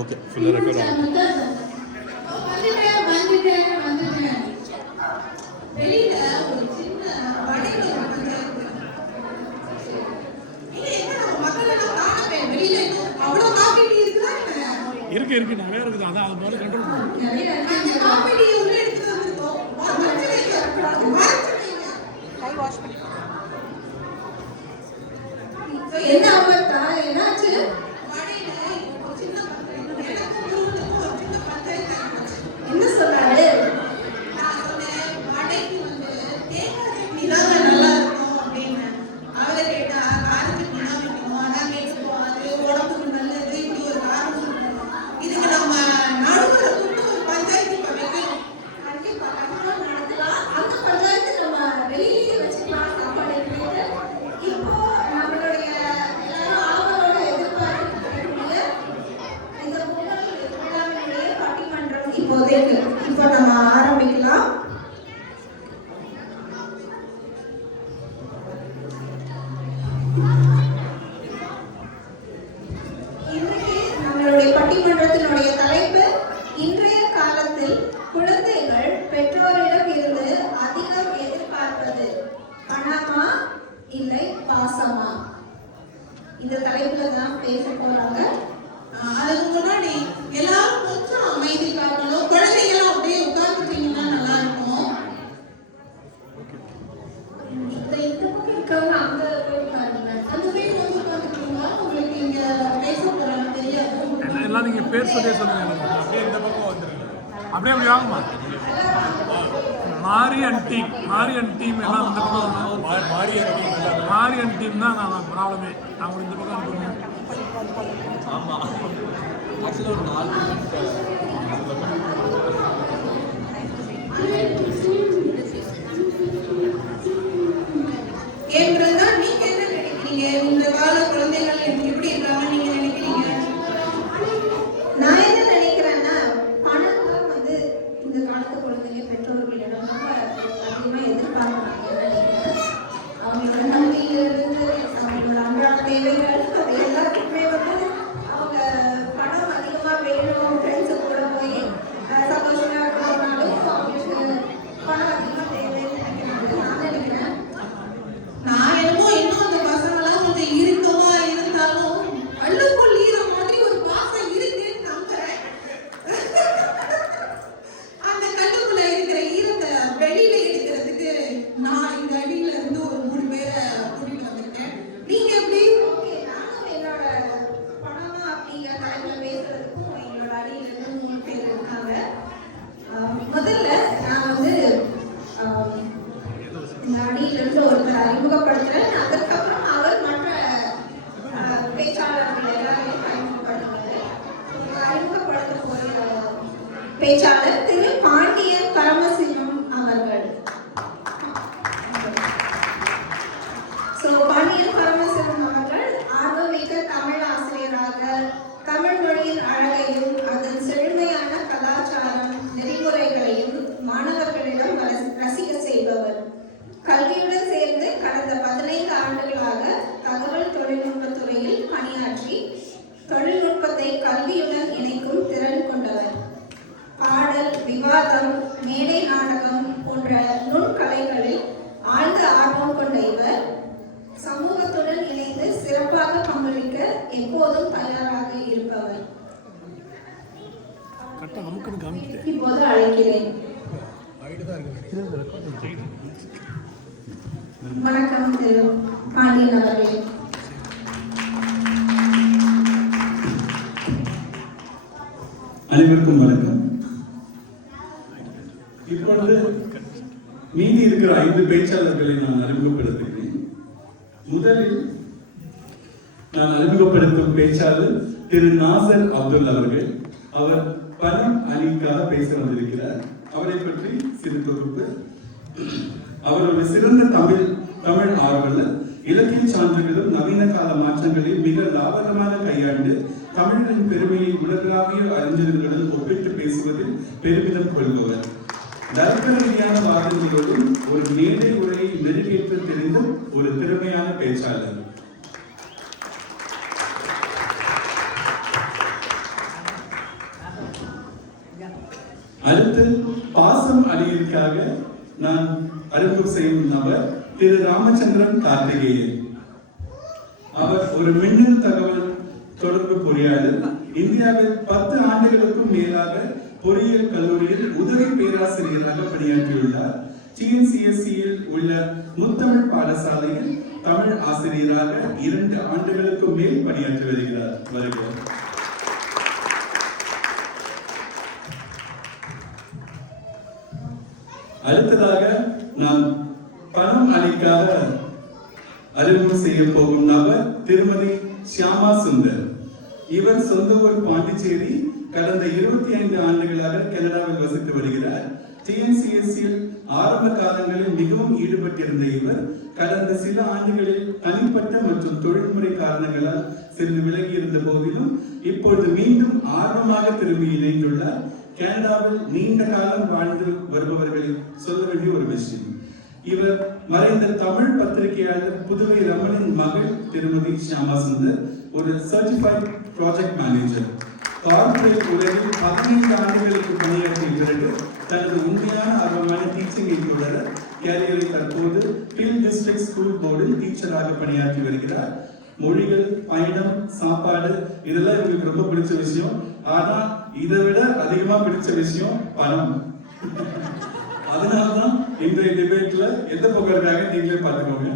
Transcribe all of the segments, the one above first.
Okay ஃபுல்லாக record ஆகும். வெளியில ஒரு சின்ன வடையில இருக்கு நிறைய இருக்குது. அதான் அது மாதிரி கண்ட்ரோல் என்ன என்னாச்சு? என்ன சொன்னாரு? இப்போ நம்ம ஆரம்பிக்கலாம். இன்னைக்கு நம்மளுடைய பட்டிமன்றத்தினுடைய தலைப்பு இன்றைய காலத்தில் குழந்தைகள் பெற்றோரிடம் இருந்து அதிகம் எதிர்பார்ப்பது பணமா இல்லை பாசமா? இந்த தலைப்புல தான் பேச போறாங்க. அதுக்கு முன்னாடி எல்லாரும் கொஞ்சம் அமைதி காக்கணும். குழந்தைகளும் அப்படியே உட்கார்ந்துட்டீங்கன்னா நல்லா இருக்கும். இந்த பக்கம் இருக்கவங்க அங்க போய் பாருங்க. அந்த சைடு வந்து உட்கார்ந்துட்டீங்களா? உங்களுக்கு இங்க பேச போறாங்க தெரியாது. எல்லாம் நீங்க பேர் சொல்லி சொல்லுங்க. அப்படியே இந்த பக்கம் வந்துருங்க. அப்படியே அப்படி வாங்கம்மா. மாரி அண்ட் டீம் எல்லாம் இந்த பக்கம். மாரி அண்ட் டீம் தான் நான் ப்ராப்ளமே. அவங்க இந்த பக்கம் அனுப்புறேன். ஆமா ஆக்சுவலாக ஒரு 4 ஏன்றதா நீங்க என்ன நினைக்கிறீங்க? இந்த கால குழந்தைகள் எப்படி இருக்காங்க நீங்க நினைக்கிறீங்க? நான் என்ன நினைக்கிறேன்னா, பணம் தான் வந்து இந்த காலத்து குழந்தைங்க பெற்றோர்களிடம் அதிகமா எதிர்பார்க்கிறாங்க. அவங்களோட நம்பிக்கையிலிருந்து அவங்களோட அன்றாட தேவைகள் அது எல்லாத்துக்குமே வந்து அவங்க பணம் அதிகமா வேணும். ஃப்ரெண்ட்ஸு கூட போய் சந்தோஷமா இருக்கணும்னாலும் அவங்களுக்கு பணம் அதிகமா தேவைன்னு நினைக்கிறாங்க. நான் நினைக்கிறேன், நான் என்னமோ இன்னும் அந்த பசங்களாம் கொஞ்சம் இருக்கமா இருந்தாலும் அள்ளுக்குள் ஈரம் மாதிரி ஒரு பாசம் இருக்குன்னு நம்புறேன். அந்த கல்லுக்குள்ள இருக்கிற ஈரத்தை வெளியில எடுக்கிறதுக்கு நான் இந்த அடியில இருந்து ஒரு 3 பேரை கூட்டிட்டு வந்திருக்கேன். நீங்க எப்படி? ஓகே, நானும் என்னோட பணமா அப்படிங்கிற தலைப்புல பேசுறதுக்கும் என்னோட அடியில இருந்து 3 பேர் இருக்காங்க. முதல்ல நான் வந்து இந்த அடியிலிருந்து ஒருத்தர் அறிமுகப்படுத்துறேன். அதற்கப்புறம் அவர் மற்ற பேச்சாளர்கள் எல்லாரையும் அறிமுகப்படுத்துவார். அறிமுகப்படுத்த போகிற பேச்சாளர் திரு பாண்டியன் பரமசிவம் அவர்கள். பாண்டியன் பரமசிவம் அவர்கள் ஆர்வமிக்க தமிழ் ஆசிரியராக தமிழ் மொழியின் அழகையும் அதன் செழுமையான கலாச்சாரம் நெறிமுறைகளையும் மாணவர்களிடம் ரசிக்க செய்பவர். கல்வியுடன் சேர்ந்து கடந்த 15 ஆண்டுகளாக தகவல் தொழில்நுட்பத் துறையில் பணியாற்றி தொழில்நுட்பத்தை கல்வியுடன் இணைக்கும் திறன் கொண்டவர். பாடல், விவாதம், மேடை நாடகம் போன்ற நுண்கலைகளில் ஆழ்ந்த ஆர்வம் கொண்ட இவர் சமூகத்துடன் இணைந்து சிறப்பாக பங்களிக்க எப்போதும் தயாராக இருப்பவர். இப்போது அழைக்கிறேன். வணக்கம் திரு பாண்டியன் அவர்களே. அனைவருக்கும் வணக்கம். இப்பொழுது மீதி இருக்கிற 5 பேச்சாளர்களை நான் அறிமுகப்படுத்துகிறேன். முதலில் நான் அறிமுகப்படுத்தும் பேச்சாளர் திரு நாசர் அப்துல் அவர்கள். அவர் பணம் அணிக்காக பேச வந்திருக்கிறார். அவரை பற்றி சிறு தொகுப்பு. அவர் ஒரு சிறந்த தமிழ் ஆர்வலர். இலக்கிய சான்றுகளும் நவீன கால மாற்றங்களை மிக லாபகமாக கையாண்டு தமிழின் பெருமையை உலகளாவிய அறிஞர்களுடன் ஒப்பிட்டு பேசுவதில் பெருமிதம் கொள்பவர். தர்க்க ரீதியான வாதங்களோடும் ஒரு மேடை உரையை மெருகேற்ற தெரிந்த ஒரு திறமையான பேச்சாளர். அடுத்து பாசம் அணியிற்காக நான் அறிமுகம் செய்யும் நபர் திரு ராமச்சந்திரன் கார்த்திகேயன். அவர் ஒரு மின்னணு தகவல் தொடர்பு பொறியாளர். இந்தியாவில் 10 ஆண்டுகளுக்கும் மேலாக பொறியியல் கல்லூரியில் உதவி பேராசிரியராக பணியாற்றியுள்ளார். TNCSCயில் உள்ள முத்தமிழ் பாடசாலையில் தமிழ் ஆசிரியராக 2 ஆண்டுகளுக்கு மேல் பணியாற்றி வருகிறார். அடுத்ததாக நாம் பணம் அளிக்காத அறிமுகம் செய்ய போகும் நபர் திருமதி ஷியாமா சுந்தர். இவர் சொந்த ஊர் பாண்டிச்சேரி. கடந்த 25 ஆண்டுகளாக கனடாவில் வசித்து வருகிறார். TNCSCயில் ஆரம்ப காலங்களில் மிகவும் ஈடுபட்டிருந்த இவர் கடந்த சில ஆண்டுகளில் தனிப்பட்ட மற்றும் தொழில்முறை காரணங்களால் சிறிது விலகி இருந்த போதிலும் இப்பொழுது மீண்டும் ஆர்வமாக திரும்பி இணைந்துள்ளார். கனடாவில் நீண்ட காலம் வாழ்ந்து வருபவர்களில் சொல்ல வேண்டிய ஒரு விஷயம், இவர் மறைந்த தமிழ் பத்திரிகையாளர் புதுவை ரமணின் மகள் திருமதி ஷியாமா சுந்தர் ஒரு சர்டிஃபைட் ப்ராஜெக்ட் மேனேஜர். கார்ப்பரேட் உலகில் 15 ஆண்டுகளுக்கு பணியாற்றிய பிறகு தனது உண்மையான ஆர்வமான டீச்சிங்கை தொடர கேரியரை தற்போது பில் டிஸ்ட்ரிக்ட் ஸ்கூல் போர்டில் டீச்சராக பணியாற்றி வருகிறார். மொழிகள், பயணம், சாப்பாடு இதெல்லாம் இவங்களுக்கு ரொம்ப பிடிச்ச விஷயம். ஆனா இதை விட அதிகமா பிடிச்ச விஷயம் பணம். அதனால்தான் இன்றைய டிபேட்ல எந்த பக்கம் இருக்காங்க நீங்களே பார்த்துக்கோங்க.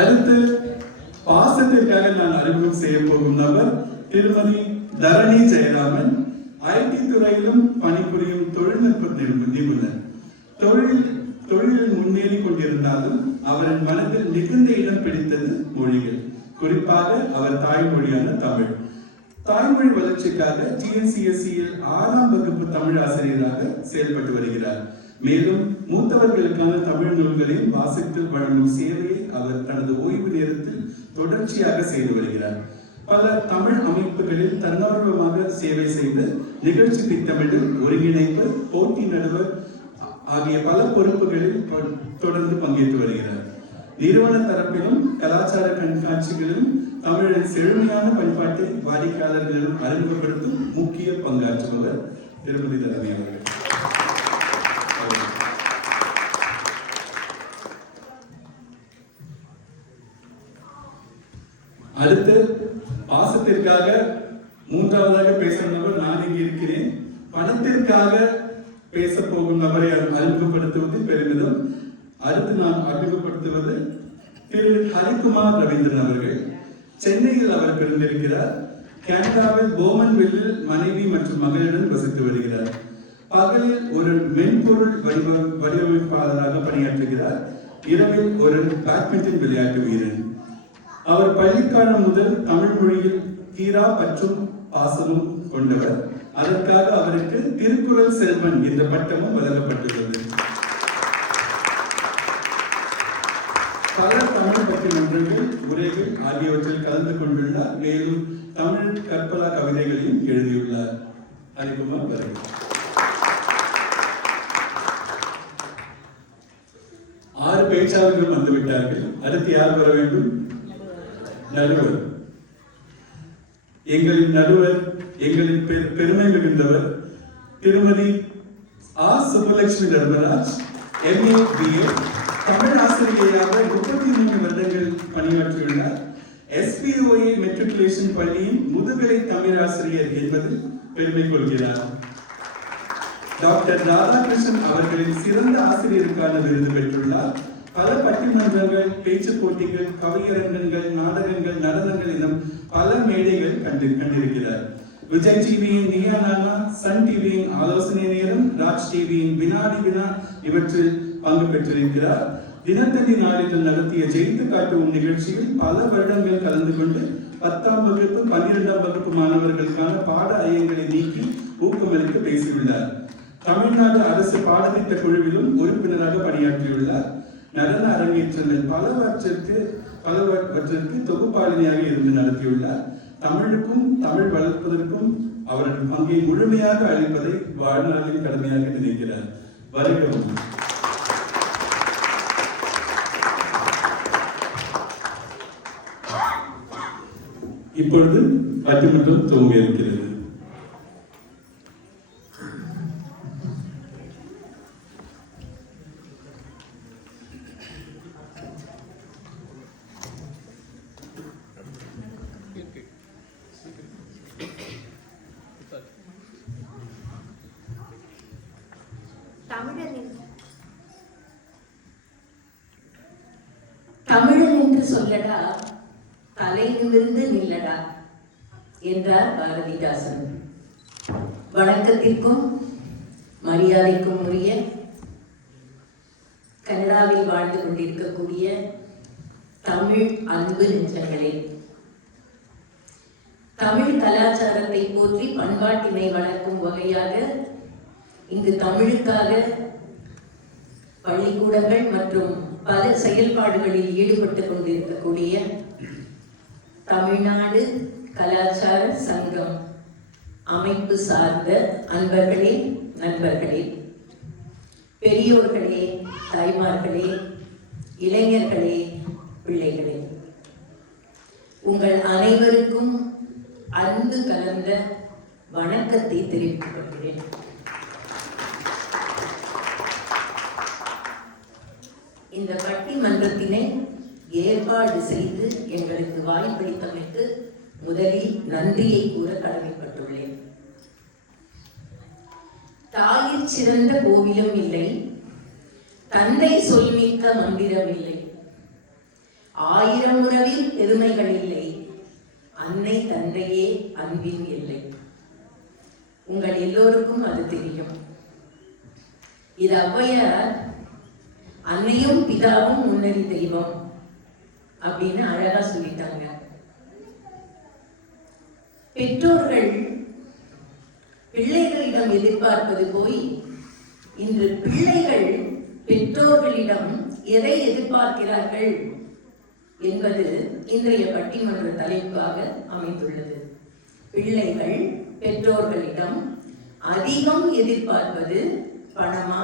அடுத்து பாசத்திற்காக நான் அறிமுகம் செய்ய போகும் நபர் திருமதி தரணி ஜெயராமன். IT துறையிலும் பணிபுரியும் தொழில்நுட்ப நிபுணர். தொழிலில் முன்னேறி கொண்டிருந்தாலும் அவரின் மனதில் மிகுந்த இடம் பிடித்தது மொழிகள், குறிப்பாக அவர் தாய்மொழியான தமிழ். தாய்மொழி வளர்ச்சிக்காக TNCSCயில் 6ஆம் வகுப்பு தமிழ் ஆசிரியராக செயல்பட்டு வருகிறார். மேலும் மூத்தவர்களுக்கான தமிழ் நூல்களை வாசித்து வழங்கும் சேவையை அவர் தனது ஓய்வு நேரத்தில் தொடர்ச்சியாக செய்து வருகிறார். பல தமிழ் அமைப்புகளில் தன்னார்வமாக சேவை செய்து நிகழ்ச்சி திட்டமிடல், ஒருங்கிணைப்பு, போட்டி நடுவர் ஆகிய பல பொறுப்புகளில் தொடர்ந்து பங்கேற்று வருகிறார். நிறுவன தரப்பிலும் கலாச்சார கண்காட்சிகளிலும் தமிழின் செழுமையான பண்பாட்டை வாடிக்கையாளர்களிடம் அறிமுகப்படுத்தும் முக்கிய பங்காற்றுபவர் திருமதி தரணி அவர்கள். அடுத்து பாசத்திற்காக மூன்றாவதாக பேசும் நபர் நான் இங்கே இருக்கிறேன். பணத்திற்காக பேச போகும் நபரை அறிமுகப்படுத்துவது பெருமிதம். அடுத்து நான் அறிமுகப்படுத்துவது திரு ஹரிகுமார் ரவீந்திரன் அவர்கள். சென்னையில் அவர் பிறந்திருக்கிறார். கனடாவில் போமன்வில்லில் மனைவி மற்றும் மகளுடன் வசித்து வருகிறார். பகலில் ஒரு மென்பொருள் வடிவமைப்பாளராக பணியாற்றுகிறார். இரவில் ஒரு பேட்மிண்டன் விளையாட்டு வீரன். அவர் பள்ளிக்காலம் முதல் தமிழ் மொழியில் தீரா பற்றும் பாசமும் கொண்டவர். அதற்காக அவருக்கு திருக்குறள் செல்வன் என்ற பட்டமும் வழங்கப்பட்டுள்ளது. பல தமிழ் பட்டிமன்றங்கள், உரைகள் ஆகியவற்றில் கலந்து கொண்டுள்ளார். மேலும் தமிழ் கற்பலா கவிதைகளையும் எழுதியுள்ளார். ஹரிகுமார் வருகிறார். 6 பேச்சாளர்கள் வந்துவிட்டார்கள். அடுத்து யார் வர வேண்டும்? நடுவர். எங்களின் நடுவர், எங்களின் பெருமை மிகுந்தவர் திருமதி சுபலட்சுமி தர்மராஜ். MA BA தமிழ் ஆசிரியராக 33 வருடங்கள் பணியாற்றியுள்ளார். SPOA மெட்ரிகுலேஷன் பள்ளியின் முதுகலை தமிழ் ஆசிரியர் என்பதில் பெருமை கொள்கிறார். டாக்டர் ராதாகிருஷ்ணன் அவர்களின் சிறந்த ஆசிரியருக்கான விருது பெற்றுள்ளார். பல பட்டிமன்றங்கள், பேச்சு போட்டிகள், கவியரங்கங்கள், நாடகங்கள், நடனங்கள் எனும் பல மேடைகள் கண்டிருக்கிறார். விஜய் டிவியின் நீயா நானா, சன் டிவியின் ஆலோசனை நேரம், ராஜ் டிவியின் வினாடி வினா இவற்றில் பங்கு பெற்றிருக்கிறார். தினத்தந்தி நாளிதழ் நடத்திய ஜெயித்து காட்டும் நிகழ்ச்சியில் பல வருடங்கள் கலந்து கொண்டு 10ஆம் வகுப்பு 12ஆம் வகுப்பு மாணவர்களுக்கான பாட ஐயங்களை நீக்கி ஊக்கமளிக்க பேசியுள்ளார். தமிழ்நாடு அரசு பாடத்திட்ட குழுவிலும் உறுப்பினராக பணியாற்றியுள்ளார். நடன அரங்கேற்றங்கள் பலவற்றிற்கு தொகுப்பாளினியாக இருந்து நடத்தியுள்ளார். தமிழுக்கும் தமிழ் வளர்ப்பதற்கும் அவரது பங்கை முழுமையாக அளிப்பதை வாழ்நாளின் கடமையாக நினைக்கிறார். வருகிறோம். இப்பொழுது பட்டிமன்றம் துவங்க இருக்கிறது. தமிழன் என்று சொல்லடா, தலை நிமிர்ந்து நில்லடா என்றார் பாரதிதாசன். வணக்கத்திற்கும் மரியாதைக்கும் உரிய கனடாவில் வாழ்ந்து கொண்டிருக்கக்கூடிய தமிழ் அன்பு நெஞ்சங்களே, தமிழ் கலாச்சாரத்தை போற்றி பண்பாட்டினை வளர்க்கும் வகையாக இங்கு தமிழுக்காக பள்ளிக்கூடங்கள் மற்றும் பல செயல்பாடுகளில் ஈடுபட்டு கொண்டிருக்கக்கூடிய தமிழ்நாடு கலாச்சார சங்கம் அமைப்பு சார்ந்த அன்பர்களே, நண்பர்களே, பெரியோர்களே, தாய்மார்களே, இளைஞர்களே, பிள்ளைகளே, உங்கள் அனைவருக்கும் அன்பு கலந்த வணக்கத்தை தெரிவித்துக் கொள்கிறேன். இந்த பட்டிமன்றத்தினை ஏற்பாடு செய்து எங்களுக்கு வாய்ப்பளித்தமைக்கு முதலில் நன்றியை கூற கடமைப்பட்டுள்ளேன். தாயிற் சிறந்த கோவிலும் இல்லை, தந்தை சொல்மிக்க மந்திரம் இல்லை, 1000 உறவில் பெருமைகள் இல்லை, அன்னை தந்தையே அன்பின் இல்லை. உங்கள் எல்லோருக்கும் அது தெரியும். இது ஔவையார் அன்னையும் பிதாவும் முன்னறி தெய்வம் அப்படின்னு அழகா சொல்லிட்டாங்க. பெற்றோர்கள் பிள்ளைகளிடம் எதிர்பார்ப்பது போய் இன்று பிள்ளைகள் பெற்றோர்களிடம் எதை எதிர்பார்க்கிறார்கள் என்பது இன்றைய பட்டிமன்ற தலைப்பாக அமைந்துள்ளது. பிள்ளைகள் பெற்றோர்களிடம் அதிகம் எதிர்பார்ப்பது பணமா,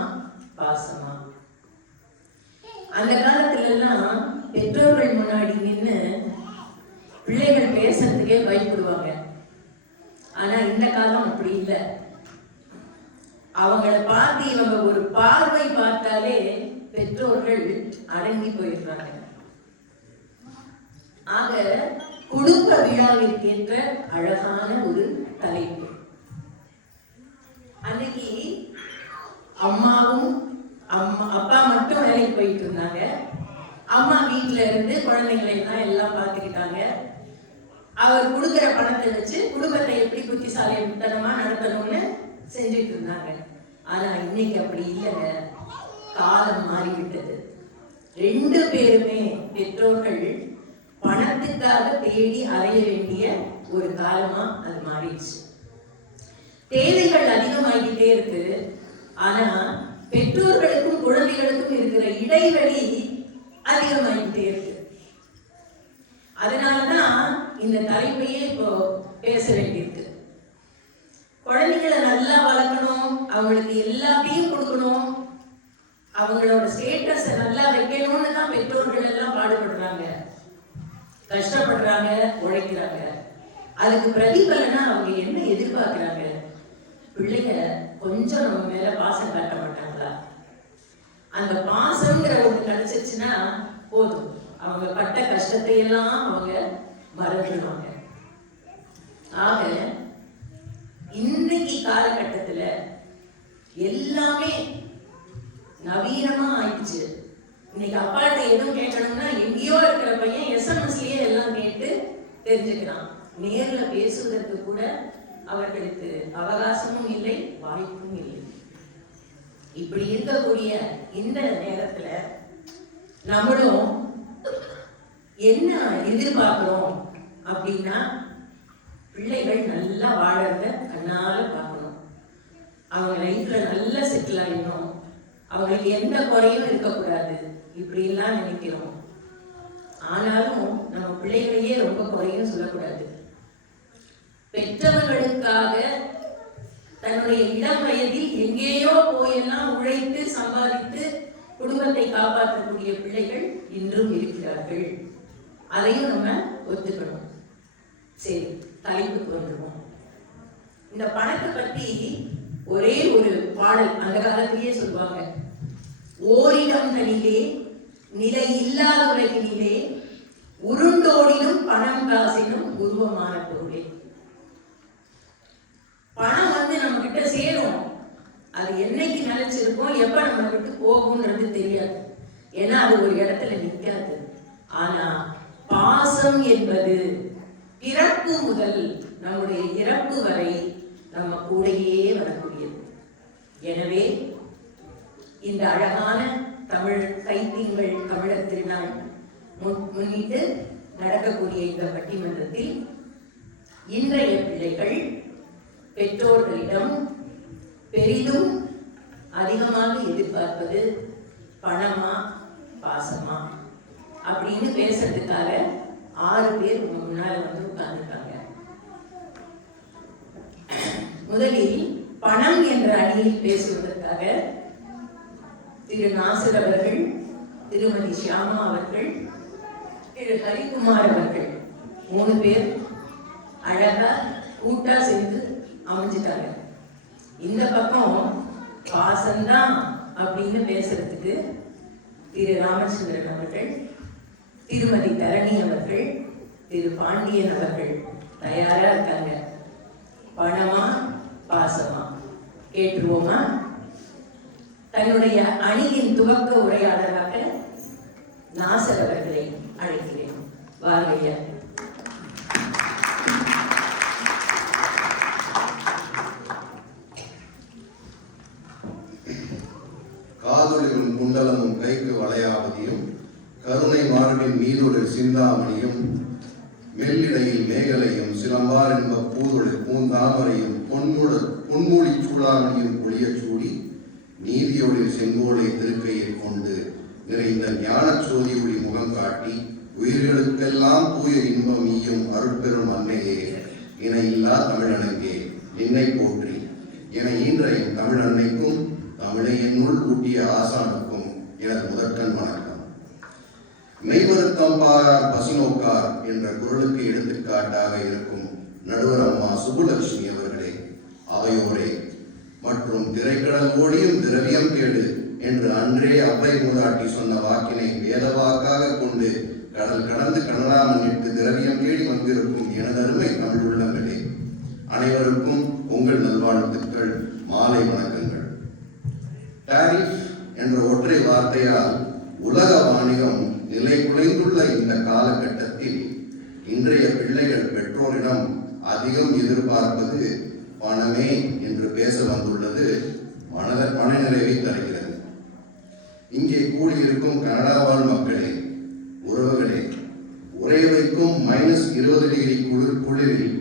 பாசமா? அந்த காலத்துல எல்லாம் பெற்றோர்கள் முன்னாடி நின்று பிள்ளைகள் பேசுறதுக்கே பயப்படுவாங்க. ஆனா இந்த காலம் அப்படி இல்லை. அவங்கள பார்த்து இவங்க ஒரு பார்வை பார்த்தாலே பெற்றோர்கள் அடங்கி போயிடுறாங்க. ஆக குடும்ப விழாவிற்கேற்ற அழகான ஒரு தலைப்பு. அன்னைக்கு அம்மாவும் அப்பா மட்டும் வேலைக்கு போயிட்டு இருந்தாங்க. அம்மா வீட்டுல இருந்து குழந்தைங்களை எல்லாம் பார்த்துக்கிட்டாங்க. அவர் கொடுக்கிற பணத்தை வச்சு குடும்பத்தை எப்படி புத்திசாலித்தனமா நடத்தணும்னு செஞ்சுட்டு இருந்தாங்க. ஆனா இன்னைக்கு அப்படி இல்லைங்க. காலம் மாறிவிட்டது. 2 பேருமே பெற்றோர்கள் பணத்துக்காக தேடி அலைய வேண்டிய ஒரு காலமா அது மாறிடுச்சு. தேவைகள் அதிகமாகிட்டே இருக்கு. ஆனா பெற்றோர்களுக்கும் குழந்தைகளுக்கும் இருக்கிற இடைவெளி அதிகமாகிட்டே இருக்கு. அதனாலதான் இந்த தலைப்பையே இப்போ பேச வேண்டியிருக்கு. குழந்தைகளை நல்லா வளர்க்கணும், அவங்களுக்கு எல்லாத்தையும் கொடுக்கணும், அவங்களோட ஸ்டேட்டஸை நல்லா வைக்கணும்னு தான் பெற்றோர்கள் எல்லாம் பாடுபடுறாங்க, கஷ்டப்படுறாங்க, உழைக்கிறாங்க. அதுக்கு பிரதிபலனா அவங்க என்ன எதிர்பார்க்கிறாங்க? பிள்ளைங்க கொஞ்சம் நம்ம மேல பாசம் காட்ட மாட்டாங்களா? அந்த பாசம்ங்கிற ஒண்ணு கிடைச்சிச்சுன்னா போதும், அவங்க பட்ட கஷ்டத்தை எல்லாம் அவங்க மறந்துடுவாங்க. ஆக இன்னைக்கு காலகட்டத்துல எல்லாமே நவீனமா ஆயிடுச்சு. இன்னைக்கு அப்பாட்ட எதுவும் கேட்கணும்னா எங்கேயோ இருக்கிற பையன் SMS-லயே எல்லாம் கேட்டு தெரிஞ்சுக்கிறான். நேர்ல பேசுவதற்கு கூட அவர்களுக்கு அவகாசமும் இல்லை, வாய்ப்பும் இல்லை. இப்படி இருக்கக்கூடிய இந்த நேரத்துல நம்மளும் என்ன எதிர்பார்க்கிறோம் அப்படின்னா, பிள்ளைகள் நல்லா வாழறத கண்ணால பார்க்கணும், அவங்க லைஃப்ல நல்லா செட்டில் ஆகிடணும், அவங்களுக்கு எந்த குறையும் இருக்கக்கூடாது, இப்படி எல்லாம் நினைக்கிறோம். ஆனாலும் நம்ம பிள்ளைகளையே ரொம்ப குறையும் சொல்லக்கூடாது. பெற்றவர்களுக்காக தன்னுடைய இளம் வயதில் எங்கேயோ போயெல்லாம் உழைத்து சம்பாதித்து குடும்பத்தை காப்பாற்றக்கூடிய பிள்ளைகள் இன்றும் இருக்கிறார்கள். அதையும் நம்ம ஒத்துக்கணும். சரி, தலைப்புக்கு வந்துருவோம். இந்த பணத்தை பற்றி ஒரே ஒரு பாடல் அந்த காலத்திலேயே சொல்லுவாங்க. ஓரிடம் தனிலே நிலை இல்லாத உலகினிலே உருண்டோடினும் பணம் காசினும் உருவமான பொருளே. பணம் நம்ம கிட்ட சேரும், அது என்னைக்கு நிலைச்சிருக்கோம், எப்ப நம்ம விட்டு போகும்ன்றது தெரியாது. ஏன்னா அது ஒரு இடத்துல நிற்காது. ஆனா பாசம் என்பது பிறப்பு முதல் நம்முடைய இறப்பு வரை நம்ம கூடையே வரக்கூடியது. எனவே இந்த அழகான தமிழ் தைத்திங்கள் தமிழர் திருநாள் முன்னிட்டு நடக்கக்கூடிய இந்த பட்டிமன்றத்தில் இன்றைய பிள்ளைகள் பெற்றோர்களிடம் பெரிதும் அதிகமாக எதிர்பார்ப்பது பணமா பாசமா அப்படின்னு பேசுறதுக்காக 6 பேர் முன்னால உட்கார்ந்துருக்காங்க. முதலில் பணம் என்ற அணியில் பேசுவதற்காக திரு நாசர் அவர்கள், திருமதி ஷியாமா அவர்கள், திரு ஹரிகுமார் அவர்கள் 3 பேர் அழகா கூட்டா சேர்ந்து அமைஞ்சிட்டாங்க. இந்த பக்கம் பாசம்தான் அப்படின்னு பேசுறதுக்கு திரு ராமச்சந்திரன் அவர்கள், திருமதி தரணி அவர்கள், திரு பாண்டியன் அவர்கள் தயாரா இருக்காங்க. பணமா பாசமா கேட்டுருவோமா? தன்னுடைய அணியின் துவக்க உரையாளராக நாசர் அவர்களை அழைக்கிறேன். வாருங்க. காதொலியும் குண்டலமும் கைக்கு வளையாவதியும் கருணை மார்பின் மீதொரு சிந்தாமணியும் மெல்லிடையில் மேகலையும் சிலம்பார் என்ப பூதொழில் பூந்தாமரையும் பொன்மூடி சூடாமணியும் பொழியச் சூடி நீதியொழில் செங்கோலை திருக்கையில் கொண்டு நிறைந்த ஞானச்சோதி ஒளி முகம் காட்டி உயிர்களுக்கெல்லாம் தூய இன்பம் ஈயும் அருட்பெரும் அன்னையே, இணையில்லா தமிழனங்கே நின்னை போற்றி என ஈன்ற என் தமிழ் அன்னைக்கும் தமிழை என்னுள் ஊட்டிய ஆசானுக்கும் எனது முதற்கண் வணக்கம். மெய்வருத்தம் பாரார் பசிநோக்கார் என்ற குரலுக்கு எடுத்துக்காட்டாக இருக்கும் நடுவர் அம்மா சுப்புலட்சுமி அவர்களே, அவையோரே மற்றும் திரைக்கடல் ஓடியும் திரவியம் கேடு என்று அன்றே அவ்வை மூதாட்டி சொன்ன வாக்கினை வேதவாக்காக கொண்டு கடல் கடந்து கனடா மண்ணிற்கு திரவியம் தேடி வந்திருக்கும் எனது அருமை தமிழ் உள்ளங்களே, அனைவருக்கும் உங்கள் நல்வாழ்த்துக்கள், மாலை வணக்கங்கள். டாரிஃப் என்ற ஒற்றை வார்த்தையால் உலக வாணிகம் நிலை குலைந்துள்ள இந்த காலகட்டத்தில் இன்றைய பிள்ளைகள் பெற்றோரிடம் அதிகம் எதிர்பார்ப்பது பணமே என்று பேச வந்துள்ளது மனநிறைவை தருகிறது. இங்கே கூடியிருக்கும் கனடா வாழ் மக்களே, உறவுகளே, உரை வைக்கும் -20 டிகிரி குளிரில்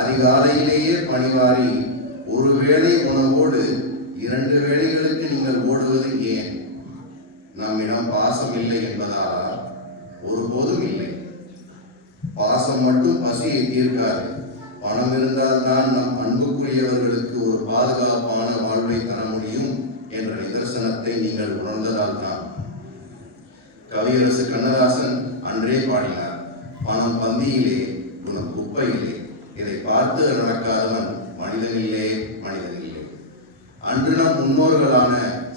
அதிகாலையிலேயே பணிவாரி ஒரு வேளை உணவோடு 2 வேளைகளுக்கு நீங்கள் ஓடுவது ஏன்? நம்மிடம் பாசம் இல்லை என்பதாலா? ஒருபோதும் இல்லை. பாசம் மட்டும் பசியை தீர்க்காது. பணம் இருந்தால்தான் நம் அன்புக்குரியவர்களுக்கு ஒரு பாதுகாப்பான வாழ்வை தர முடியும் என்ற நிதர்சனத்தை நீங்கள் உணர்ந்ததால் தான் கவியரசு கண்ணதாசன் அன்றே பாடினார், பணம் பந்தியிலே உனக்கு குப்பையிலே, இதை பார்த்து நடக்காதவன் மனிதனில்லே மனிதனில்லை. அன்று நம் முன்னோர்களான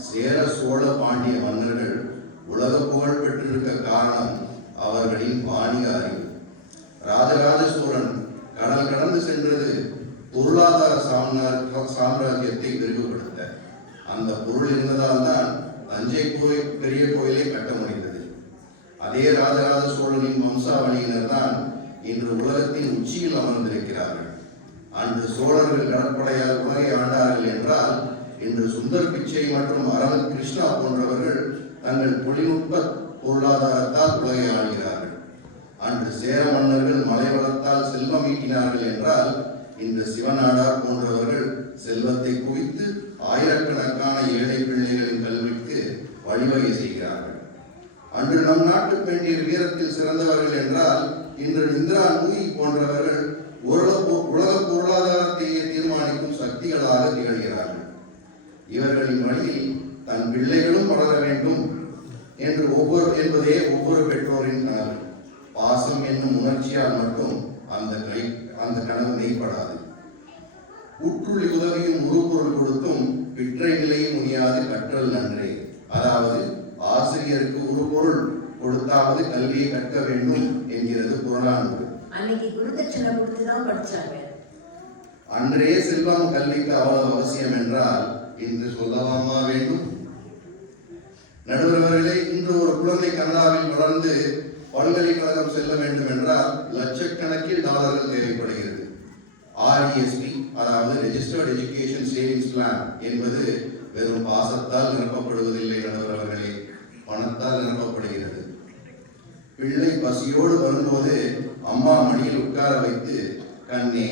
சேர சோழ பாண்டிய மன்னர்கள் உலக புகழ் பெற்றிருக்க காரணம் அவர்களின் வாணிக அறிவு. ராஜராஜ சோழன் கடல் கடந்து சென்றது பொருளாதார சாம்ராஜ்யத்தை விரிவுபடுத்த. அந்த பொருள் இருந்ததால் தான் தஞ்சை பெரிய கோயிலை கட்ட முடிந்தது. அதே ராஜராஜ சோழனின் வம்சாவளியினர் தான் இன்று உலகத்தின் உச்சியில் அமர்ந்திருக்கிறார்கள். அன்று சோழர்கள் கடற்படையால் உலகை ஆண்டார்கள் என்றால் இன்று சுந்தர் பிச்சை மற்றும் அரவிந்த் கிருஷ்ணா போன்றவர்கள் தங்கள் தொழில்நுட்ப பொருளாதாரத்தால் உலகை ஆள்கிறார்கள். அன்று சேர மன்னர்கள் மலைவளத்தால் செல்வம் ஈட்டினார்கள் என்றால் இந்த சிவநாடார் போன்றவர்கள் செல்வத்தை குவித்து ஆயிரக்கணக்கான ஏழை பிள்ளைகளின் கல்விக்கு வழிவகை செய்கிறார்கள். அன்று நம் நாட்டு பெண்ணியர் வீரத்தில் சிறந்தவர்கள் என்றால் இன்று இந்திரா நூயி போன்றவர்கள் உலக பொருளாதாரத்தையே தீர்மானிக்கும் சக்திகளாக திகழ்கிறார்கள். இவர்களின் வழியில் தன் பிள்ளைகளும் வளர வேண்டும் என்பதே ஒவ்வொரு பெற்றோரின் கனவு. பாசம் என்னும் உணர்ச்சியால் மட்டும் அந்த அந்த கனவு மெய்ப்படாது. உற்றுளி உதவியும் உருப்பொருள் கொடுத்தும் விற்றை நிலையும் முடியாது கற்றல் நன்றே. அதாவது ஆசிரியருக்கு உருப்பொருள் கொடுத்தாவது கல்வியை கற்க வேண்டும் என்கிறது புறநானூறு. அன்னைக்கு குருதட்சணை கொடுத்து தான் படிச்சாங்க. அன்றே செல்வம் கல்விக்கு அவ்வளவு அவசியம் என்றால் இன்று சொல்லவாமா வேண்டும்? நடுவர்களே, இன்று ஒரு குழந்தை கனடாவில் வளர்ந்து பல்கலைக்கழகம் செல்ல வேண்டும் என்றால் லட்சக்கணக்கில் டாலர்கள் தேவைப்படுகிறது. RESP, அதாவது ரெஜிஸ்டர்ட் எஜுகேஷன் சேவிங்ஸ் பிளான் என்பது வெறும் பாசத்தால் நிரப்பப்படுவதில்லை நடுவர்களே, பணத்தால் நிரப்பப்படுகிறது. பிள்ளை பசியோடு வரும்போது அம்மா மடியில் உட்கார வைத்து, கண்ணே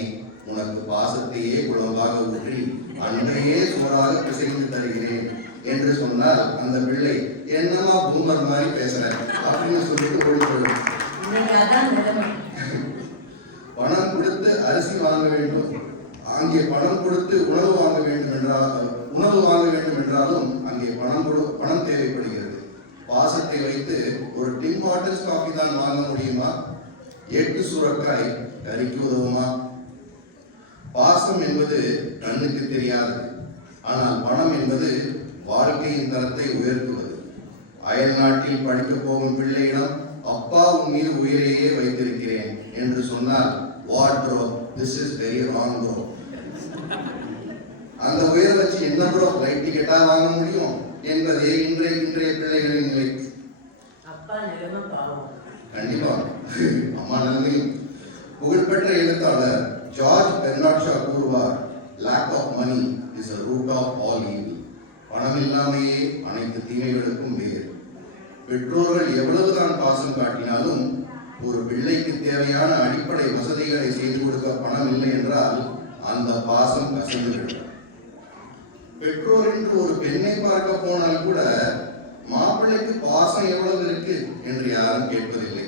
உனக்கு பாசத்தையே குழம்பாக ஊற்றி அன்றையே சோறாக பிசைந்து தருகிறேன் என்று சொன்னால் அந்த பிள்ளை என்னமா பூமர் மாதிரி பேசுற அப்படின்னு சொல்லிட்டு ஓடிப்போடும். பணம் கொடுத்து அரிசி வாங்க வேண்டும், அங்கே பணம் கொடுத்து உணவு வாங்க வேண்டும் என்றாலும் அங்கே பணம் தேவைப்படுகிறது. பாசத்தை வைத்து ஒரு டின் பாட்டில்ஸ் காஃபி தான் வாங்க முடியுமா? 8 சுரக்காய் கறிக்கு உதவுமா? பாசம் என்பது கண்ணுக்கு தெரியாது, ஆனால் பணம் என்பது வாழ்க்கையின் தரத்தை உயர்த்துவது. அயல் நாட்டில் படிக்க போகும் பிள்ளையிடம் அப்பா உன் மீது உயிரையே வைத்திருக்கிறேன் என்று சொன்னால், what bro, this is very wrong bro. அந்த உயர வச்சு என்ன ப்ரோ ஃப்ளைட் டிக்கெட்டா வாங்க முடியும் என்பதே இன்றைய பிள்ளைகளின் நிலை. கண்டிப்பா அம்மா நிலைமையும். புகழ்பெற்ற எழுத்தாளர் ஜார்ஜ் பெர்னார்ட் ஷா கூறுவார், lack of money is the root of all evil. பணம் இல்லாமையே அனைத்து தீமைகளுக்கும் வேறு. பெற்றோர்கள் எவ்வளவுதான் பாசம் காட்டினாலும் ஒரு பிள்ளைக்கு தேவையான அடிப்படை வசதிகளை செய்து கொடுக்க பணம் இல்லை என்றால் அந்த பாசம் கசந்துவிடும். பெற்றோர் என்று ஒரு பெண்ணை பார்க்க போனால் கூட மாப்பிள்ளைக்கு பாசம் எவ்வளவு இருக்கு என்று யாரும் கேட்பதில்லை.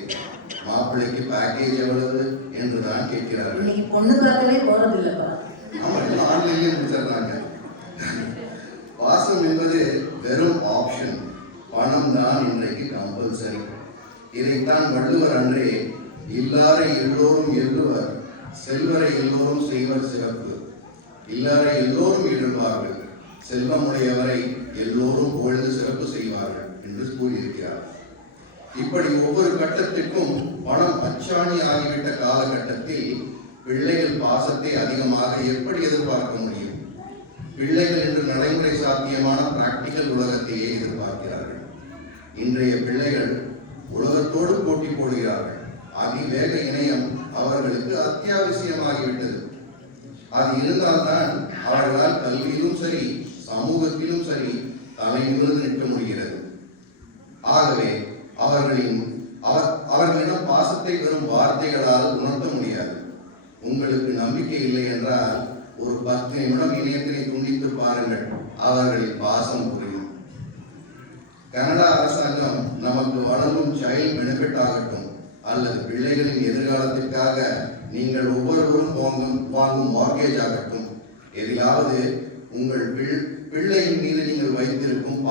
மாப்பிள்ளைக்கு பேக்கேஜ் எவ்வளவு என்று தான் கேட்கிறார்கள். பொண்ணு பார்க்கவே போறதில்லைப்பா. ஆன்லைன்லயே முடிச்சிடுறாங்க. பாசம் என்பது வெறும் ஆப்ஷன், பணம் தான் இன்றைக்கு கம்பல்சரி. இதைத்தான் வள்ளுவர் அன்றே இல்லாரை எல்லோரும் எள்ளுவர், செல்வரை எல்லோரும் செய்வர் சிறப்பு. இல்லாரை எல்லோரும் எழுவார்கள், செல்வமுடையவரை எல்லோரும் புகழ்ந்து சிறப்பு செய்வார்கள் என்று கூறியிருக்கிறார். இப்படி ஒவ்வொரு கட்டத்திற்கும் பணம் அச்சாணி ஆகிவிட்ட காலகட்டத்தில் பிள்ளைகள் பாசத்தை அதிகமாக எப்படி எதிர்பார்க்க முடியும்? பிள்ளைகள் என்று நடைமுறை சாத்தியமான பிராக்டிக்கல் உலகத்தையே எதிர்பார்க்கிறார்கள். இன்றைய பிள்ளைகள் உலகத்தோடு போட்டி போடுகிறார்கள். அதிவேக இணையம் அவர்களுக்கு அத்தியாவசியமாகிவிட்டது. அது இருந்தால்தான் அவர்களால் கல்வியிலும் சரி சமூகத்திலும் சரி தலை நிமிர்ந்து நிற்க முடிகிறது. ஆகவே அவர்களிடம் பாசத்தை வெறும் வார்த்தைகளால் உணர்த்த முடியாது. உங்களுக்கு நம்பிக்கை இல்லை என்றால் ஒரு 10 நிமிடம் இணையத்தினை துண்டித்து பாருங்கள், அவர்களின் பாசம் புரியும். கனடா அரசாங்கம் நமக்கு வழங்கும் சைல்ட் பெனிஃபிட் ஆகட்டும் அல்லது பிள்ளைகளின் எதிர்காலத்திற்காக நீங்கள் ஒவ்வொருவரும் வாங்கும் மார்கேஜ் ஆகட்டும், எதிலாவது உங்கள் பிள்ளையின் மீது நீங்கள் வைத்திருக்கும்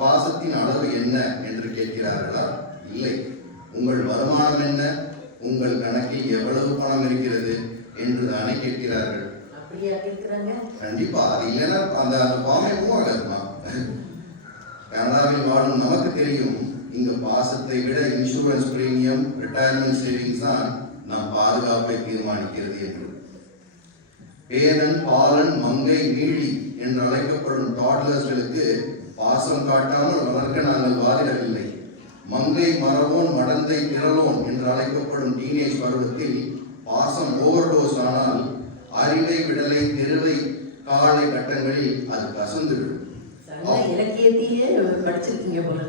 பாசத்தின் அளவு என்ன என்று கேட்கிறார்களா? இல்லை. உங்கள் வருமானம் என்ன, உங்கள் கணக்கில் எவ்வளவு பணம் இருக்கிறது என்று தானே கேட்கிறார்கள். கண்டிப்பா. அது இல்லைன்னா அந்த ஃபார்மே மூவ் ஆகாதுமா. கனடாவில் வாழும் நமக்கு தெரியும், இங்க பாசத்தை விட இன்சூரன்ஸ் பிரீமியம், ரிட்டையர்மெண்ட் சேவிங்ஸ் தான் நம் பாதுகாப்பை தீர்மானிக்கிறது என்று. பேதன், பாலன், மங்கை, நீழி என்று அழைக்கப்படும் டாட்லர்ஸ்களுக்கு பாசம் காட்டாமல் வளர்க்க நாங்கள் வாதிடவில்லை. மங்கை, மரவோன், மடந்தை, திரளோன் என்று அழைக்கப்படும் டீனேஜ் பருவத்தில் பாசம் ஓவர்டோஸ் ஆனால் அறிவை, விடலை, தெருவை, காலை கட்டங்களில் அது கசந்துவிடும். இலக்கியத்தையே படிச்சிருக்கீங்க போல.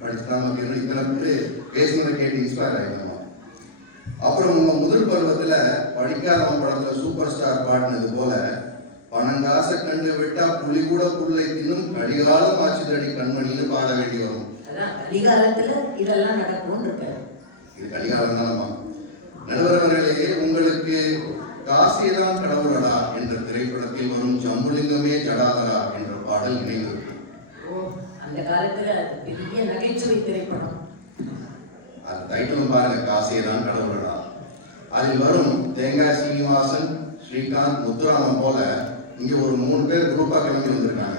படிச்சுதான் இத்தனை பேர் பேசினதை கேட்டு இன்ஸ்பயர் ஆகிடலாம். அப்புறம் உங்க முதல் பருவத்துல படிக்காத படத்துல சூப்பர் ஸ்டார் பாடினது போல, பணங்காச கண்டு விட்டா புலி கூட புல்லை தின்னும் கடிகாலம் ஆச்சுதடி கண்மணின்னு பாட வேண்டி வரும். கடிகாலத்துல இதெல்லாம் நடக்கும். இது கடிகாலம் தானமா. நடுவர்களே, உங்களுக்கு காசியதான் கடவுளடா என்ற திரைப்படத்தில் வரும் ஜம்புலிங்கமே ஜடாதரா என்ற பாடல் நினைவு. அந்த காலத்துல பெரிய நகைச்சுவை திரைப்படம். அது டைட்டிலும் பாருங்க, காசியதான் கடவுளடா. அதில் வரும் தேங்காய் சீனிவாசன், ஸ்ரீகாந்த், முத்துராமன் போல இங்க ஒரு 3 பேர் குரூப்பா கிளம்பி வந்திருக்காங்க.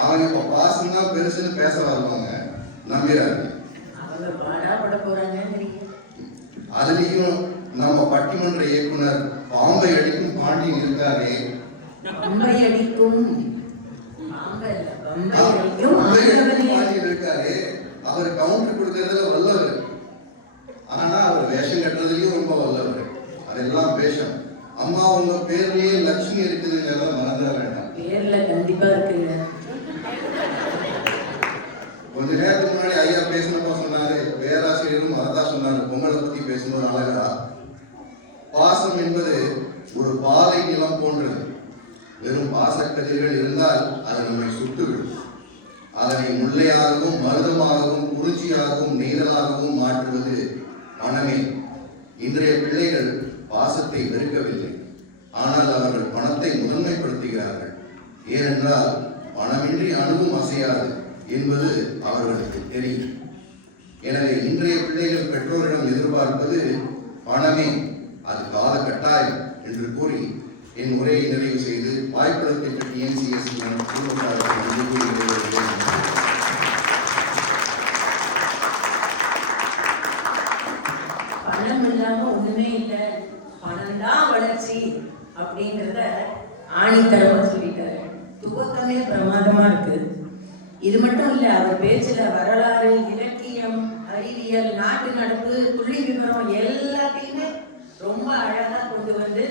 அவங்க இப்ப பாசம் தான் பெருசுன்னு பேச வரவங்க நம்பிறாங்க. அவங்க பாடாப்பட போறாங்க. அதுலயும் நம்ம பட்டிமன்ற இயக்குனர் பாம்பை அடிக்கும் பாண்டியன் இருக்காரே, பாம்பை அடிக்கும் பாண்டியன் இருக்காரு. அவர் கவுண்டர் கொடுக்கறதுல வல்லவர். ஆனா அவர் வேஷம் கட்டுறதுலயும் ரொம்ப வல்லவர். அதெல்லாம் வேஷம். அம்மா உங்க பேர்லயே லட்சுமி இருக்குதுங்கிறத மறந்துட வேண்டாம். பேர்ல கண்டிப்பா இருக்குங்க. கொஞ்ச நேரத்துக்கு முன்னாடி ஐயா பேசினப்ப சொன்னாரு, பேராசிரியரும் அதான் சொன்னாரு, பொங்கலை பத்தி பேசும்போது அழகா, பாசம் என்பது ஒரு பாலை நிலம் போன்றது. வெறும் பாசக்கதிர்கள் இருந்தால் அது நம்மை சுட்டுவிடும். அதனை முல்லையாகவும் மருதமாகவும் குறிச்சியாகவும் நீதலாகவும் மாற்றுவது பணமே. இன்றைய பிள்ளைகள் பாசத்தை வெறுக்கவில்லை, ஆனால் அவர்கள் பணத்தை முதன்மைப்படுத்துகிறார்கள். ஏனென்றால் பணமின்றி அணுவும் அசையாது என்பது அவர்களுக்கு தெரியும். எனவே இன்றைய பிள்ளைகள் பெற்றோரிடம் எதிர்பார்ப்பது பணமே, அது கால கட்டாயம் என்று கூறி என் உரையை நிறைவு செய்து வாய்ப்பளித்த TNCS பணம் இல்லாம ஒண்ணுமே இல்லை, பணம் தான் வளர்ச்சி அப்படிங்கிறத ஆணித்தரமா சொல்லிட்டாரு. துவக்கமே பிரமாதமா இருக்கு. இது மட்டும் இல்ல, அவர் பேச்சுல வரலாறு, இலக்கியம், அறிவியல், நாட்டு நடப்பு, புள்ளி விவரம் எல்லாத்தையுமே ரொம்ப அழகா கொண்டு வந்து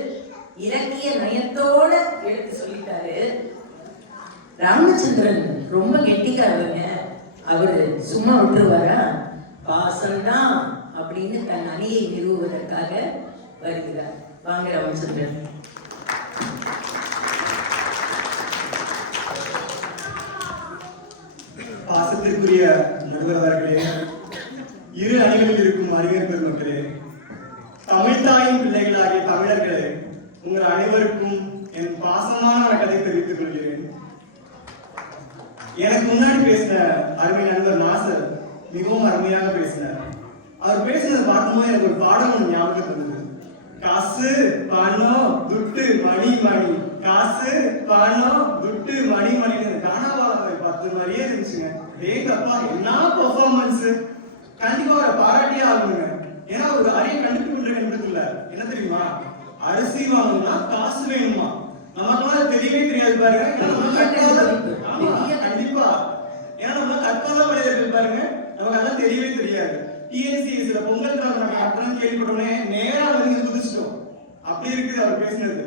இலக்கிய நயத்தோட எடுத்து சொல்லிட்டாரு. ராமச்சந்திரன் ரொம்ப கெட்டிக்காரங்க. அவரு சும்மா விட்டுருவாரா? பாசம்தான் அப்படின்னு தன் அணியை நிறுவுவதற்காக வருகிறார். வாங்க ராமச்சந்திரன். பாசத்திற்குரிய நடுவர் அவர்களே, இரு அணிகளில் இருக்கும் அறிஞர் பெருமக்களே, தமிழ்தாயின் பிள்ளைகளாகிய தமிழர்களே, உங்கள் அனைவருக்கும் என் பாசமான வணக்கத்தை தெரிவித்துக் கொள்கிறேன். எனக்கு முன்னாடி பேசின அருமை நண்பர் நாசர் மிகவும் அருமையாக பேசினார். அவர் பேசினதை பார்க்கும்போது எனக்கு ஒரு பாடம் ஒன்று ஞாபகத்துக்கு வந்தது. காசு பணம் துட்டு மணி மணி, காசு பணம் துட்டு மணி மணி. காணாபாவை பார்த்த மாதிரியே இருந்துச்சுங்க. ஏங்கப்பா என்ன பெர்ஃபார்மன்ஸ்! கண்டிப்பா அவரை பாராட்டியே ஆகணுங்க. ஏன்னா ஒரு காரியம் கண்டுபிடிக்கிறதுல என்ன தெரியுமா, அரிசி வாங்கணும்னா காசு வேணுமா? நமக்கு தெரியவே தெரியாது பாருங்க. கண்டிப்பா ஏன்னா நம்ம தற்கால மனிதர்கள் பாருங்க, நமக்கு அதெல்லாம் தெரியவே தெரியாது. TNCSல பொங்கல் நம்ம அத்தனை கேள்விப்பட்டோன்னே நேரா வந்து குதிச்சிட்டோம். அப்படி இருக்குது அவர் பேசினது.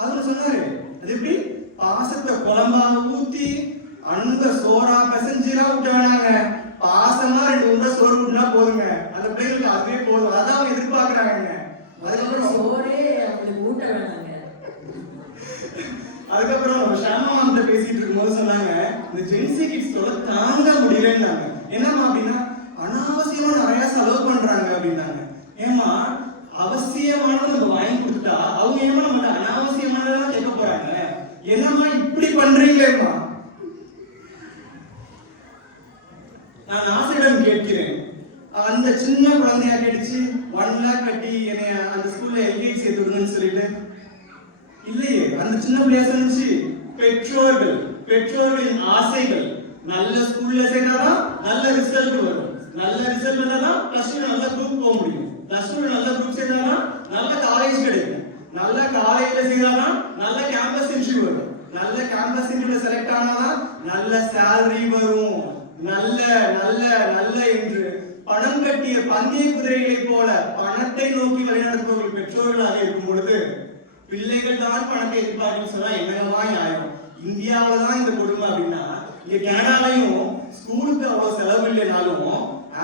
அது சொன்னாரு, அது எப்படி பாசத்தை குழம்பா ஊத்தி அந்த சோறா பிசைஞ்சுனா விட்ட வேணாங்க, பாசமா 2 உருண்டை சோறு விட்டுனா போதுங்க. அந்த பிள்ளைங்களுக்கு அதுவே போதும். அதான் அவங்க எதிர்பார்க்கிறாங்க. அதுக்கப்புறம் சோறே அவங்களுக்கு ஊட்ட வேணாங்க. அதுக்கப்புறம் ஷாமா வந்து பேசிட்டு இருக்கும்போது சொன்னாங்க, இந்த ஜென்சி கிட்ஸோட தாங்க முடியலன்னாங்க. என்னமா அப்படின்னா, அனாவசியமா நிறைய செலவு பண்றாங்க அப்படின்னாங்க. ஏமா அவசியமானது நம்ம வாங்கி கொடுத்துட்டா அவங்க ஏமா நம்ம அனாவசியமானதெல்லாம் கேட்க போறாங்க? என்னம்மா இப்படி பண்றீங்களேம்மா? நான் ஆசிரியரிடம் கேட்கிறேன், அந்த சின்ன குழந்தையா கேட்டுச்சு 1 lakh கட்டி என்னை அந்த ஸ்கூல்ல LKG சேர்த்து விடுங்கன்னு சொல்லிட்டு, இல்லையே அந்த சின்ன பிள்ளையா சொல்லுச்சு, பெற்றோர்களின் ஆசைகள் நல்ல ஸ்கூல்ல சேர்த்தாதான் நல்ல ரிசல்ட் வரும், நல்ல ரிசல்ட் வந்தாதான் +2 நல்ல குரூப் போக முடியும், +2 நல்ல குரூப் சேர்த்தாதான் நல்ல காலேஜ் கிடைக்கும், நல்ல காலேஜ்ல சேர்த்தாதான் நல்ல கேம்பஸ் இன்டர்வியூ வரும், நல்ல கேம்பஸ் இன்டர்வியூல செலக்ட் ஆனாதான் நல்ல salary வரும், நல்ல நல்ல நல்ல என்று பணம் கட்டிய பந்தய குதிரைகளை போல பணத்தை நோக்கி வழிநடத்துபவர்கள் பெற்றோர்களாக இருக்கும் பொழுது பிள்ளைகள் தான் பணத்தை எதிர்பார்க்கணும்னு சொன்னா என்னமா நியாயம்? இந்தியாவில தான் இந்த கொடுமை அப்படின்னா, இங்க கனடாலையும் ஸ்கூலுக்கு அவ்வளவு செலவு இல்லைனாலும்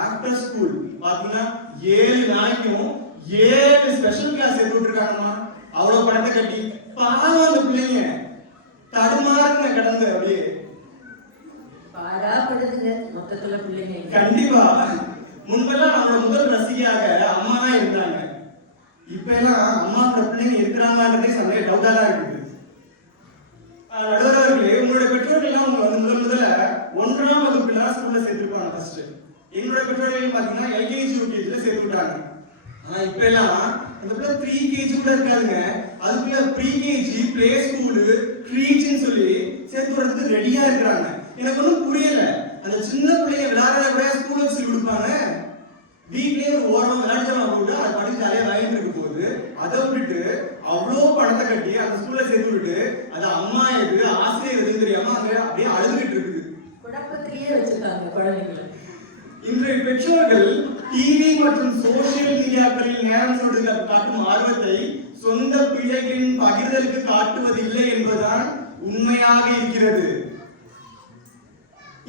ஆஃப்டர் ஸ்கூல் பாத்தீங்கன்னா 7 நாளைக்கும் 7 ஸ்பெஷல் கிளாஸ் எடுத்து விட்டுருக்காங்கம்மா. அவ்வளவு பணத்தை கட்டி பாவம் அந்த பிள்ளைங்க தடுமாறுங்க கடந்து அப்படியே பாடாப்படுதுங்க மொத்தத்துல பிள்ளைங்க. கண்டிப்பா முன்பெல்லாம் நம்மளோட முதல் ரசிகையாக அம்மா தான் இருந்தாங்க. இப்ப எல்லாம் அம்மாவோட பிள்ளைங்க இருக்கிறாங்கன்றதே சந்தேக டவுட்டா தான் இருக்குது. நடுவர்களே, உங்களுடைய பெற்றோர்கள் எல்லாம் உங்களை வந்து முதல்ல 1ஆம் வகுப்புல ஸ்கூல்ல சேர்த்துருப்பாங்க. ஃபர்ஸ்ட் எங்களோட பெற்றோர்கள் பாத்தீங்கன்னா LKG UKG சேர்த்து விட்டாங்க. ஆனா இப்ப எல்லாம் அந்த பிள்ளை 3 kg கூட இருக்காதுங்க, அதுக்குள்ள ப்ரீகேஜி, பிளே ஸ்கூலு, க்ரீச்னு சொல்லி சேர்த்து விடுறதுக்கு ரெடியா இருக்கிறாங்க. எனக்கு ஒன்றும் புரியல, அந்த சின்ன பிள்ளைய விளையாடுற கூட ஸ்கூல்ல சொல்லி கொடுப்பாங்க, வீட்லயே ஒரு ஓரம் விளையாடுறவங்க போட்டு அது படி ஜாலியா விளையாண்டு இருக்க போகுது. அதை விட்டுட்டு அவ்வளோ பணத்தை கட்டி அந்த ஸ்கூல்ல சேர்த்து விட்டு அது அம்மா எது ஆசிரியர் எதுன்னு தெரியாம அங்க அப்படியே அழுதுகிட்டு இருக்குது. குழப்பத்திலேயே வச்சிருக்காங்க குழந்தைங்களை. இன்றைய பெற்றோர்கள் டிவி மற்றும் சோசியல் மீடியாக்களில் நேரம் சொல்றதுக்கு காட்டும் ஆர்வத்தை சொந்த பிள்ளைகளின் பகிர்தலுக்கு காட்டுவதில்லை என்பதுதான் உண்மையாக இருக்கிறது.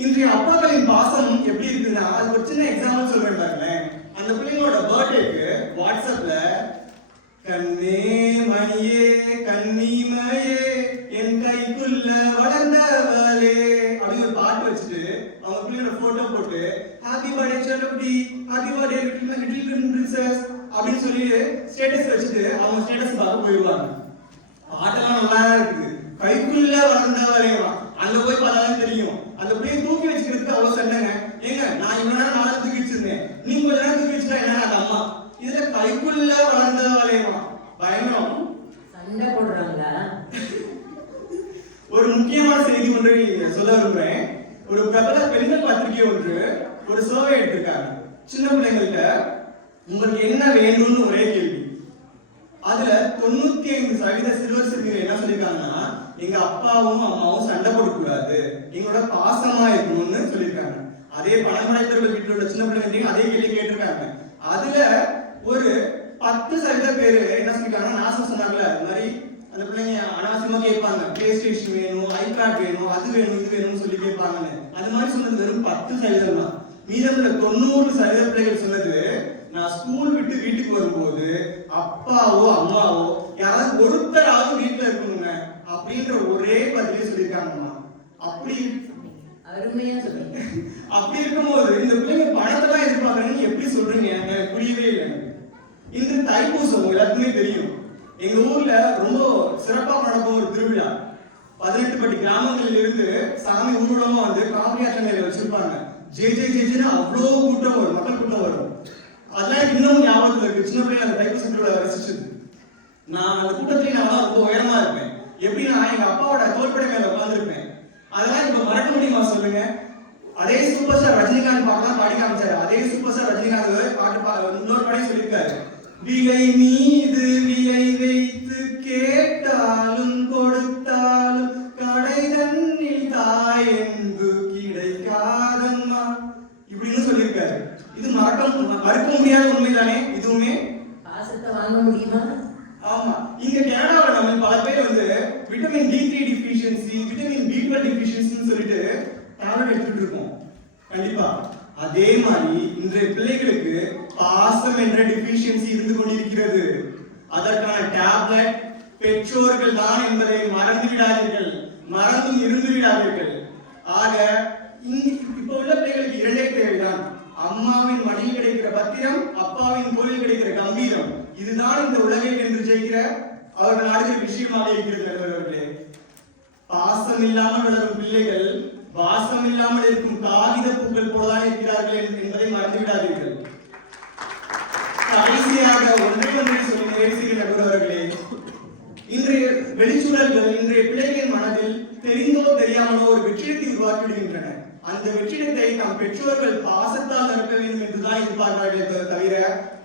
இன்றைய அப்பாக்களின் பாசம் எப்படி இருக்குன்னா, அது ஒரு சின்ன எக்ஸாம்பிள் சொல்றேன் பாருங்களேன். அந்த பிள்ளைங்களோட பர்த்டேக்கு வாட்ஸ்அப்ல கண்ணே மணியே கன்னிமையே என் கைக்குள்ள வளர்ந்தவளே அப்படின்னு ஒரு பாட்டு வச்சுட்டு அவங்க பிள்ளைங்களோட போட்டோ போட்டு ஹாப்பி பர்த்டே செல்லக்குட்டி, ஹாப்பி பர்த்டே லிட்டில் பிரின்சஸ் அப்படின்னு சொல்லி ஸ்டேட்டஸ் வச்சுட்டு அவங்க ஸ்டேட்டஸ் பார்க்க போயிடுவாங்க. பாட்டெல்லாம் நல்லா இருக்குது, கைக்குள்ள வளர்ந்தவளேவா, அங்க போய் பார்த்தாலும் தெரியும். அந்த பிள்ளையை தூக்கி வச்சுக்கிறதுக்கு அவ சொன்னாங்க, ஏங்க நான் இவ்வளவு நேரம் நாளை தூக்கி வச்சிருந்தேன், நீங்க கொஞ்ச நேரம் தூக்கி வச்சுட்டா என்ன அது அம்மா, இதுல கைக்குள்ள வளர்ந்தவளேவா, பயங்கரம் சண்டை போடுறாங்களா? ஒரு முக்கியமான செய்தி ஒன்றை சொல்ல விரும்புறேன். ஒரு பிரபல பெண்கள் பத்திரிகை ஒன்று ஒரு சர்வே எடுத்திருக்காங்க. சின்ன பிள்ளைங்கள்ட்ட உங்களுக்கு என்ன வேண்டும்னு ஒரே கேள்வி. அதுல 95% சிறுவர் சிறுமிகள் என்ன சொல்லிருக்காங்கன்னா, எங்க அப்பாவும் அம்மாவும் சண்டை போடக்கூடாது, எங்களோட பாசமா இருக்கணும்னு சொல்லியிருக்காங்க. அதே பணமடைத்தவர்கள் வீட்டில் உள்ள சின்ன பிள்ளைங்க அதே கேள்வி கேட்டிருக்காங்க. அதுல ஒரு 10% பேரு என்ன சொல்லிருக்காங்கன்னா, நாசம் சொன்னாங்கல்ல அது மாதிரி அந்த பிள்ளைங்க அனாவசியமா கேட்பாங்க, பிளே ஸ்டேஷன் வேணும், ஐபேட் வேணும், அது வேணும், இது வேணும்னு சொல்லி கேட்பாங்கன்னு. அது மாதிரி சொன்னது வெறும் 10% தான். மீதமுள்ள 90% பிள்ளைகள் சொன்னது, நான் ஸ்கூல் விட்டு வீட்டுக்கு வரும்போது அப்பாவோ அம்மாவோ யாராவது ஒருத்தராவது வீட்டுல இருக்கணுங்க அப்படின்ற ஒரே பதிலே சொல்லியிருக்காங்கம்மா. அப்படி அருமையா சொல்றீங்க. அப்படி இருக்கும்போது இந்த பிள்ளைங்க பணத்தெல்லாம் எதிர்பார்க்கறீங்க எப்படி சொல்றீங்க? எனக்கு புரியவே இல்லை. இன்று தைப்பூசம் எல்லாத்துக்குமே தெரியும். எங்க ஊர்ல ரொம்ப சிறப்பா நடக்கும் ஒரு திருவிழா. 18 பட்டி கிராமங்களில் இருந்து சாமி ஊர்வலமா வந்து காவிரி ஆற்றங்கரையில வச்சிருப்பாங்க. ஜே ஜே ஜேன்னு அவ்வளோ கூட்டம் வரும், மக்கள் கூட்டம் வரும். அதெல்லாம் இன்னும் ஞாபகத்துல இருக்கு. சின்ன பிள்ளைங்க அந்த தைப்பூச திருவிழா ரசிச்சது. நான் அந்த கூட்டத்திலேயே நான் ரொம்ப உயரமா இருப்பேன். எப்படி நான் எங்க அப்பாவோட தோள்படை மேல உட்கார்ந்துருப்பேன். அதெல்லாம் இப்ப மறக்க முடியுமா சொல்லுங்க? அதே சூப்பர் ஸ்டார் ரஜினிகாந்த் பாக்கலாம் பாடி காமிச்சாரு. அதே சூப்பர் ஸ்டார் ரஜினிகாந்த் பாட்டு இன்னொரு பாடி சொல்லியிருக்காரு, விலை மீது விலை வைத்து கேட்டாலும் கொடுத்தாலும் கடை தண்ணில் தாயெங்கு கிடைக்காதம்மா இப்படின்னு சொல்லியிருக்காரு. இது மறக்க முடியாத உண்மைதானே இதுவுமே? பாசத்தை வாங்க முடியுமா? ஆமா. இங்க கனடாவில் நம்ம பல பேர் வந்து vitamin D3 deficiency, vitamin B12 டிஃபிஷியன்சின்னு சொல்லிட்டு டேப்லெட் எடுத்துட்டு இருக்கோம். கண்டிப்பா அதே மாதிரி இன்றைய பிள்ளைகளுக்கு பாசம் என்ற டிஃபிஷியன்சி இருந்து கொண்டிருக்கிறது. அதற்கான டேப்லெட் பெற்றோர்கள் தான் என்பதை மறந்து விடாதீர்கள், மறந்தும் இருந்து விடாதீர்கள். ஆக இப்ப உள்ள பிள்ளைகளுக்கு இரண்டே தேவைதான், அம்மாவின் மடியில் கிடைக்கிற பத்திரம், அப்பாவின் தோளில் கிடைக்கிற கம்பீரம். இதுதான் இந்த உலகில் என்று ஜெயிக்கிற அவர்கள் நாடுகிற விஷயமாக இருக்கிறது. நண்பர்களே, பாசம் இல்லாமல் வளரும் பிள்ளைகள் வாசம் இல்லாமல் இருக்கும் காகித பூக்கள் போலதான் இருக்கிறார்கள் என்பதை மறந்து விடாதீர்கள். கடைசியாக ஒன்றை சொல்லி நிறைவு செய்கிற நண்பர்களே, இன்றைய வெளிச்சூழல்கள் இன்றைய பிள்ளைகளின் மனதில் தெரிந்தோ தெரியாமலோ ஒரு வெற்றிடத்தை உருவாக்கி விடுகின்றன. அந்த வெற்றிடத்தை நம் பெற்றோர்கள் பாசத்தால் நிரப்ப வேண்டும் என்றுதான் எதிர்பார்க்கிறார்கள் தவிர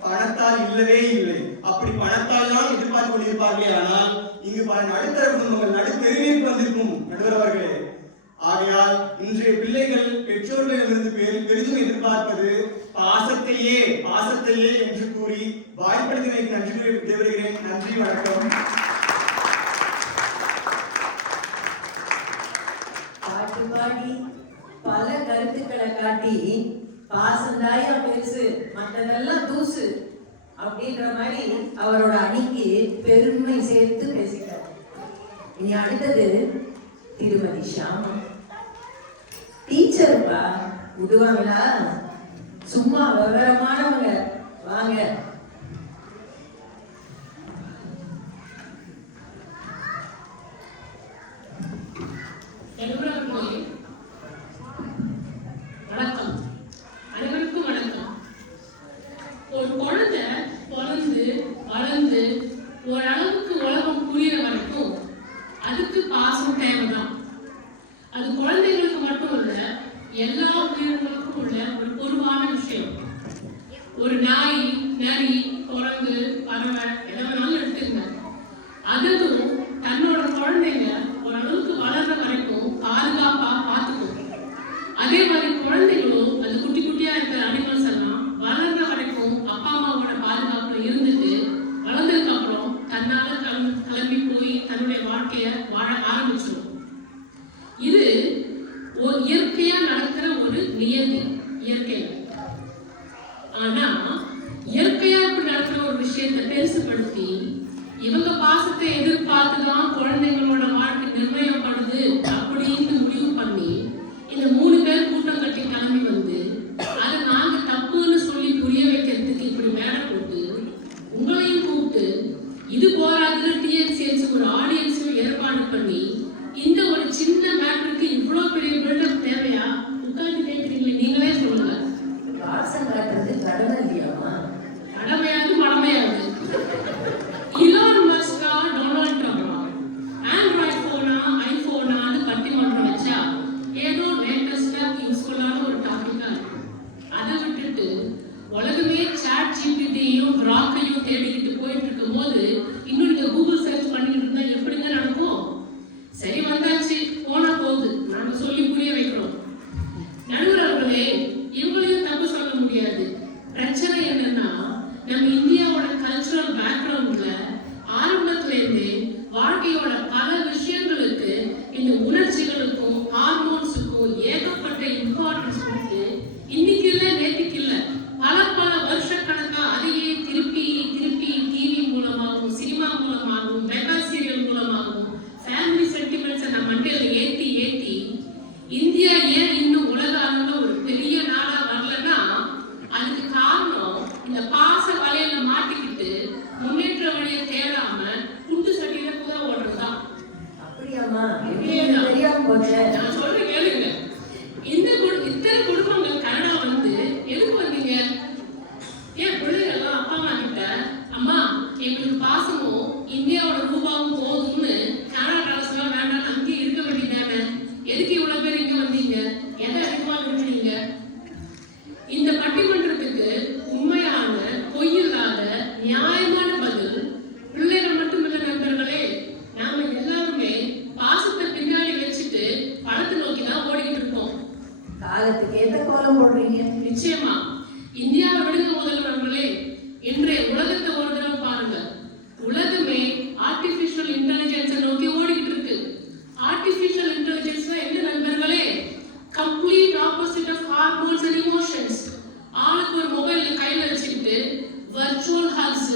பணத்தால் இல்லவே இல்லை. அப்படி பணத்தால் தான் எதிர்பார்த்து கொண்டிருப்பார்களே, ஆனால் இங்கு பல நடுத்தர குடும்பங்கள் நடுத்தெருவிற்கு வந்திருக்கும் நடுவர்களே. ஆகையால் இன்றைய பிள்ளைகள் பெற்றோர்களிடமிருந்து பெரிதும் எதிர்பார்ப்பது பாசத்தையே என்று கூறி வாய்ப்படுத்தினைக்கு நன்றி விடைபெறுகிறேன். நன்றி, வணக்கம். பாட்டு பாடி பல கருத்துக்களை காட்டி பாசந்தாயா பெருசு மற்றதெல்லாம் தூசு அப்படின்ற மாதிரி அவரோட அணிக்கு பெருமை சேர்த்து பேசிட்டார். இனி அடுத்தது திருமதி ஷாமா. டீச்சர்ப்பா விடுவாங்களா? சும்மா விவரமானவங்க வாங்க. வணக்கம், அனைவருக்கும் வணக்கம். ஒரு குழந்தை பிறந்து வளர்ந்து ஓரளவுக்கு உலகம் புரியுற வரைக்கும் அதுக்கு பாசம் தேவைதான். அது குழந்தைகளுக்கு மட்டும் இல்ல, எல்லா உயிர்களுக்கும் உள்ள ஒரு பொதுவான விஷயம். ஒரு நாய், நரி, குரங்கு, பறவை எதை வேணாலும் எடுத்துங்க, அதுவும் தன்னோட குழந்தைங்க ஓரளவுக்கு வளர்ற வரைக்கும் பாதுகாப்பா பார்த்துக்கும். அதே மாதிரி குழந்தைகளும் அது குட்டி குட்டியா இருக்கிற அனிமல்ஸ் எல்லாம் வளர்ற வரைக்கும் அப்பா அம்மாவோட பாதுகாப்புல இருந்துட்டு வளர்ந்ததுக்கு அப்புறம் தன்னால கிளம்பி போய் தன்னுடைய வாழ்க்கைய வாழ ஆரம்பிச்சிடும். இது ஒரு இயற்கையா நடக்கிற ஒரு நியதி, இயற்கை. ஆனா இயற்கையா இப்படி நடக்கிற ஒரு விஷயத்தை பெருசுபடுத்தி இவங்க பாசத்தை எதிர்பார்த்துதான் குழந்தைங்களோட வாழ்க்கை நிர்ணயப்படுது அப்படின்னு முடிவு பண்ணி இந்த 3 பேர் கூட்டம் கட்டி கிளம்பி வந்து அதை நாங்க தப்புன்னு சொல்லி புரிய வைக்கிறதுக்கு இப்படி மேடை போட்டு உங்களையும் கூப்பிட்டு இது போராது டிஎன்சிஎன்சி ஒரு ஆடியன்ஸையும் ஏற்பாடு பண்ணி இந்த ஒரு சின்ன மேட்டருக்கு இவ்வளவு பெரிய பில்டப் தேவையா? உட்கார்ந்து கேட்கிறீங்களே, நீங்களே சொல்லுங்க. வாசம் காட்டுறது கடமை இல்லையாமா? கடமையாது மடமையாது. இலான் மஸ்கா, டொனால்ட் ட்ரம்பா ஆண்ட்ராய்ட் போனா ஐபோனான்னு பட்டிமன்றம் வச்சா ஏதோ லேட்டஸ்டா யூஸ்ஃபுல்லான ஒரு டாபிக்கா இருக்கும். அதை விட்டுட்டு உலகமே சாட் ஜிபிடியையும் ராக்கையும் தேடிக்கிட்டு போயிட்டு இருக்கும் போது இன்னும் நீங்க கூகுள் சர்ச் பண்ணிக்கிட்டு இருந்தா எப்படிங்க நடக்கும்? சரி, வந்தாச்சு, போனா போகுது, நாங்க சொல்லி புரிய வைக்கிறோம். நடுவர் அவர்களே, இவங்களையும் தப்பு சொல்ல முடியாது. பிரச்சனை என்னன்னா, நம்ம இந்தியாவோட கல்ச்சுரல் பேக்ரவுண்ட்ல ஆரம்பத்துல இருந்தே வாழ்க்கையோட பல விஷயங்களுக்கு இந்த உணர்ச்சிகளுக்கும் ஹார்மோன்ஸுக்கும் ஏகப்பட்ட இம்பார்ட்டன்ஸ் கொடுத்து இன்னைக்கு இல்ல நேற்றுக்கு இல்ல பல வருஷக்கணக்கா அதையே திருப்பி திருப்பி டிவி மூலமாகவும் சினிமா மூலமாகவும் மெகா சீரியல் மூலமாகவும் ஃபேமிலி சென்டிமெண்ட்ஸை நம்ம மண்டையில ஏத்தி இந்தியா ஏன் இன்னும் உலக அளவுல ஒரு பெரிய நாடா வரலன்னா அதுக்கு காரணம் இந்த பாச வலையில மாட்டிக்கிட்டு முன்னேற்ற வழியை தேடாம குண்டு சட்டியில கூட ஓடுறதுதான். அப்படியாமா? தெரியாம போச்சு. நான் சொல்றேன் கேளுங்க. இத்தனை குடும்பங்கள் கனடா வந்து எதுக்கு வந்தீங்க? ஏன் பிள்ளைகள்லாம் அப்பா அம்மா கிட்ட அம்மா எங்களுக்கு பாசமும் இந்தியாவோட ரூபாவும் போதும்னு கனடா டாலர்ஸ்லாம் வேண்டாம் அங்கேயே இருக்க வேண்டியதானே? எதுக்கு இவ்வளவு பேர் இங்க வந்தீங்க? எதை அதிகமா விரும்புறீங்க? இந்த பட்டிமன்றத்துக்கு உண்மையான பொய்யில்லாத நியாயமான பதில் பிள்ளைகள் மட்டுமில்ல நண்பர்களே, நாம எல்லாருமே பாசத்தை பின்னாடி வச்சுட்டு பணத்தை நோக்கி தான் ஓடிக்கிட்டு இருக்கோம். காலத்துக்கு எந்த கோலம் போடுறீங்க? நிச்சயமா இந்தியாவை விடுங்க முதல்வர்களே. இன்றைய உலகத்தை ஒரு தடவை பாருங்க. உலகமே ஆர்டிபிஷியல் இன்டெலிஜென்ஸை நோக்கி ஓடிக்கிட்டு இருக்கு. ஆர்டிபிஷியல் இன்டெலிஜென்ஸ் என்ன நண்பர்களே? Complete opposite of hormones and emotions. ஆளுக்கு ஒரு மொபைல்ல கையில வச்சுக்கிட்டு virtual hugs,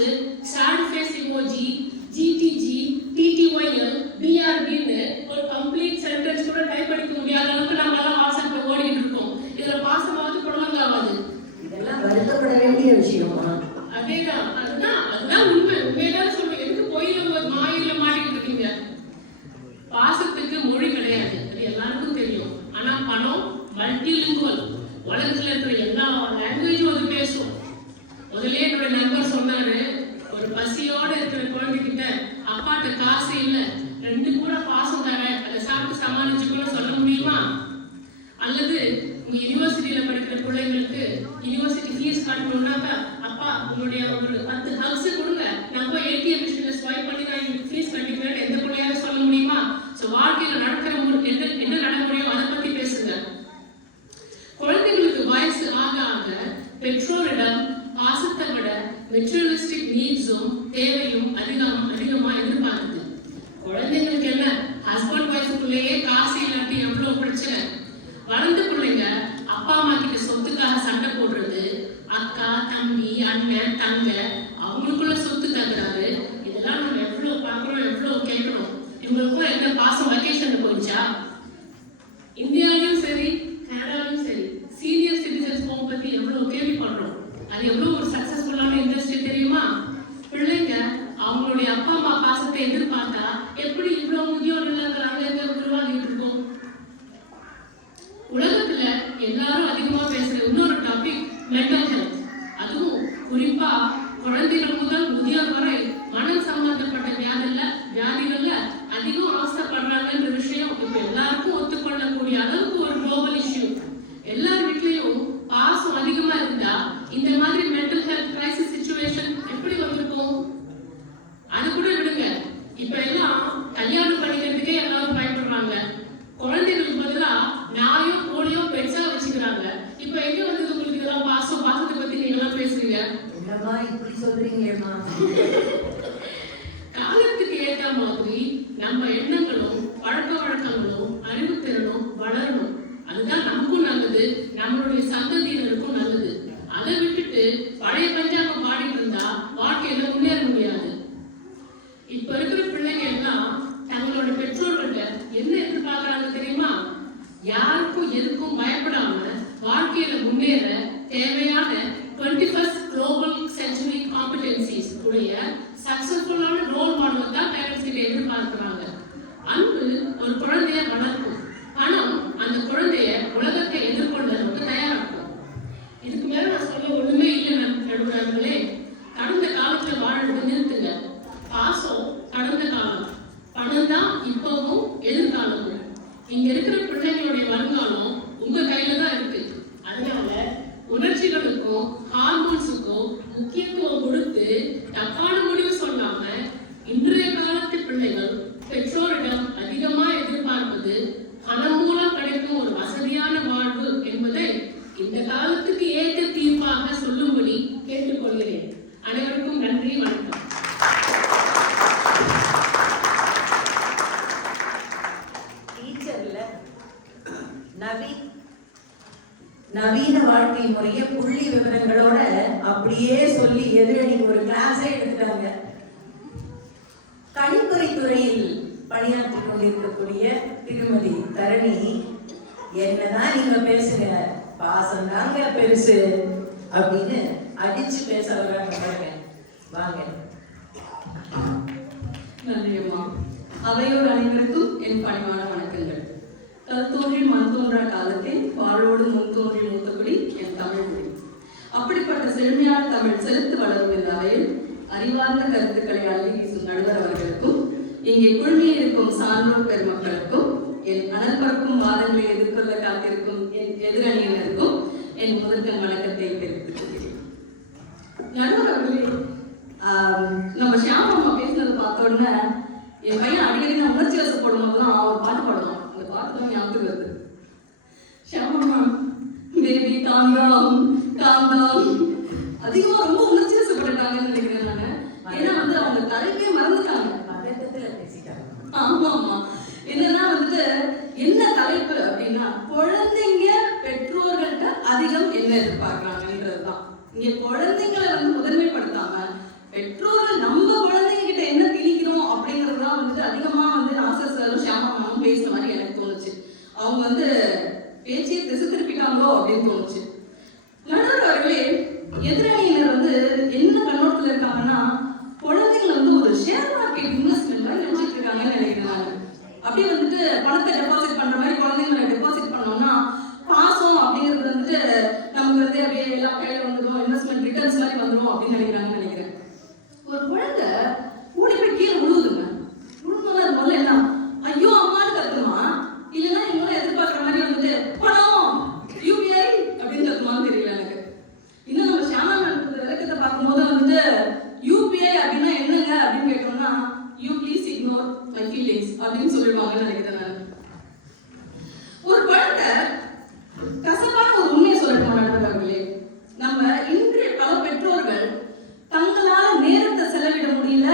chat face emoji, GTG, TTYL, பிஆர்பின்னு ஒரு கம்ப்ளீட் சென்டென்ஸ் கூட டைப் அடிக்க முடியாத அளவுக்கு நம்ம எல்லாம் வாட்ஸ்அப்ல ஓடிக்கிட்டு இருக்கோம். இதுல பாசமாவது புடலங்காவது. இதெல்லாம் வருத்தப்பட வேண்டிய விஷயமா? அதுதான் உண்மைதான் சொல்றேன். எதுக்கு போயில மாயில மாட்டிக்கிட்டு இருக்கீங்க? பாசத்துக்கு மொழி கிடையாது, அது எல்லாருக்கும் தெரியும். ஆனா பணம் மல்டிலிங்குவல். உலகத்துல இருக்கிற எல்லா லாங்குவேஜும் அது பேசும். முதல்ல என்னோட நண்பர் சொன்னாரு, ஒரு பசியோட இருக்கிற குழந்தைகிட்ட அப்பாட்ட காசு இல்ல, 2 கூட பாசம் தரேன், அதை சாப்பிட்டு சமாளிச்சு கூட சொல்ல முடியுமா? அல்லது உங்க யூனிவர்சிட்டியில படிக்கிற பிள்ளைங்களுக்கு யூனிவர்சிட்டி ஃபீஸ் கட்டணும்னாக்கா அப்பா உங்களுடைய ஒரு 10 ஹக்ஸ் கொடுங்க, நான் போய் ஏடிஎம் மிஷின்ல ஸ்வைப் பண்ணி நான் ஃபீஸ் கட்டிக்கிறேன் எந்த பிள்ளையாவது சொல்ல முடியுமா? ஸோ வாழ்க்கையில நடக்கிற என்ன நடைமுறையோ அதை பத்தி பேசுங்க. குழந்தைங்களுக்கு வயசு ஆக ஆக பெற்றோரிடம் பாசத்தை விட மெட்டீரியலிஸ்டிக் நீட்ஸும் தேவையும் அதிகமா எதிர்பார்க்குது. குழந்தைங்களுக்கு என்ன, ஹஸ்பண்ட் ஒய்ஃபுக்குள்ளேயே காசு இல்லாட்டி எவ்வளவு பிரச்சனை. வளர்ந்த பிள்ளைங்க அப்பா அம்மா கிட்ட சொத்துக்காக சண்டை போடுறது, அக்கா தம்பி அண்ணன் தங்க அவங்களுக்குள்ள சொத்து தகுறாரு, இதெல்லாம் நம்ம எவ்வளவு பார்க்கிறோம் எவ்வளவு கேட்கிறோம். இவங்களுக்கும் என்ன பாசம் வெக்கேஷன்ல போயிடுச்சா? இந்தியாவிலும் சரி கனடாவிலும் சரி சீனியர் சிட்டிசன்ஸ் ஹோம் பத்தி எவ்வளவு கேள்விப்படுறோம். அது எவ்வளவு ஒரு சக்சஸ்ஃபுல்லான இண்டஸ்ட்ரி தெரியுமா? பிள்ளைங்க அவங்களுடைய அப்பா அம்மா பாசத்தை எதிர்பார்த்தா எப்படி இவ்வளவு முதியோர் இல்லைங்கிறாங்க உருவாகிட்டு இருக்கோம். உலகத்துல எல்லாரும் அதிகமா பேசுற இன்னொரு டாபிக் மென்டல் ஹெல்த். அதுவும் குறிப்பா குழந்தைகள் முதல் முதியோர் வரை மனம் சம்பந்தப்பட்ட வியாதிகள்ல அதிகம் அவசரப்படுறாங்கன்ற விஷயம் இப்ப எல்லாருக்கும் ஒத்துக்கொள்ளக்கூடிய அளவுக்கு ஒரு குளோபல் இஷ்யூ. எல்லார் வீட்லயும் பாசம் அதிகமா இருந்தா இந்த மாதிரி மென்டல் ஹெல்த் கிரைசிஸ் சிச்சுவேஷன் எப்படி வந்திருக்கும்? அது கூட விடுங்க, இப்ப எல்லாம் கல்யாணம் பண்ணிக்கிறதுக்கே எல்லாரும் பயப்படுறாங்க. குழந்தைகளுக்கு பதிலா நாயும் கோழியும் பெட்ஸா வச்சுக்கிறாங்க. இப்ப எங்க வந்து உங்களுக்கு இதெல்லாம் பாசத்தை பத்தி நீங்க எல்லாம் பேசுறீங்க? என்னம்மா இப்படி சொல்றீங்களேம்மா? காலத்துக்கு ஏற்ற மாதிரி நம்ம எண்ணங்களும் பழக்க வழக்கங்களும் அறிவுத்திறனும் வளரணும். அதுதான் நமக்கும் நல்லது, நம்மளுடைய சந்ததியினருக்கும் நல்லது. அதை விட்டுட்டு பழைய பஞ்சாங்கம் பாடிட்டு இருந்தா வாழ்க்கையில முன்னேற முடியாது. இப்ப இருக்கிற பிள்ளைங்க எல்லாம் தங்களோட பெற்றோர்கள்ட்ட என்ன எதிர்பார்க்கறாங்க தெரியுமா? யாருக்கும் எதுக்கும் பயப்படாம வாழ்க்கையில முன்னேற தேவையான 21st குளோபல் செஞ்சுரி காம்பிடென்சிஸ் உடைய சக்சஸ்ஃபுல்லான ரோல் மாடல் தான் பேரண்ட்ஸ் கிட்ட எதிர்பார்க்கிறாங்க. அன்பு ஒரு குழந்தைய வளர்க்கும், பணம் அந்த குழந்தைய உலகத்தை எதிர்கொள்வதற்கு தயாராக்கும். இதுக்கு மேல நான் சொல்ல ஒண்ணுமே இல்லை நடுவர்களே. கடந்த காலத்துல வாழ்றது நிறுத்துங்க. பாசம் கடந்த காலம், பணம் தான் இப்பவும் எதிர்காலமும். இங்க இருக்கிற பிள்ளைங்களுடைய வருங்காலம் உங்க கையில தான் இருக்கு. அதனால உணர்ச்சிகளுக்கும் ஹார்மோன்ஸுக்கும் முக்கியத்துவம் கொடுத்து தப்பான முடிவு சொல்லாம இன்றைய காலத்து பிள்ளைகள் பெற்றோரிடம் அதிகமா எதிர்பார்ப்பது பணம் மூலம் கிடைக்கும் ஒரு வசதியான வாழ்வு என்பதை இந்த காலத்துக்கு ஏற்ற தீர்ப்பாக சொல்லும்படி கேட்டுக்கொள்கிறேன். அனைவருக்கும் நன்றி, வணக்கம். டீச்சர்ல நவீன வாழ்க்கை முறைய புள்ளி விவரங்களோட அப்படியே சொல்லி எதிரணிக்கு ஒரு கிளாஸே எடுத்துட்டாங்க. கணிப்பொறி துறையில் பணியாற்றிக் கொண்டிருக்கக்கூடிய திருமதி தரணி, என்னதான் நீங்க பேசுங்க, பாசம் தாங்க பெருசு அப்படின்னு அடிச்சு பேச வர்றாங்க. வாங்க. நன்றியம்மா. அவையோர் அனைவருக்கும் என் பணிவான வணக்கங்கள். கருத்தோன்றில் மண்தோன்றா காலத்தில் வாழோடு முன்தோன்றி மூத்தபடி என் தமிழ் மொழி. அப்படிப்பட்ட செழுமையான தமிழ் செலுத்து வளரும் இந்த அவையில் அறிவார்ந்த கருத்துக்களை அள்ளி வீசும் நடுவர் அவர்களுக்கும் இங்கே குழுமி இருக்கும் சான்றோர் பெருமக்களுக்கும் என் அனல்பறக்கும் வாதங்களை எதிர்கொள்ள காத்திருக்கும் என் எதிரணியினருக்கும் என் முதற்கண் வணக்கத்தை தெரிவித்துக் கொள்கிறேன். நடுவர் அவர்களே, நம்ம ஷியாமம்மா பேசினதை பார்த்த உடனே என் பையன் அடிக்கடி நான் உணர்ச்சி வசப்படும் போதுதான் ஒரு பாட்டு பாடுவான். அந்த பாட்டு தான் ஞாபகம் வருது. ஷியாமம்மா பேபி காந்தாம் காந்தாம் அதிகமா ரொம்ப உணர்ச்சி வசப்பட்டுட்டாங்கன்னு நினைக்கிறேன் நாங்க. ஏன்னா வந்து அவங்க தலைப்பே மறந்துட்டாங்க. ஆமா ஆமா. என்னன்னா வந்துட்டு என்ன தலைப்பு அப்படின்னா குழந்தைங்க பெற்றோர்கள்ட்ட அதிகம் என்ன எதிர்பார்க்கறாங்கன்றதுதான். இங்க குழந்தைங்களை வந்து முதன்மைப்படுத்தாம பெற்றோர்கள் நம்ம குழந்தைங்க கிட்ட என்ன திணிக்கிறோம் அப்படிங்கறதுதான் வந்துட்டு அதிகமா வந்து நாசர் சாரும் ஷியாமாவும் பேசுற மாதிரி எனக்கு தோணுச்சு. அவங்க வந்து பேச்சையை திசை திருப்பிட்டாங்களோ அப்படின்னு தோணுச்சு. நடுவர் அவர்களே, எதிரணியினர் வந்து என்ன கண்ணோட்டத்துல இருக்காங்கன்னா குழந்தைங்களை வந்து ஒரு ஷேர் மார்க்கெட் இன்வெஸ்ட்மெண்ட் மாதிரி நினைச்சிட்டு இருக்காங்கன்னு நினைக்கிறாங்க. அப்படியே வந்துட்டு பணத்தை டெபாசிட் பண்ற மாதிரி குழந்தைங்களை டெபாசிட் பண்ணோம்னா பாசம் அப்படிங்கிறது வந்துட்டு நமக்கு வந்து அப்படியே எல்லாம் கையில வந்துடும், இன்வெஸ்ட்மெண்ட் ரிட்டர்ன்ஸ் மாதிரி வந்துடும் அப்படின்னு நினைக்கிறாங்கன்னு நினைக்கிறேன். ஒரு குழந்தை ஓடி போய் கீழே விழுவுதுங்க. விழுந்தோம்னா அது முதல்ல என்ன, ஐயோ அம்மான்னு கத்துமா, இல்லைன்னா இவங்க எதிர்பார்க்குற மாதிரி வந்துட்டு பணம் யூபிஐ அப்படின்னு கத்துமான்னு தெரியல எனக்கு. இன்னும் நம்ம ஷியாமா விளக்கத்தை பார்க்கும்போது வந்துட்டு யூபிஐ அப்படின்னா என்னங்க அப்படின்னு கேட்டோம்னா you please ignore my feelings அப்படின்னு சொல்லிடுவாங்கன்னு நினைக்கிறேன் நான். ஒரு குழந்தை கசப்பான ஒரு உண்மையை சொல்லட்டும் நண்பர்களே, நம்ம இன்றைய பல பெற்றோர்கள் தங்களால நேரத்தை செலவிட முடியல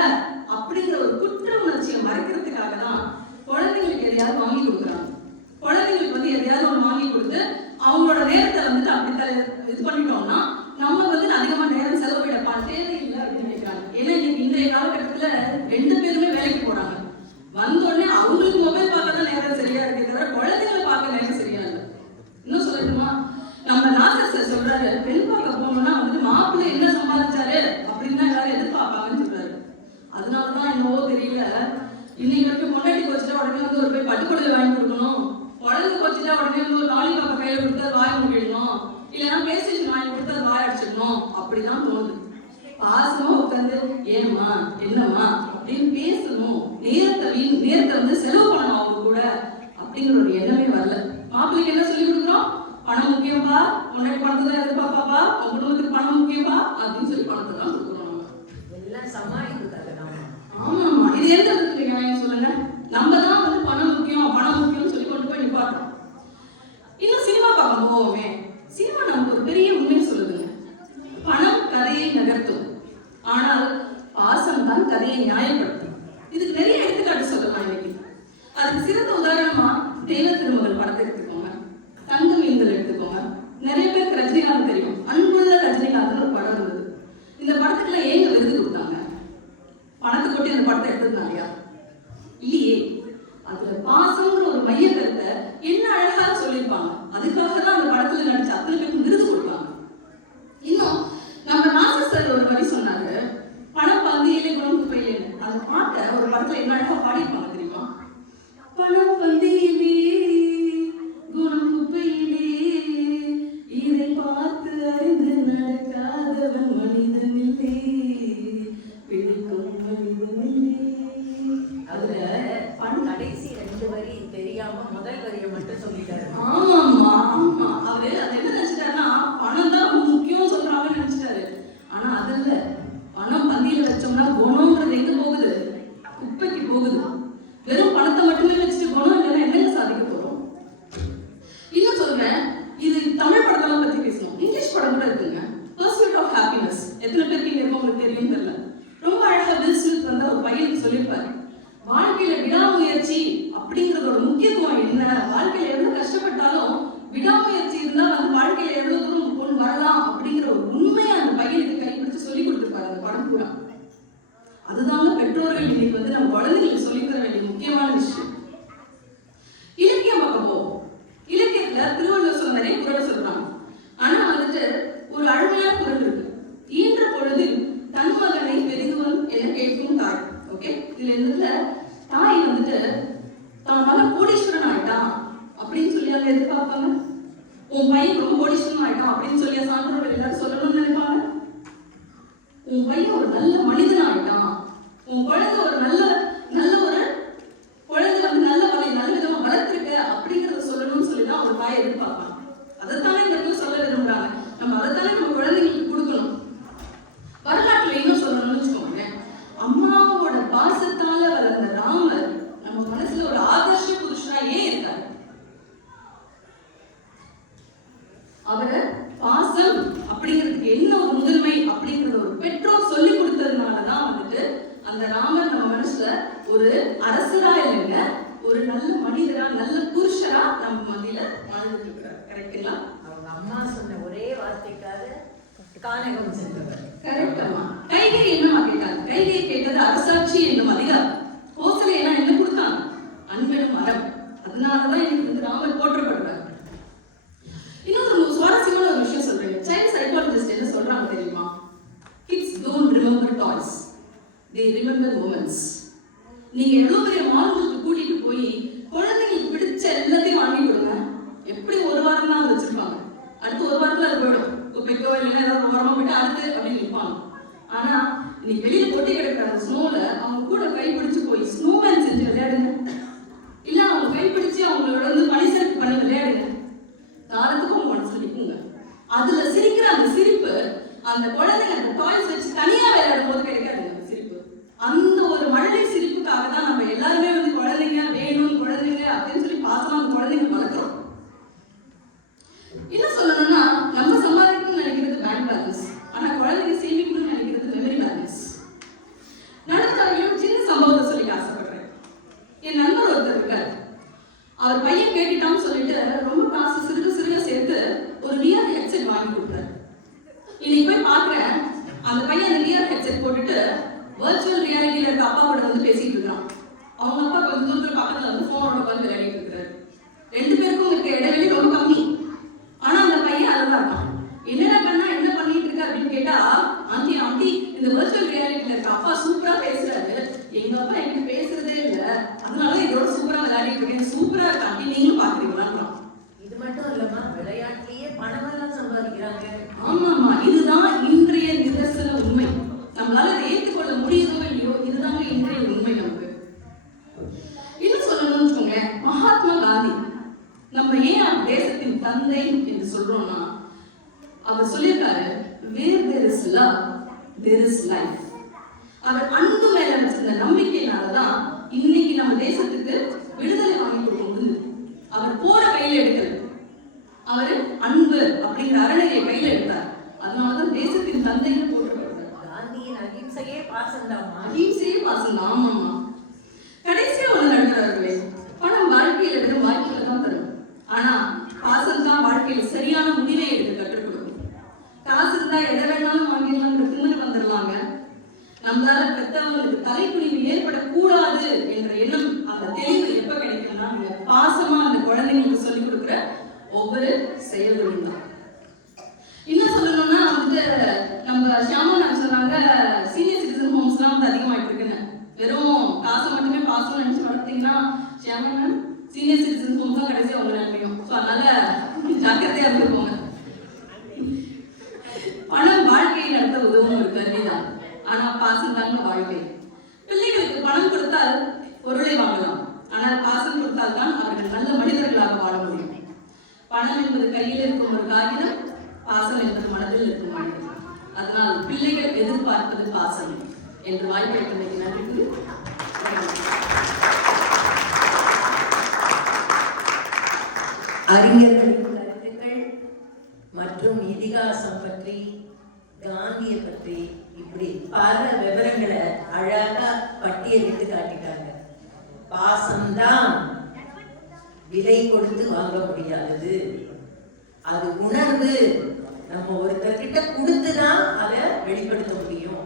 அப்படிங்கிற ஒரு குற்ற உணர்ச்சியை மறைக்கிறதுக்காக தான் குழந்தைங்களுக்கு எதையாவது வாங்கி கொடுக்குறாங்க. குழந்தைங்களுக்கு வந்து எதையாவது ஒன்று வாங்கி கொடுத்து அவங்களோட நேரத்தை வந்துட்டு அப்படி இது பண்ணிட்டோம்னா நம்ம வந்து அதிகமா நேரம் செலவிட தேவையில்லை அப்படின்னு நினைக்கிறாங்க. ஏன்னா இன்னைக்கு இன்றைய காலகட்டத்துல 2 பேருமே வேலைக்கு போறாங்க. வந்த உடனே அவங்களுக்கு மொபைல் பார்க்க தான் நேரம் சரியா இருக்கே தவிர குழந்தைங்களை பார்க்க நேரம் சரியா இல்லை. இன்னும் சொல்லட்டுமா, நம்ம நாசர் சார் சொல்றாரு, பெண் பார்க்க போனோம்னா வந்து மாப்பிள்ளை என்ன சம்பாதிச்சாரு அப்படின்னு தான் எல்லாரும் எதிர்பார்ப்பாங்கன்னு சொல்றாரு. அதனாலதான் என்னவோ தெரியல இன்னைக்கு வரைக்கும் பொண்டாட்டி கோச்சிட்டா உடனே வந்து ஒரு போய் பட்டுக்கொடை வாங்கி கொடுக்கணும், குழந்தை கோச்சிட்டா உடனே வந்து ஒரு லாலி பாப்பா கையில கொடுத்து அது வாய் மூடிடணும், இல்லைன்னா பிளே ஸ்டேஷன் வாங்கி கொடுத்து அது வாய் அடிச்சிடணும் அப்படிதான் தோணுது. பாசமா உட்காந்து ஏம்மா என்னம்மா அப்படின்னு பேசணும், நேரத்தை வந்து செலவு பண்ணணும் அவங்க கூட அப்படிங்கிற ஒரு எண்ணமே வரல. மாப்பிள்ளைக்கு என்ன சொல்லி கொடுக்குறோம்? பணம் முக்கியம்பா, உன்னுடைய பணத்தை தான் எதிர்பார்ப்பாப்பா, உங்க குடும்பத்துக்கு பணம் முக்கியம்பா அப்படின்னு சொல்லி பணத்தை தான் கொடுக்குறோம். எல்லாம் சமாளிக்கிறது. ஆமாம்மா, இது எந்த இடத்துல நியாயம் சொல்லுங்க? நம்ம தான் வந்து பணம் முக்கியம்னு சொல்லி கொண்டு போய் நிப்பாட்டோம். இன்னும் சினிமா பார்க்க போவோமே, சினிமா நமக்கு ஒரு பெரிய உண்மையை சொல்லுதுங்க. பணம் கதையை நகர்த்தும், ஆனால் பாசம் தான் கதையை நியாயப்படுத்தும். இதுக்கு நிறைய எடுத்துக்காட்டு சொல்லலாம் இன்னைக்கு. அதுக்கு சிறந்த உதாரணமா தெய்வ திருமகள் படத்தை எடுத்துக்கோங்க, தங்க மீன்கள் எடுத்துக்கோங்க. நிறைய பேருக்கு ரஜினிகாந்த் தெரியும். அன்புள்ள ரஜினிகாந்த் ஒரு படம் இருந்தது. இந்த படத்துக்குள்ள ஏங்க விருது கொடுத்தாங்க? பணத்தை கொட்டி அந்த படத்தை எடுத்ததுனாலயா? இல்லையே. அதுல பாசம்ங்கிற ஒரு மைய கருத்தை என்ன அழகா சொல்லியிருப்பாங்க. அதுக்காக தான் அந்த படத்துல நடிச்ச அத்தனை பேருக்கு விருது கொடுப்பாங்க. இன்னும் நம்ம நாசர் சார் ஒரு வரி சொன்னாரு, பணம் பந்தியிலே குணம் குப்பையிலேன்னு. அந்த பாட்டை ஒரு படத்துல என்ன அழகா பாடியிருப்பாங்க தெரியுமா? பணம் பந்தியிலே குணம் குப்பையிலே, இதை பார்த்து அறிந்து நடக்காதவன் மனிதன் இல்லை, பிடிக்கும் மனிதன் இல்லை. அதுல பணம் கடைசி 2 வரி தெரியாம முதல் வரியை மட்டும் சொல்லிட்டாரு. ஆமா, அவரு அது என்ன நினைச்சிட்டாருன்னா, பணம் தான் ரொம்ப முக்கியம் சொல்றாங்கன்னு நினைச்சிட்டாரு. ஆனா அது இல்ல. பணம் பந்தியில வச்சோம்னா குணம்ன்றது எங்க போகுது? குப்பைக்கு போகுது. வெறும் பணத்தை மட்டுமே வச்சுட்டு குணம் இல்லைன்னா என்னங்க சாதிக்க போறோம்? இன்னும் சொல்றேன், இது தமிழ் படத்தெல்லாம் பத்தி பேசணும். இங்கிலீஷ் படம் கூட இருக்குங்க, பர்சூட் ஆஃப் ஹாப்பினஸ். எத்தனை பேருக்கு இங்க இருக்கும் உங்களுக்கு தெரியும் தெரியல. ரொம்ப அழகா வில் ஸ்மித் வந்து ஒரு பையனுக்கு சொல்லியிருப்பாரு, வாழ்க்கையில விடாமுயற்சி அப்படிங்கறதோட முக்கியத்துவம் என்ன, வாழ்க்கையில எவ்வளவு கஷ்டப்பட்டாலும் விடாமுயற்சி இருந்தா வந்து வாழ்க்கையில எவ்வளவு தூரம் கொண்டு வரலாம் அப்படிங்கிற ஒரு உண்மையை அந்த பையனுக்கு கைப்பிடிச்சு சொல்லி கொடுத்துருப்பாரு அந்த படம் பூரா. அதுதாங்க பெற்றோர்கள் இன்னைக்கு வந்து நம்ம குழந்தைகளுக்கு சொல்லித் தர வேண்டிய முக்கியமான விஷயம். இலக்கியம் பார்க்க போவோம். இலக்கியத்துல திருவள்ளுவர் சொன்ன நிறைய குறள் சொல்றாங்க. ஆனா வந்துட்டு ஒரு அருமையான குறள் இருக்கு, ஈன்ற பொழுதில் தன் மகனை பெரிதுவன் என கேட்கும் தாய். ஓகே, இதுல இருந்துல தாய் வந்துட்டு தான் மகன் கோடீஸ்வரன் ஆயிட்டான் அப்படின்னு சொல்லி அவங்க எதிர்பார்ப்பாங்க. உன் பையன் ரொம்ப கோடீஸ்வரன் ஆயிட்டான் அப்படின்னு சொல்லி சான்றோர்கள் எல்லாரும் சொல்லணும்னு நினைப்பாங்க. உன் பையன் ஒரு நல்ல மனிதன் ஆயிட்டான், உன் குழந்தை ஒரு நல்ல ஒரு குழந்தை வந்து நல்ல விதமா வளர்த்திருக்க அப்படிங்கறத சொல்லணும்னு சொல்லிதான் ஒரு தாய் எதிர்பார்ப்பாங்க. அதைத்தானே இந்த இடத்துல சொல்ல விரும்புறாங்க. நம்ம அதைத்தானே நம்ம குழந்தைங்களுக்கு கொடுக்கணும். வரலாற்றுல இன்னும் சொல்லணும்னு வச்சுக்கோங்க, அம்மாவோட பாசத்தால வளர்ந்த ராமர் நம்ம மனசுல ஒரு ஆதர்ஷ புருஷனா ஏன் இருக்காரு? அவரை பாசம் அப்படிங்கிறதுக்கு என்ன ஒரு முதன்மை அப்படிங்கறத ஒரு பெற்றோர் சொல்லி கொடுத்ததுனாலதான் வந்துட்டு அந்த ராமர் நம்ம மனசுல ஒரு அரசரா இல்லைங்க, ஒரு நல்ல மனிதரா நல்ல புருஷரா நம்ம மத்தியில வாழ்ந்துட்டு இருக்கிறார். கரெக்டுங்களா? அவங்க அம்மா சொன்ன ஒரே வார்த்தைக்காக கானகம் சென்றவர். கரெக்டமா? கைகை என்னமா கேட்டாங்க? கைகை கேட்டது அரசாட்சி என்னும் அதிகாரம். கோசலை எல்லாம் என்ன கொடுத்தாங்க? அன்பெனும் மரம். அதனாலதான் எனக்கு வந்து ராமர் போற்றப்படுறாரு. இன்னொரு சுவாரஸ்யமான ஒரு விஷயம் சொல்றேன். சைல்ட் சைக்காலஜிஸ்ட் என்ன சொல்றாங்க தெரியுமா? Kids don't remember toys, they remember moments. நீங்க எவ்வளவு பெரிய மால்களுக்கு கூட்டிட்டு போய் குழந்தைங்களுக்கு பிடிச்ச எல்லாத்தையும் வாங்கி கொடுங்க, எப்படி ஒரு வாரம் தான் வச்சிருப்பாங்க, அடுத்து ஒரு வாரத்துல அது போயிடும். குப்பைக்கோ இல்லைன்னா ஏதாவது ஓரமா போயிட்டு அடுத்து அப்படின்னு நிற்பாங்க. ஆனா இன்னைக்கு வெளியில கொட்டி கிடக்கிற அந்த ஸ்னோல அவங்க கூட கை பிடிச்சு போய் ஸ்னோமேன் செஞ்சு விளையாடுங்க, இல்ல அவங்க கை பிடிச்சு அவங்களோட வந்து பனிசர்க்கு பண்ணி விளையாடுங்க, காலத்துக்கு அவங்க மனசுல நிற்குங்க. அதுல சிரிக்கிற அந்த சிரிப்பு அந்த குழந்தைங்க அந்த டாய்ஸ் வச்சு தனியா விளையாடும் போது கிடைக்காதுங்க அந்த சிரிப்பு. அந்த ஒரு மழலை சிரிப்புக்காக தான் நம்ம எல்லாருமே வந்து குழந்தைங்க வேணும் குழந்தைங்க அப்படின்னு சொல்லி பாசமா அந்த குழந்தைங்க வளர்க்குறோம். என்ன சொல்லணும்னா, நம்ம சம்பாதிக்கணும்னு நினைக்கிறது பேங்க் பேலன்ஸ், ஆனா குழந்தைங்க சேமிக்கணும்னு நினைக்கிறது மெமரி பேலன்ஸ். நடந்தாலும் சின்ன சம்பவத்தை சொல்லி ஆசைப்படுறேன். என் நண்பர் ஒருத்தர் இருக்காரு. அவர் பையன் கேட்டுட்டான்னு சொல்லிட்டு ரொம்ப காசு சிறுக சேர்த்து ஒரு விஆர் ஹெட்செட் வாங்கி கொடுத்தாரு. இன்னைக்கு போய் பாக்குறேன், அந்த பையன் அந்த விஆர் ஹெட்செட் போட்டுட்டு வர்ச்சுவல் ரியாலிட்டியில இருக்க அப்பா கூட வந்து பேசிட்டு இருக்கான். அவங்க அப்பா கொஞ்சம் தூரத்துல பக்கத்துல வந்து போனோட உட்காந்து விளையாடிட்டு இருக்கிறாரு. 2 பேருக்கும் இருக்க இடைவெளி ரொம்ப கம்மி. ஆனா அந்த பையன் அதுதான் இருக்கான். என்னடா பண்ணா என்ன பண்ணிட்டு இருக்க அப்படின்னு கேட்டா, ஆண்டி இந்த வர்ச்சுவல் ரியாலிட்டியில இருக்க அப்பா சூப்பரா பேசுறாரு, எங்க அப்பா எனக்கு பேசுறதே இல்ல, அதனால இதோட சூப்பரா விளையாடிட்டு இருக்கேன், சூப்பரா இருக்கா ஆண்டி, நீங்களும் பாக்குறீங்களான்றான். இது மட்டும் இல்லம்மா, விளையாட்டுலயே பணமெல்லாம் சம்பாதிக்கிறாங்க. ஆமாமா, இதுதான் இன்றைய நிதர்சன உண்மை. is love, there is life. அவர் அன்பு மேல வச்சிருந்த நம்பிக்கையினாலதான் இன்னைக்கு நம்ம தேசத்துக்கு விடுதலை வாங்கி கொடுக்க முடியுது. அவர் போற கையில எடுக்கல, அவர் அன்பு அப்படிங்கிற அறநிலையை கையில எடுத்தார். அதனாலதான் தேசத்தின் தந்தைன்னு போற்றப்படுறார். காந்தியின் அகிம்சையே பாசம்தாமா. அகிம்சையே பாசம்தான். ஆமாம்மா. கடைசியா ஒண்ணு நடக்கிறார்களே, பணம் வாழ்க்கையில வெறும் வாழ்க்கையில தான் தரும். ஆனா பாசம் தான் வாழ்க்கையில சரியான முடிவை எடுக்க கற்றுக் கொடுக்கும். காசு இருந்தா எதை வேணாலும் வாங்கிடலாங்கிற திமிரு வந்துடலாங்க. நம்மளால பெற்றவங்களுக்கு தலைக்குனிவு ஏற்படக்கூடாது என்ற எண்ணம், அந்த தெளிவு எப்ப கிடைக்கும்னா நீங்க பாசமா அந்த குழந்தைங்களுக்கு சொல்லிக் கொடுக்குற ஒவ்வொரு செயல்களும் தான். இன்னும் சொல்லணும்னா வந்து நம்ம ஷியாமன் சொன்னாங்க சீனியர் சிட்டிசன் ஹோம்ஸ்லாம் வந்து அதிகமாயிட்டு இருக்குன்னு. வெறும் காசை மட்டுமே பாசம் நினைச்சு வளர்த்தீங்கன்னா ஷியாமன் சீனியர் சிட்டிசன் ஹோம்ஸ் தான் கடைசி அவங்க நிலைமையும். ஸோ அதனால ஜாக்கிரதையா இருந்துருப்போங்க. பணம் வாழ்க்கையை நடத்த உதவும் ஒரு கருவிதான். ஆனா பாசம் தாங்க வாழ்க்கை. பிள்ளைகளுக்கு பணம் கொடுத்தால் பொருளை வாங்கலாம், ஆனால் பாசம் கொடுத்தால் தான் அவர்கள் நல்ல மனிதர்களாக வாழ முடியும். பணம் என்பது கையில் இருக்கும் ஒரு காகிதம், பாசம் என்பது மனதில் இருக்கும் மனிதன். அதனால் பிள்ளைகள் எதிர்பார்ப்பது பாசம் என்று வாய்ப்பை இன்னைக்கு நன்றி. அறிஞர்களின் கருத்துக்கள் மற்றும் இதிகாசம் பற்றி, காந்தியை பற்றி, இப்படி பல விவரங்களை அழகா பட்டியலிட்டு காட்டிட்டாங்க. பாசம்தான் விலை கொடுத்து வாங்க முடியாதது, அது உணர்வு. நம்ம ஒருத்தர்கிட்ட கொடுத்துதான் அதை வெளிப்படுத்த முடியும்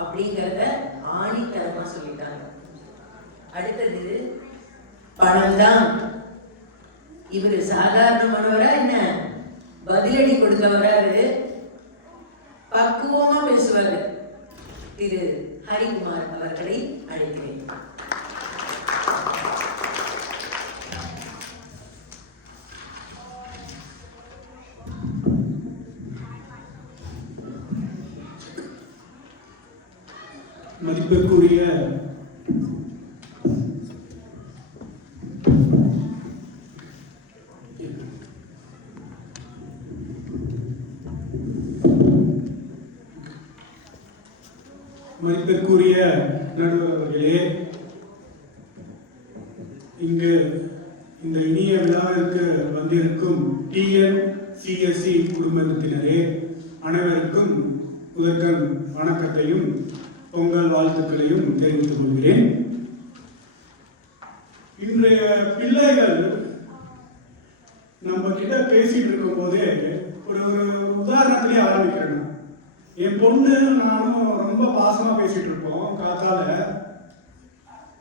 அப்படிங்கிறத ஆணித்தரமா சொல்லிட்டாங்க. அடுத்தது பணம் தான். இவரு சாதாரணமானவரா என்ன, பதிலடி கொடுக்க வராரு, பக்குவமா பேசுவாரு. திரு ஹரிகுமார் அவர்களை அழைக்கிறேன். மதிப்பிற்குரிய மதிப்பிற்குரிய நடுவர் அவர்களே, இங்கு இந்த இனிய விழாவிற்கு வந்திருக்கும் TNCSE குடும்பத்தினரே, அனைவருக்கும் முதற்கண் வணக்கத்தையும் பொங்கல் வாழ்த்துக்களையும் தெரிவித்துக் கொள்கிறேன். இன்றைய பிள்ளைகள் நம்ம கிட்ட பேசிட்டு இருக்கும் போதே ஒரு உதாரணத்திலே ஆரம்பிக்கிறேன். என் பொண்ணு நானும் ரொம்ப பாசமா பேசிட்டு இருப்போம், காத்தால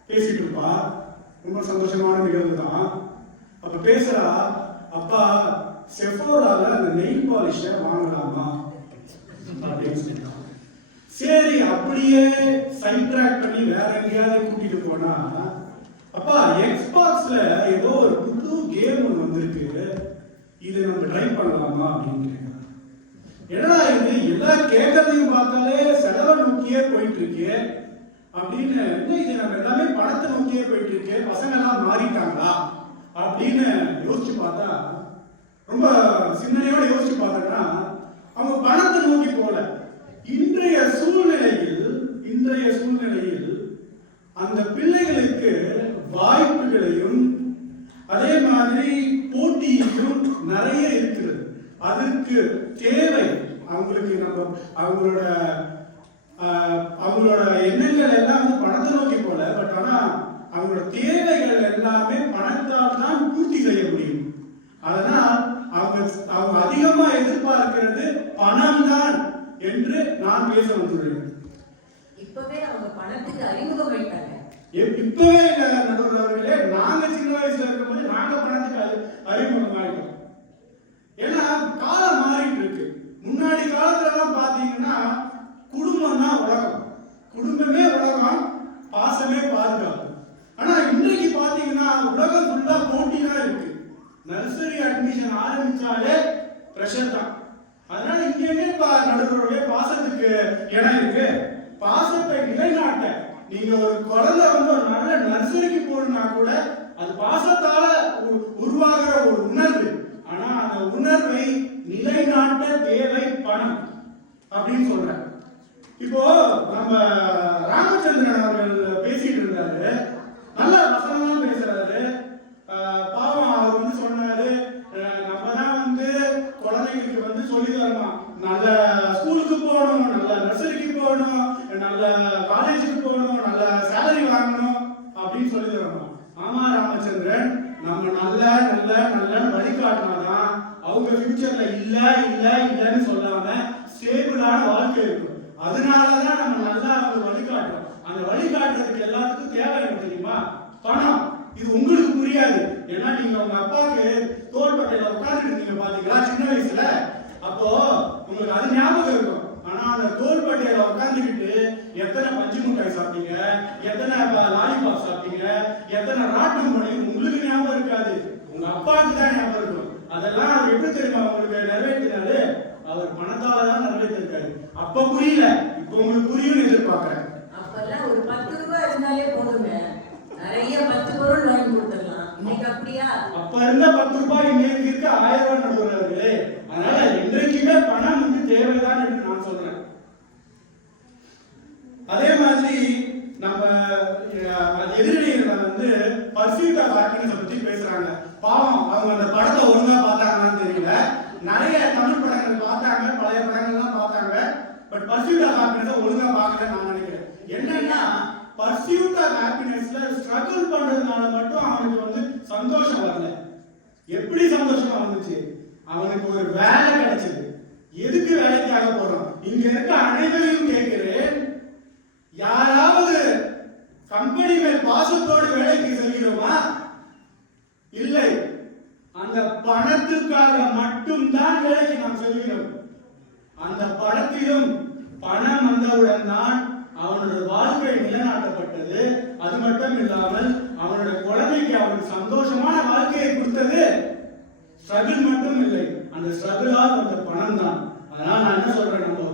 பேசிட்டு இருப்பா, ரொம்ப சந்தோஷமான நிகழ்வு தான். அப்ப பேசுறா, அப்பா செஃபோரால அந்த நெயில் பாலிஷ வாங்கலாமா அப்படின்னு சொல்லிட்டான். சரி, அப்படியே சைட் ட்ராக் பண்ணி வேற எங்கேயாவது கூட்டிட்டு போனா, அப்பா எக்ஸ்பாக்ஸ்ல ஏதோ ஒரு புது கேம் ஒன்று வந்திருக்கு, இது நம்ம ட்ரை பண்ணலாமா அப்படின்னு கேட்கலாம். ஏன்னா இது எல்லாம் கேட்கறதையும் பார்த்தாலே செலவை நோக்கியே போயிட்டு இருக்கு அப்படின்னு, இது நம்ம எல்லாமே பணத்தை நோக்கியே போயிட்டு இருக்கு, பசங்க எல்லாம் மாறிட்டாங்களா அப்படின்னு யோசிச்சு பார்த்தா, ரொம்ப சிந்தனையோட யோசிச்சு பார்த்தோம்னா அவங்க பணத்தை நோக்கி போல. இன்றைய சூழ்நிலையில் அந்த பிள்ளைகளுக்கு வாய்ப்புகளையும் அதே மாதிரி போட்டியும் நிறைய இருக்கிறது. அதற்கு தேவை அவங்களுக்கு நம்ம அவங்களோட எண்ணங்கள் எல்லாம் வந்து பணத்தை நோக்கி போல. பட் ஆனா அவங்களோட தேவைகள் எல்லாமே பணத்தால் தான் பூர்த்தி செய்ய முடியும். அதனால் அவங்க அதிகமா எதிர்பார்க்கிறது பணம் தான் என்று நான் பேச வந்துள்ளேன். இப்பவே அவங்க பணத்துக்கு அறிமுகமாயிட்டாங்க. இப்பவே நடுவர் அவர்களே, நாங்க சின்ன வயசுல இருக்கும்போது நாங்க பணத்துக்கு அறிமுகமாயிட்டோம். ஏன்னா காலம் மாறிட்டு இருக்கு. முன்னாடி காலத்துலலாம் பாத்தீங்கன்னா குடும்பம் தான் உலகம், குடும்பமே உலகம், பாசமே பாதுகாப்பு. ஆனா இன்றைக்கு பாத்தீங்கன்னா உலகம் ஃபுல்லா போட்டி தான் இருக்கு. நர்சரி அட்மிஷன் ஆரம்பிச்சாலே பிரஷர் தான். அதனால இங்கேயுமே நடுவர்களே பாசத்துக்கு இடம் இருக்கு. பாசத்தை நிலைநாட்ட நீங்க ஒரு குழந்தை வந்து ஒரு நல்ல நர்சரிக்கு போகணும்னா கூட அது பாசத்தால உருவாகிற ஒரு உணர்வு. ஆனா அந்த உணர்வை நிலைநாட்ட தேவை பணம். அப்படின்னு சொல்றேன். இப்போ நம்ம ராமச்சந்திரன் அவர்கள் பேசிட்டு இருந்தாரு, நல்ல வசனம்லாம் பேசுறாரு. பாவம் அவர் வந்து சொன்னாரு, நம்ம தான் வந்து குழந்தைங்களுக்கு வந்து சொல்லி தரணும், நல்ல ஸ்கூலுக்கு போகணும், நல்ல நர்சரிக்கு போகணும், நல்ல காலேஜுக்கு போகணும், நல்ல சேலரி வாங்கணும் அப்படின்னு சொல்லி தரணும். ஆமா ராமச்சந்திரன், நம்ம நல்ல நல்ல நல்ல வழிகாட்டினாதான் அவங்க ஃபியூச்சர்ல இல்லன்னு சொல்லாம ஸ்டேபிளான வாழ்க்கை இருக்கும். அதனாலதான் நம்ம நல்லா அவங்க வழிகாட்டுறோம். அந்த வழிகாட்டுறதுக்கு எல்லாத்துக்கும் தேவை என்ன தெரியுமா? பணம். இது உங்களுக்கு புரியாது. ஏன்னா நீங்க உங்க அப்பாவுக்கு தோள்பட்டையில உட்கார்ந்துட்டு இருந்தீங்க பாத்தீங்களா சின்ன வயசுல, அப்போ உங்களுக்கு அது ஞாபகம் இருக்கும். ஆனா அந்த தோள்பட்டையில உட்கார்ந்துக்கிட்டு எத்தனை பஞ்சு மிட்டாய் சாப்பிட்டீங்க, எத்தனை லாலிபாப் சாப்பிட்டீங்க, எத்தனை ராட்டம் பண்ணி உங்களுக்கு ஞாபகம் இருக்காது, உங்க அப்பாவுக்கு தான் ஞாபகம் இருக்கும். அதெல்லாம் அவர் எப்படி தெரியுமா உங்களுக்கு நிறைவேற்றினாரு? அவர் பணத்தால தான் நிறைவேற்றிருக்காரு. அப்ப புரியல, இப்ப உங்களுக்கு புரியும்னு எதிர்பார்க்கிறேன். அப்பெல்லாம் ஒரு 10 ரூபாய் இருந்தாலே போதுங்க, நிறைய 10 பொருள் வாங்கி கொடுத்துடலாம். இன்னைக்கு அப்படியா? அப்ப இருந்த 10 ரூபாய் இன்னைக்கு இருக்க 1000 ரூபாய் நடுவர்களே. அதனால என்றைக்குமே பணம் வந்து தேவைதான் என்று நான் சொல்றேன். அதே மாதிரி நம்ம எதிரிகளை வந்து பர்சூட் ஆஃப் ஹாப்பினஸ் பத்தி பேசுறாங்க. பாவம், அவங்க அந்த படத்தை ஒழுங்கா பார்த்தாங்கன்னு தெரியல. நிறைய தமிழ் படங்கள் பார்த்தாங்க, பழைய படங்கள்லாம் பார்த்தாங்க. பட் பர்சூட் ஆஃப் ஹாப்பினஸ் ஒழுங்கா பார்க்கல நான் நினைக்கிறேன். என்னன்னா பர்சூட் ஆஃப் ஹாப்பினஸ்ல ஸ்ட்ரகிள் பண்றதுனால மட்டும் அவனுக்கு வந்து சந்தோஷம் வரல. எப்படி சந்தோஷமா வந்துச்சு? அவனுக்கு ஒரு வேலை கிடைச்சது. எதுக்கு வேலைக்காக போறோம்? இங்க இருக்க அனைவரையும் கேட்கிறேன், யாராவது கம்பெனி மேல் பாசத்தோடு வேலைக்கு செல்கிறோமா? இல்லை. அந்த பணத்துக்காக மட்டும்தான் வேலைக்கு நாம் செல்கிறோம். அந்த படத்திலும் பணம் வந்தவுடன் தான் அவனுடைய வாழ்க்கை நிலைநாட்டப்பட்டது. அது மட்டும் இல்லாமல் அவனுடைய குழந்தைக்கு அவனுக்கு சந்தோஷமான வாழ்க்கையை கொடுத்தது ஸ்ட்ரகிள் மட்டும் இல்லை, அந்த ஸ்ட்ரகிளால் வந்த பணம் தான். அதனால நான் என்ன சொல்றேன், நம்ம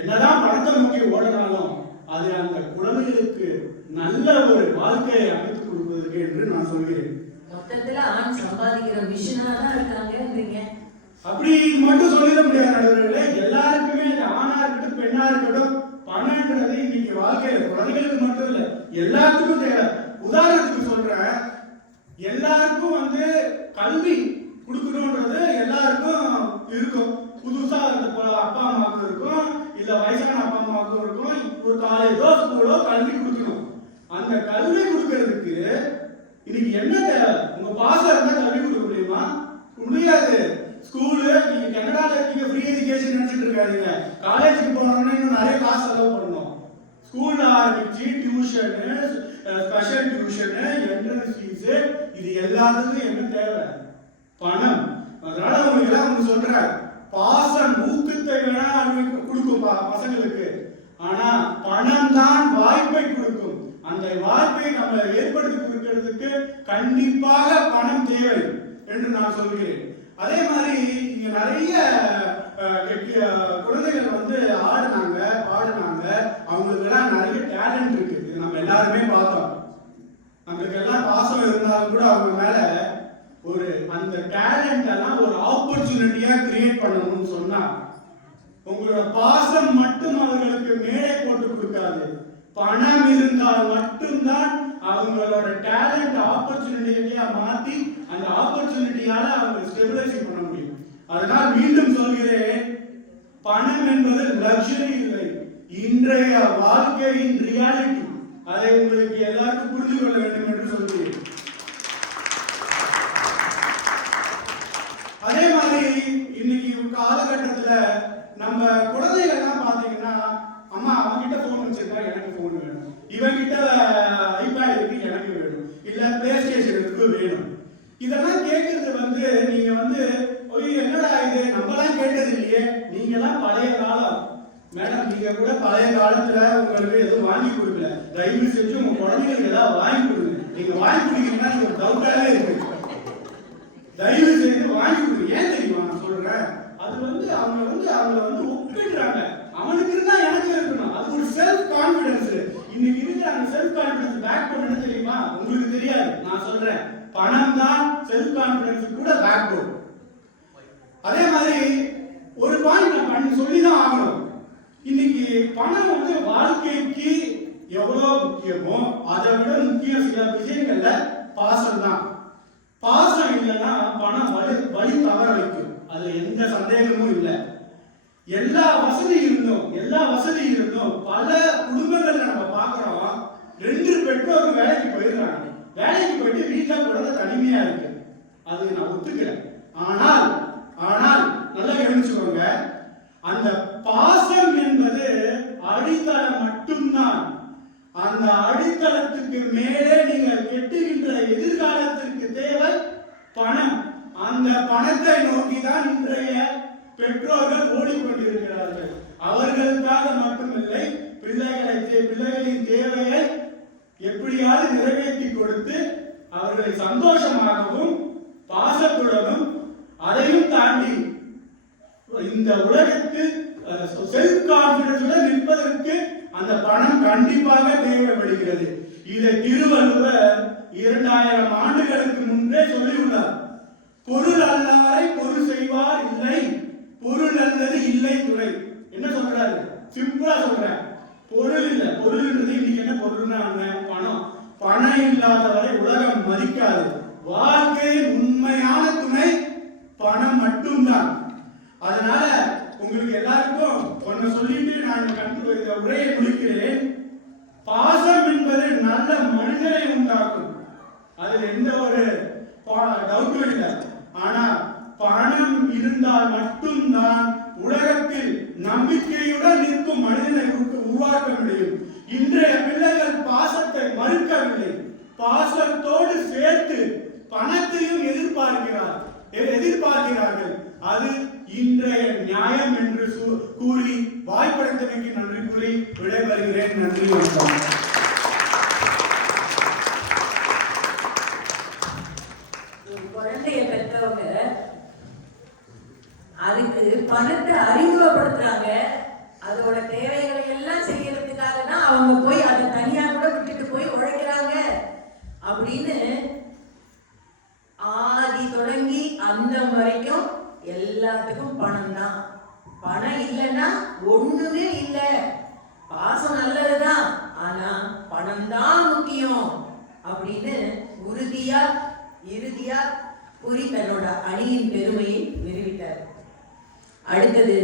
என்னதான் பணத்தை நோக்கி ஓடினாலும் அது அந்த குழந்தைகளுக்கு நல்ல ஒரு வாழ்க்கையை அமைத்துக் கொடுப்பதற்கு என்று நான் சொல்கிறேன். மொத்தத்துல ஆண் சம்பாதிக்கிற மிஷினா தான் இருக்காங்கன்றீங்க. அப்படி மட்டும் சொல்லிட முடியாது நடுவர்களே. எல்லாருக்குமே ஆணா இருக்கட்டும் பெண்ணா இருக்கட்டும் பணம்ன்றது இன்னைக்கு வாழ்க்கையில குழந்தைகளுக்கு மட்டும் இல்ல, எல்லாத்துக்கும் தேவை. உதாரணத்துக்கு சொல்றேன், எல்லாருக்கும் வந்து கல்வி கொடுக்கணும்ன்றது எல்லாருக்கும் இருக்கும். புதுசா அப்பா அம்மாவுக்கு இருக்கும், இல்ல வயசான அப்பா அம்மாவுக்கும் இருக்கும். ஒரு காலேஜோ ஸ்கூலோ கல்வி கொடுக்கணும். அந்த கல்வி கொடுக்கறதுக்கு இன்னைக்கு என்ன தேவை? உங்க பாசம் இருந்தா கல்வி கொடுக்க முடியுமா? முடியாது. ஸ்கூலு, நீங்க கனடால இருக்கீங்க, ஃப்ரீ எஜுகேஷன் நினைச்சிட்டு இருக்காதீங்க. காலேஜுக்கு போனோம்னா இன்னும் நிறைய காசு செலவு பண்ணணும். ஸ்கூல்ல ஆரம்பிச்சு tuition, special tuition, entrance fees, இது எல்லாத்துக்கும் என்ன தேவை? பணம். அதனால உங்களுக்கு எல்லாம் அவங்க சொல்றாங்க, பாசம் ஊக்கத்தை வேணா கொடுக்கும் பசங்களுக்கு, ஆனா பணம் தான் வாய்ப்பை கொடுக்கும். அந்த வாய்ப்பை நம்ம ஏற்படுத்தி கொடுக்கிறதுக்கு கண்டிப்பாக பணம் தேவை என்று நான் சொல்கிறேன். அதே மாதிரி இங்க நிறைய குழந்தைகள் வந்து ஆடுனாங்க, பாடுனாங்க. அவங்களுக்கு எல்லாம் நிறைய டேலண்ட் இருக்கு. இது நம்ம எல்லாருமே பார்த்தோம். நம்மளுக்கு எல்லாம் பாசம் இருந்தாலும் கூட அவங்க மேல ஒரு அந்த டேலண்ட் எல்லாம் ஒரு ஆப்பர்ச்சுனிட்டியா கிரியேட் பண்ணணும்னு சொன்னா, உங்களோட பாசம் மட்டும் அவர்களுக்கு மேலே போட்டு கொடுக்காது. பணம் இருந்தால் மட்டும்தான் அவங்களோட டேலண்ட் ஆப்பர்ச்சுனிட்டியா மாத்தி அந்த ஆப்பர்ச்சுனிட்டியால அவங்க ஸ்டெபிலைஸ் பண்ண முடியும். அதனால் மீண்டும் சொல்கிறேன், பணம் என்பது லக்ஸரி இல்லை, இன்றைய வாழ்க்கையின் ரியாலிட்டி. அதை உங்களுக்கு எல்லாருக்கும் புரிந்து கொள்ள வேண்டும் என்று சொல்கிறேன். அதே மாதிரி இன்னைக்கு காலகட்டத்துல நம்ம குழந்தைகள்லாம் பாத்தீங்கன்னா, அம்மா அவன்கிட்ட போன் வச்சிருக்கா, எனக்கு போன் வேணும், இவன்கிட்ட ஐபேட் இருக்கு, எனக்கு வேணும், இல்ல பிளே ஸ்டேஷன் இருக்கு வேணும். இதெல்லாம் கேட்கறது வந்து நீங்க வந்து என்னடா இது நம்மலாம் கேட்டது இல்லையே, நீங்க எல்லாம் பழைய காலம். மேடம், நீங்க கூட பழைய காலத்துல உங்களுக்கு எதுவும் வாங்கி கொடுக்கல. தயவு செஞ்சு உங்க குழந்தைகளுக்கு ஏதாவது வாங்கி கொடுங்க. நீங்க வாங்கி கொடுக்கீங்கன்னா நீங்க டவுட்டாவே இருக்கு. தயவு செய்து வாங்கி கொடுங்க. ஏன் தெரியுமா நான் சொல்றேன், அது வந்து அவங்கள வந்து ஒப்பிடுறாங்க. அவனுக்கு இருந்தா எனக்கு இருக்கணும், அது ஒரு செல்ஃப் கான்பிடன்ஸ். இன்னைக்கு இருக்கிற அந்த செல்ஃப் கான்பிடன்ஸ் பேக் பண்ணு தெரியுமா? உங்களுக்கு தெரியாது, நான் சொல்றேன். பணம் தான் செல்ஃப் கான்பிடன்ஸ் கூட பேக் போன். அதே மாதிரி ஒரு பாயிண்ட் நான் சொல்லிதான் ஆகணும். பணம் வந்து வாழ்க்கைக்கு எவ்வளவு முக்கியமோ அதை விட முக்கியம் சில விஷயங்கள்ல பாசம் தான். பாசம் இல்லைன்னா பணம் வழி தவற வைக்கும், அதுல எந்த சந்தேகமும் இல்லை. எல்லா வசதி இருந்தும் பல குடும்பங்கள்ல நம்ம பார்க்கிறோம், 2 பெற்றோரும் வேலைக்கு போயிடுறாங்க. வேலைக்கு போயிட்டு வீட்டுல குழந்தை தனிமையா இருக்கு, அது நான் ஒத்துக்கிறேன். ஆனால் நல்லா கவனிச்சுக்கோங்க, அந்த பாசம் என்பது அடித்தளம் மட்டும்தான். அந்த அடித்தளத்துக்கு மேலே நீங்கள் கெட்டுகின்ற எதிர்காலத்திற்கு தேவை பணம். அந்த பணத்தை நோக்கிதான் இன்றைய பெற்றோர்கள் ஓடிக்கொண்டிருக்கிறார்கள். அவர்களுக்காக மட்டுமில்லை, பிள்ளைகளின் தேவையை எப்படியாவது நிறைவேற்றி கொடுத்து அவர்களை சந்தோஷமாகவும் பாசத்துடனும் அதையும் தாண்டி இந்த உலகத்து செல்ஃப் கான்பிடன்ஸுடன் நிற்பதற்கு அந்த பணம் கண்டிப்பாக தேவைப்படுகிறது. இதை திருவள்ளுவர் 2000 ஆண்டுகளுக்கு முன்பே சொல்லியுள்ளார். பொருள் அல்லாரை பொருள் செய்வார் இல்லை, பொருள் அல்லது இல்லை துறை. என்ன சொல்றாரு? சிம்பிளா சொல்றேன், பொருள் இல்லை. பொருள்ன்றது இன்னைக்கு என்ன பொருள்னா பணம். பணம் இல்லாதவரை உலகம் மதிக்காது. வாழ்க்கையின் உண்மையான துணை பணம் மட்டும்தான். அதனால உங்களுக்கு எல்லாருக்கும் ஒன்னு சொல்லிட்டு நான் இந்த உரையை முடிக்கிறேன். பாசம் என்பது நல்ல மனிதனை உண்டாக்கும், அதுல எந்த ஒரு டவுட்டும் இல்லை. ஆனா பணம் இருந்தால் மட்டும்தான் உலகத்தில் நம்பிக்கையுடன் நிற்கும் மனிதனை உருவாக்க முடியும். இன்றைய பிள்ளைகள் பாசத்தை மறுக்கவில்லை, பாசத்தோடு சேர்த்து பணத்தையும் எதிர்பார்க்கிறார்கள். அது இன்றைய நியாயம் என்று கூறி வாய்ப்படைத்தமைக்கு நன்றி கூறி விடைபெறுகிறேன். நன்றி, வணக்கம். குழந்தைய பெற்றவங்க அதுக்கு பணத்தை அறிமுகப்படுத்துறாங்க. அதோட தேவைகளை எல்லாம் செய்யறதுக்காக தான் அவங்க போய் அதை தனியா கூட விட்டுட்டு போய் உழைக்கிறாங்க அப்படின்னு ஆதி தொடங்கி அந்த வரைக்கும் எல்லாத்துக்கும் பணம் தான். பணம் இல்லைன்னா ஒண்ணுமே இல்லை. பாசம் நல்லதுதான், ஆனா பணம் தான் முக்கியம் அப்படின்னு இறுதியா கூறி தன்னோட அணியின் பெருமையை நிரூபித்தார். அடுத்தது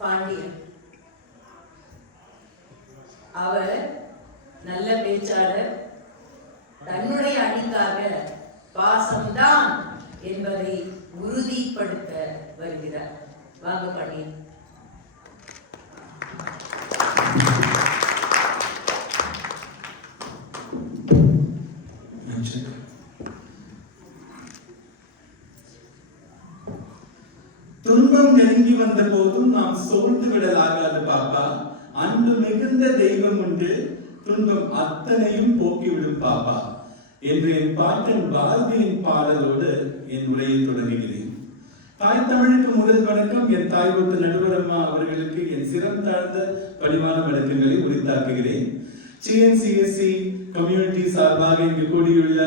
பாண்டியன். அவர் நல்ல பேச்சாளர். தன்னுடைய அணிக்காக பாசம்தான் என்பதை உறுதிப்படுத்த வருகிறார். வாங்க பாண்டியன். துன்பம் நெருங்கி வந்த போதும் நாம் சோர்ந்து விடலாகாது பாப்பா. அன்பு மிகுந்த தெய்வம் உண்டு, துன்பம் அத்தனையும் போக்கிவிடும் பாப்பா என்று என் பாட்டன் பாரதியின் பாடலோடு என் உரையை தொடங்குகிறேன். தாய் தமிழுக்கு முதல் வணக்கம். என் தாய் ஒத்து நடுவரம்மா அவர்களுக்கு என் சிரம் தாழ்ந்த பணிவான வணக்கங்களை உரித்தாக்குகிறேன். சிஎன்சிஎஸ்சி கம்யூனிட்டி சார்பாக இங்கு கூடியுள்ள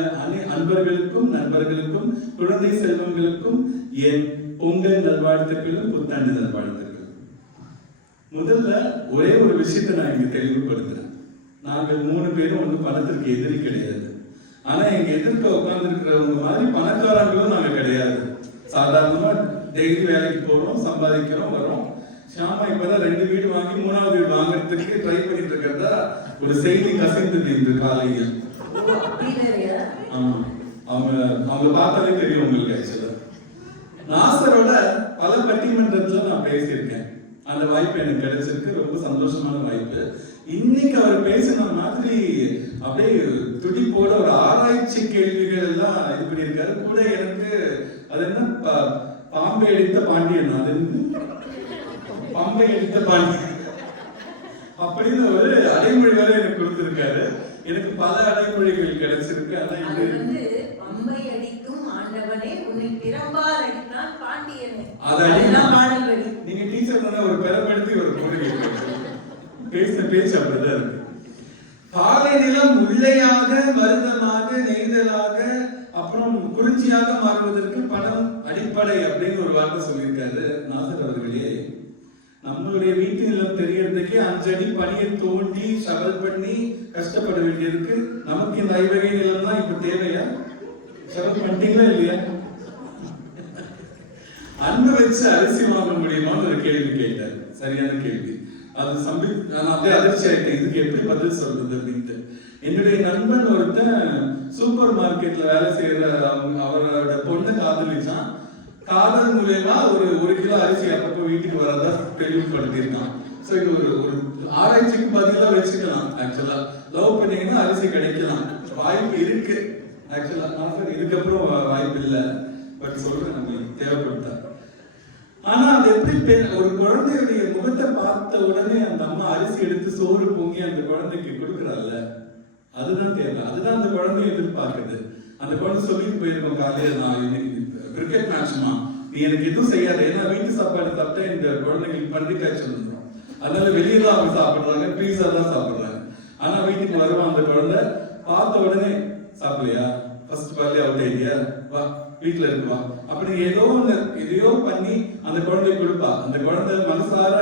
அன்பர்களுக்கும் நண்பர்களுக்கும் குழந்தை செல்வங்களுக்கும் என் பொங்கல் நல்வாழ்த்துக்களும் புத்தாண்டு நல்வாழ்த்துக்களும். முதல்ல ஒரே ஒரு விஷயத்தை நான் இங்க தெளிவுபடுத்துறேன். நாங்கள் 3 பேரும் ஒன்றும் பணத்திற்கு எதிரி கிடையாது. ஆனா எங்க எதிர்க்க உட்கார்ந்து இருக்கிறவங்க மாதிரி பணக்காரங்களும் நாங்க கிடையாது. சாதாரணமா டெய்லி வேலைக்கு போறோம், சம்பாதிக்கிறோம், வரோம். ஷாமா இப்பதான் 2 வீடு வாங்கி 3வது வீடு வாங்குறதுக்கு ட்ரை பண்ணிட்டு இருக்கிறதா ஒரு செய்தி கசிந்தது இன்று காலையில். அவங்க பார்த்தாலே தெரியும் உங்களுக்கு. ஆக்சுவலா நாசரோட பல பட்டிமன்றத்துல நான் பேசியிருக்கேன். அந்த வாய்ப்பு எனக்கு கிடைச்சிருக்கு, ரொம்ப சந்தோஷமான வாய்ப்பு. இன்னைக்கு அவர் பேசின மாதிரி அப்படியே துடிப்போட ஒரு ஆராய்ச்சி கேள்விகள் எல்லாம் இது பண்ணியிருக்காரு. கூட எனக்கு அது என்ன பாம்பை அடித்த பாண்டியன், அது பாம்பை அடித்த பாண்டியன் அப்படின்னு ஒரு அடைமொழி வேற எனக்கு கொடுத்திருக்காரு. எனக்கு பல அடைமொழிகள் கிடைச்சிருக்கு. ஆனா இது அம்பை அடிக்கும் ஆண்டவனே உன்னை திறம்பால் அடித்தான் பாண்டியனே. நீங்க டீச்சர் தானே, ஒரு பெருமைப்படுத்தி ஒரு பொருள் பேசின பேச்சு அப்படிதான் இருக்கு. பாலை நிலம் உள்ளையாக மருதமாக நெய்தலாக அப்புறம் குறிஞ்சியாக மாறுவதற்கு பணம் அடிப்படை அப்படின்னு ஒரு வார்த்தை சொல்லியிருக்காரு நாசர் அவர்களே. நம்மளுடைய வீட்டு நிலம் தெரியறதுக்கே 5 அடி பணியை தோண்டி ஷவல் பண்ணி கஷ்டப்பட வேண்டியிருக்கு. நமக்கு இந்த 5 வகை நிலம் தான் இப்ப தேவையா? ஷவல் பண்ணிட்டீங்களா இல்லையா? அன்பு வச்சு அரிசி வாங்க முடியுமான்னு ஒரு கேள்வி கேட்டார். சரியான கேள்வி. அது நான் அப்படியே அதிர்ச்சி ஆயிட்டேன், இதுக்கு எப்படி பதில் சொல்றது அப்படின்ட்டு. என்னுடைய நண்பன் ஒருத்தன் சூப்பர் மார்க்கெட்ல வேலை செய்யற அவரோட பொண்ணு காதலிச்சான். காதல் மூலமா ஒரு கிலோ அரிசி அப்பப்போ வீட்டுக்கு வரதா தெளிவுபடுத்திருக்கான். ஸோ இது ஒரு ஆராய்ச்சிக்கு பதிலாக வச்சுக்கலாம். ஆக்சுவலா லவ் பண்ணீங்கன்னா அரிசி கிடைக்கலாம், வாய்ப்பு இருக்கு. ஆக்சுவலா நான் இதுக்கப்புறம் வாய்ப்பு இல்லை, பட் சொல்றேன் நம்மளுக்கு தேவைப்படுத்தா. ஆனா அது எப்படி ஒரு குழந்தையுடைய முகத்தை பார்த்த உடனே அந்த அம்மா அரிசி எடுத்து சோறு பொங்கி அந்த குழந்தைக்கு கொடுக்குறாள், அதுதான் தேவை. அதுதான் அந்த குழந்தைய எதிர்பார்க்குது. அந்த குழந்தை சொல்லிட்டு போயிருக்கோம் காலையில, நான் இன்னைக்கு கிரிக்கெட் மேட்ச்மா, நீ எனக்கு எதுவும் செய்யாது, ஏன்னா வீட்டு சாப்பாடு சாப்பிட்டா இந்த குழந்தைங்களுக்கு பன்றி காய்ச்சல் வந்துடும், அதனால வெளியே தான் அவங்க சாப்பிடுறாங்க, பீஸா தான் சாப்பிடுறாங்க. ஆனா வீட்டுக்கு வருவான் அந்த குழந்தை, பார்த்த உடனே சாப்பிடலையா, ஃபர்ஸ்ட் பாலே அவுட் ஆயிட்டியா, வா வீட்டுல இருக்குவா, அப்படி எதையோ பண்ணி அந்த குழந்தைக்கு கொடுப்பா. அந்த குழந்தை மனசார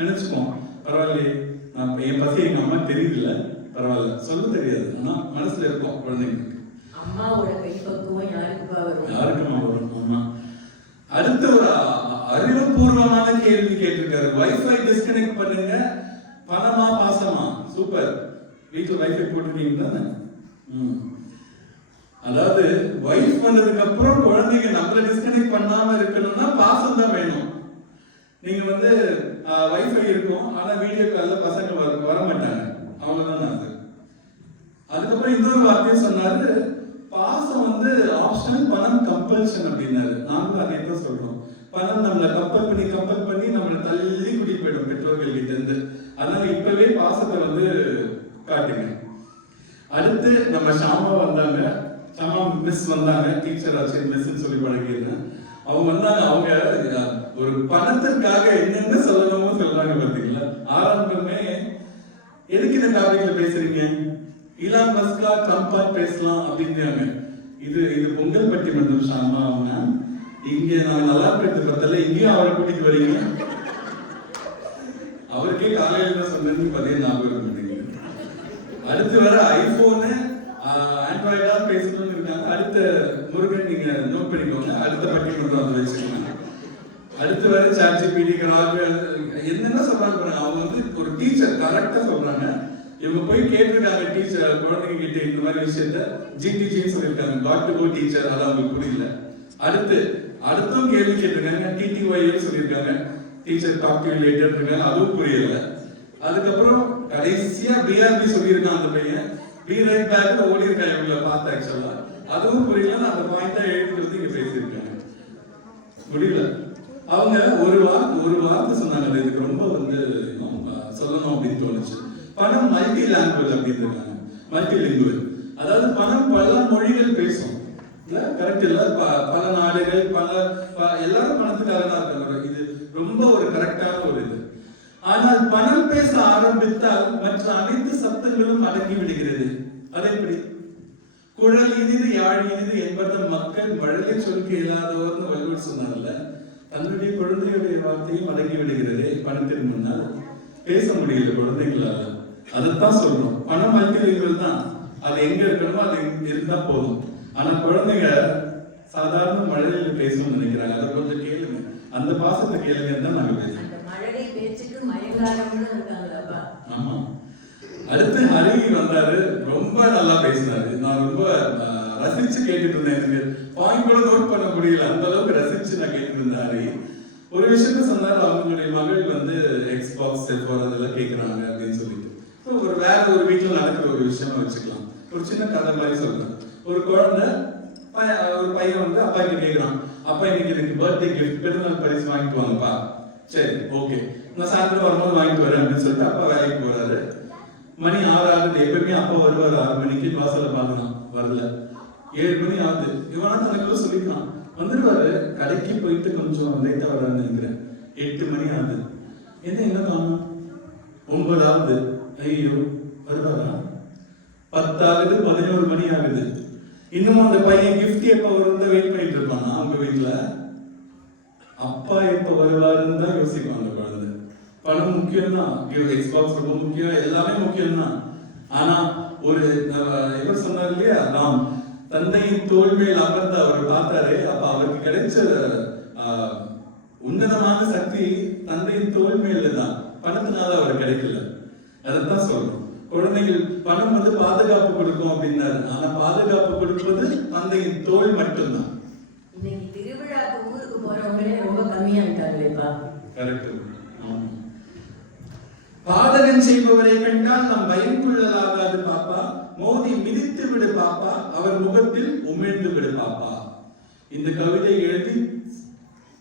நினைச்சுப்போம், பரவாயில்லையே என் பசி எங்க அம்மா தெரியுதுல்ல, பரவாயில்ல சொல்ல தெரியாது, ஆனா மனசுல இருக்கும் குழந்தைங்களுக்கு. அம்மாவோட கைப்பக்குவம் யாருக்குமா வரும். ஆமா. அடுத்த ஒரு அறிவுபூர்வமான கேள்வி கேட்டிருக்காரு. வைஃபை டிஸ்கனெக்ட் பண்ணுங்க, பணமா பாசமா? சூப்பர். வீட்டுல வைஃபை போட்டுட்டீங்க தானே? அதாவது வைஃப் வந்ததுக்கு அப்புறம் குழந்தைங்க நம்மள டிஸ்கனெக்ட் பண்ணாம இருக்கணும்னா பாசம் தான் வேணும். நீங்க வைஃபை இருக்கும், ஆனா வீடியோ கால்ல பசங்க வர மாட்டாங்க, அவ்வளவுதான் அது. அதுக்கப்புறம் இன்னொரு வார்த்தையும் சொன்னாரு, பாசம் ஆப்ஷனல், பணம் கம்பல்ஷன் அப்படின்னாரு. நாங்களும் அதே தான் சொல்றோம். பணம் நம்மளை கம்பல் பண்ணி நம்மளை தள்ளி கூட்டிட்டு போயிடும் பெற்றோர்கள் கிட்ட இருந்து. அதனால இப்பவே பாசத்தை காட்டுங்க. அடுத்து நம்ம ஷாமா வந்தாங்க, ஷாமா மிஸ் வந்தாங்க, டீச்சர் ஆச்சு மிஸ்ன்னு சொல்லி பழகிருந்தேன். அவங்க வந்தாங்க, அவங்க ஒரு பணத்திற்காக என்னென்ன சொல்லணுமோ சொல்றாங்க பாத்தீங்களா. ஆரம்பமே எதுக்கு இந்த டாபிக்ல பேசுறீங்க, இலான் மஸ்கா ட்ரம்பா பேசலாம் அப்படின்றாங்க. இது பொங்கல் பட்டி மட்டும் ஷாமா, அவங்க இங்க நான் நல்லா இருக்கிறது பத்தல, இங்கேயும் அவரை கூட்டிட்டு வரீங்க. அவருக்கே காலையில தான் சொன்னேன்னு பதிய ஞாபகம் பண்ணீங்க. அடுத்து வர ஐபோனு ஆண்ட்ராய்டா பேசணும்னு இருக்காங்க. அடுத்த முருகன் நீங்க நோட் பண்ணிக்கோங்க, அடுத்த பட்டி மட்டும் வந்து வச்சுக்கோங்க. அடுத்து வர சாட்ஜிபிடி என்னென்ன சொல்றாங்க பாருங்க. அவங்க ஒரு டீச்சர் கரெக்டா சொல்றாங்க. இவங்க போய் கேட்டிருக்காங்க டீச்சர் குழந்தைங்க கிட்ட இந்த மாதிரி விஷயத்த, ஜிடிஜின்னு சொல்லியிருக்காங்க, காட் டு கோ டீச்சர், அது அவங்களுக்கு புரியல. அடுத்தும் கேள்வி கேட்டிருக்காங்க, டிடிஒய் சொல்லியிருக்காங்க, teacher talk to you later இருக்காங்க, அதுவும் புரியல. அதுக்கப்புறம் கடைசியா பிஆர்பி சொல்லியிருக்கான் அந்த பையன், பி ரைட் பேக் ஓடி இருக்காங்க இவங்கள பார்த்து. ஆக்சுவலா அதுவும் புரியல, அந்த பாயிண்டா எழுதி இங்க பேசியிருக்காங்க, புரியல. அவங்க ஒரு வார்த்தை சொன்னாங்க, இதுக்கு ரொம்ப சொல்லணும் அப்படின்னு தோணுச்சு. பணம் மல்டி லாங்குவேஜ் அப்படின்னு இருக்காங்க, மல்டி லிங்குவல். அதாவது பணம் பல மொழிகள் பேசும், கரெக்ட் இல்ல? பல நாடுகள், எல்லாரும் பணத்துக்காக தான் இருக்காங்க. இது ரொம்ப ஒரு கரெக்டான ஒரு இது. ஆனால் பணம் பேச ஆரம்பித்தால் மற்ற அனைத்து சப்தங்களும் அடங்கி விடுகிறது. அது எப்படி? குழல் இனிது யாழ் இனிது என்பது மக்கள் மழலை சொல்க இல்லாதவர்னு வள்ளுவர் சொன்னார்ல, தன்னுடைய குழந்தையுடைய வார்த்தையும் அடங்கி விடுகிறது பணத்தின் முன்னால். பேச முடியல குழந்தைங்களால. அதைத்தான் சொல்றோம், பணம் மல்டிலிங்குவல் தான், அது எங்க இருக்கணுமோ அது இருந்தா போதும். ஆனா குழந்தைங்க சாதாரண மழலையில பேசணும்னு நினைக்கிறாங்க. அதை கொஞ்சம் கேளுங்க, அந்த பாசத்தை கேளுங்கன்னு தான் நாங்க பேசுறோம். ஆமா. அடுத்து ஹரி வந்தாரு, ரொம்ப நல்லா பேசினாரு. நான் ரொம்ப ரசிச்சு கேட்டுட்டு இருந்தேன், எனக்கு பாயிண்ட் கூட நோட் பண்ண முடியல, அந்த அளவுக்கு ரசிச்சு நான் கேட்டுட்டு இருந்தேன். ஹரி ஒரு விஷயத்த சொன்னாரு, அவங்களுடைய மகள் எக்ஸ்பாக்ஸ் அதெல்லாம் கேட்கறாங்க அப்படின்னு சொல்லிட்டு. வேற ஒரு வீட்டுல நடக்கிற ஒரு விஷயமா வச்சுக்கலாம். ஒரு சின்ன கதை மாதிரி சொல்றேன். ஒரு குழந்தை ஒரு பையன் அப்பா கிட்ட கேட்கறான், அப்பா இன்னைக்கு எனக்கு பர்த்டே கிஃப்ட் பெருநாள் பரிசு வாங்கிட்டு வாங்கப்பா. சரி ஓகே, நான் சாயந்தரம் வரும்போது வாங்கிட்டு வரேன் அப்படின்னு சொல்லிட்டு அப்பா வேலைக்கு போறாரு. மணி 6 ஆகுது. எப்பவுமே அப்பா வருவாரு 6 மணிக்கு, வாசல பாக்கலாம், வரல. 7 மணி ஆகுது. இவனா தனக்குள்ள சொல்லிக்கலாம், வந்துருவாரு, கடைக்கு போயிட்டு கொஞ்சம் லேட்டா வரான்னு நினைக்கிறேன். 8 மணி ஆகுது. என்ன காணும்? 9 ஆகுது. ஐயோ வருவாரா? 10 ஆகுது, 11 மணி ஆகுது. இன்னும் அந்த பையன் கிஃப்ட் எப்ப வரும் வெயிட் பண்ணிட்டு இருப்பானா அவங்க வீட்டுல. அப்பா எப்ப வருவாருன்னு தான் யோசிப்பாங்க குழந்தை. பணம் முக்கியம் தான், எக்ஸ்பாக்ஸ் ரொம்ப முக்கியம், எல்லாமே முக்கியம் தான். ஆனா ஒரு இவர் சொன்னார் இல்லையா, நாம் தந்தையின் தோல் மேல் அமர்ந்து அவர் பார்த்தாரு. அப்ப அவருக்கு கிடைச்ச உன்னதமான சக்தி தந்தையின் தோல் மேல தான், பணத்தினால அவர் கிடைக்கல. அதான் சொல்றோம், குழந்தைகள் பணம் வந்து பாதுகாப்பு கொடுக்கும் அப்படின்னாரு. ஆனா பாதுகாப்பு கொடுப்பது தந்தையின் தோல் மட்டும்தான். இன்னைக்கு திருவிழாக்கு ஊருக்கு போறவங்களே ரொம்ப கம்மியாயிட்டாங்களேப்பா. கரெக்ட். பாதகம் செய்பவரை கண்டால் நாம் பயம் கொள்ளலாகாது பாப்பா, மோதி மிதித்து விடு பாப்பா, அவர் முகத்தில் உமிழ்ந்து விடு பாப்பா. இந்த கவிதை எழுதி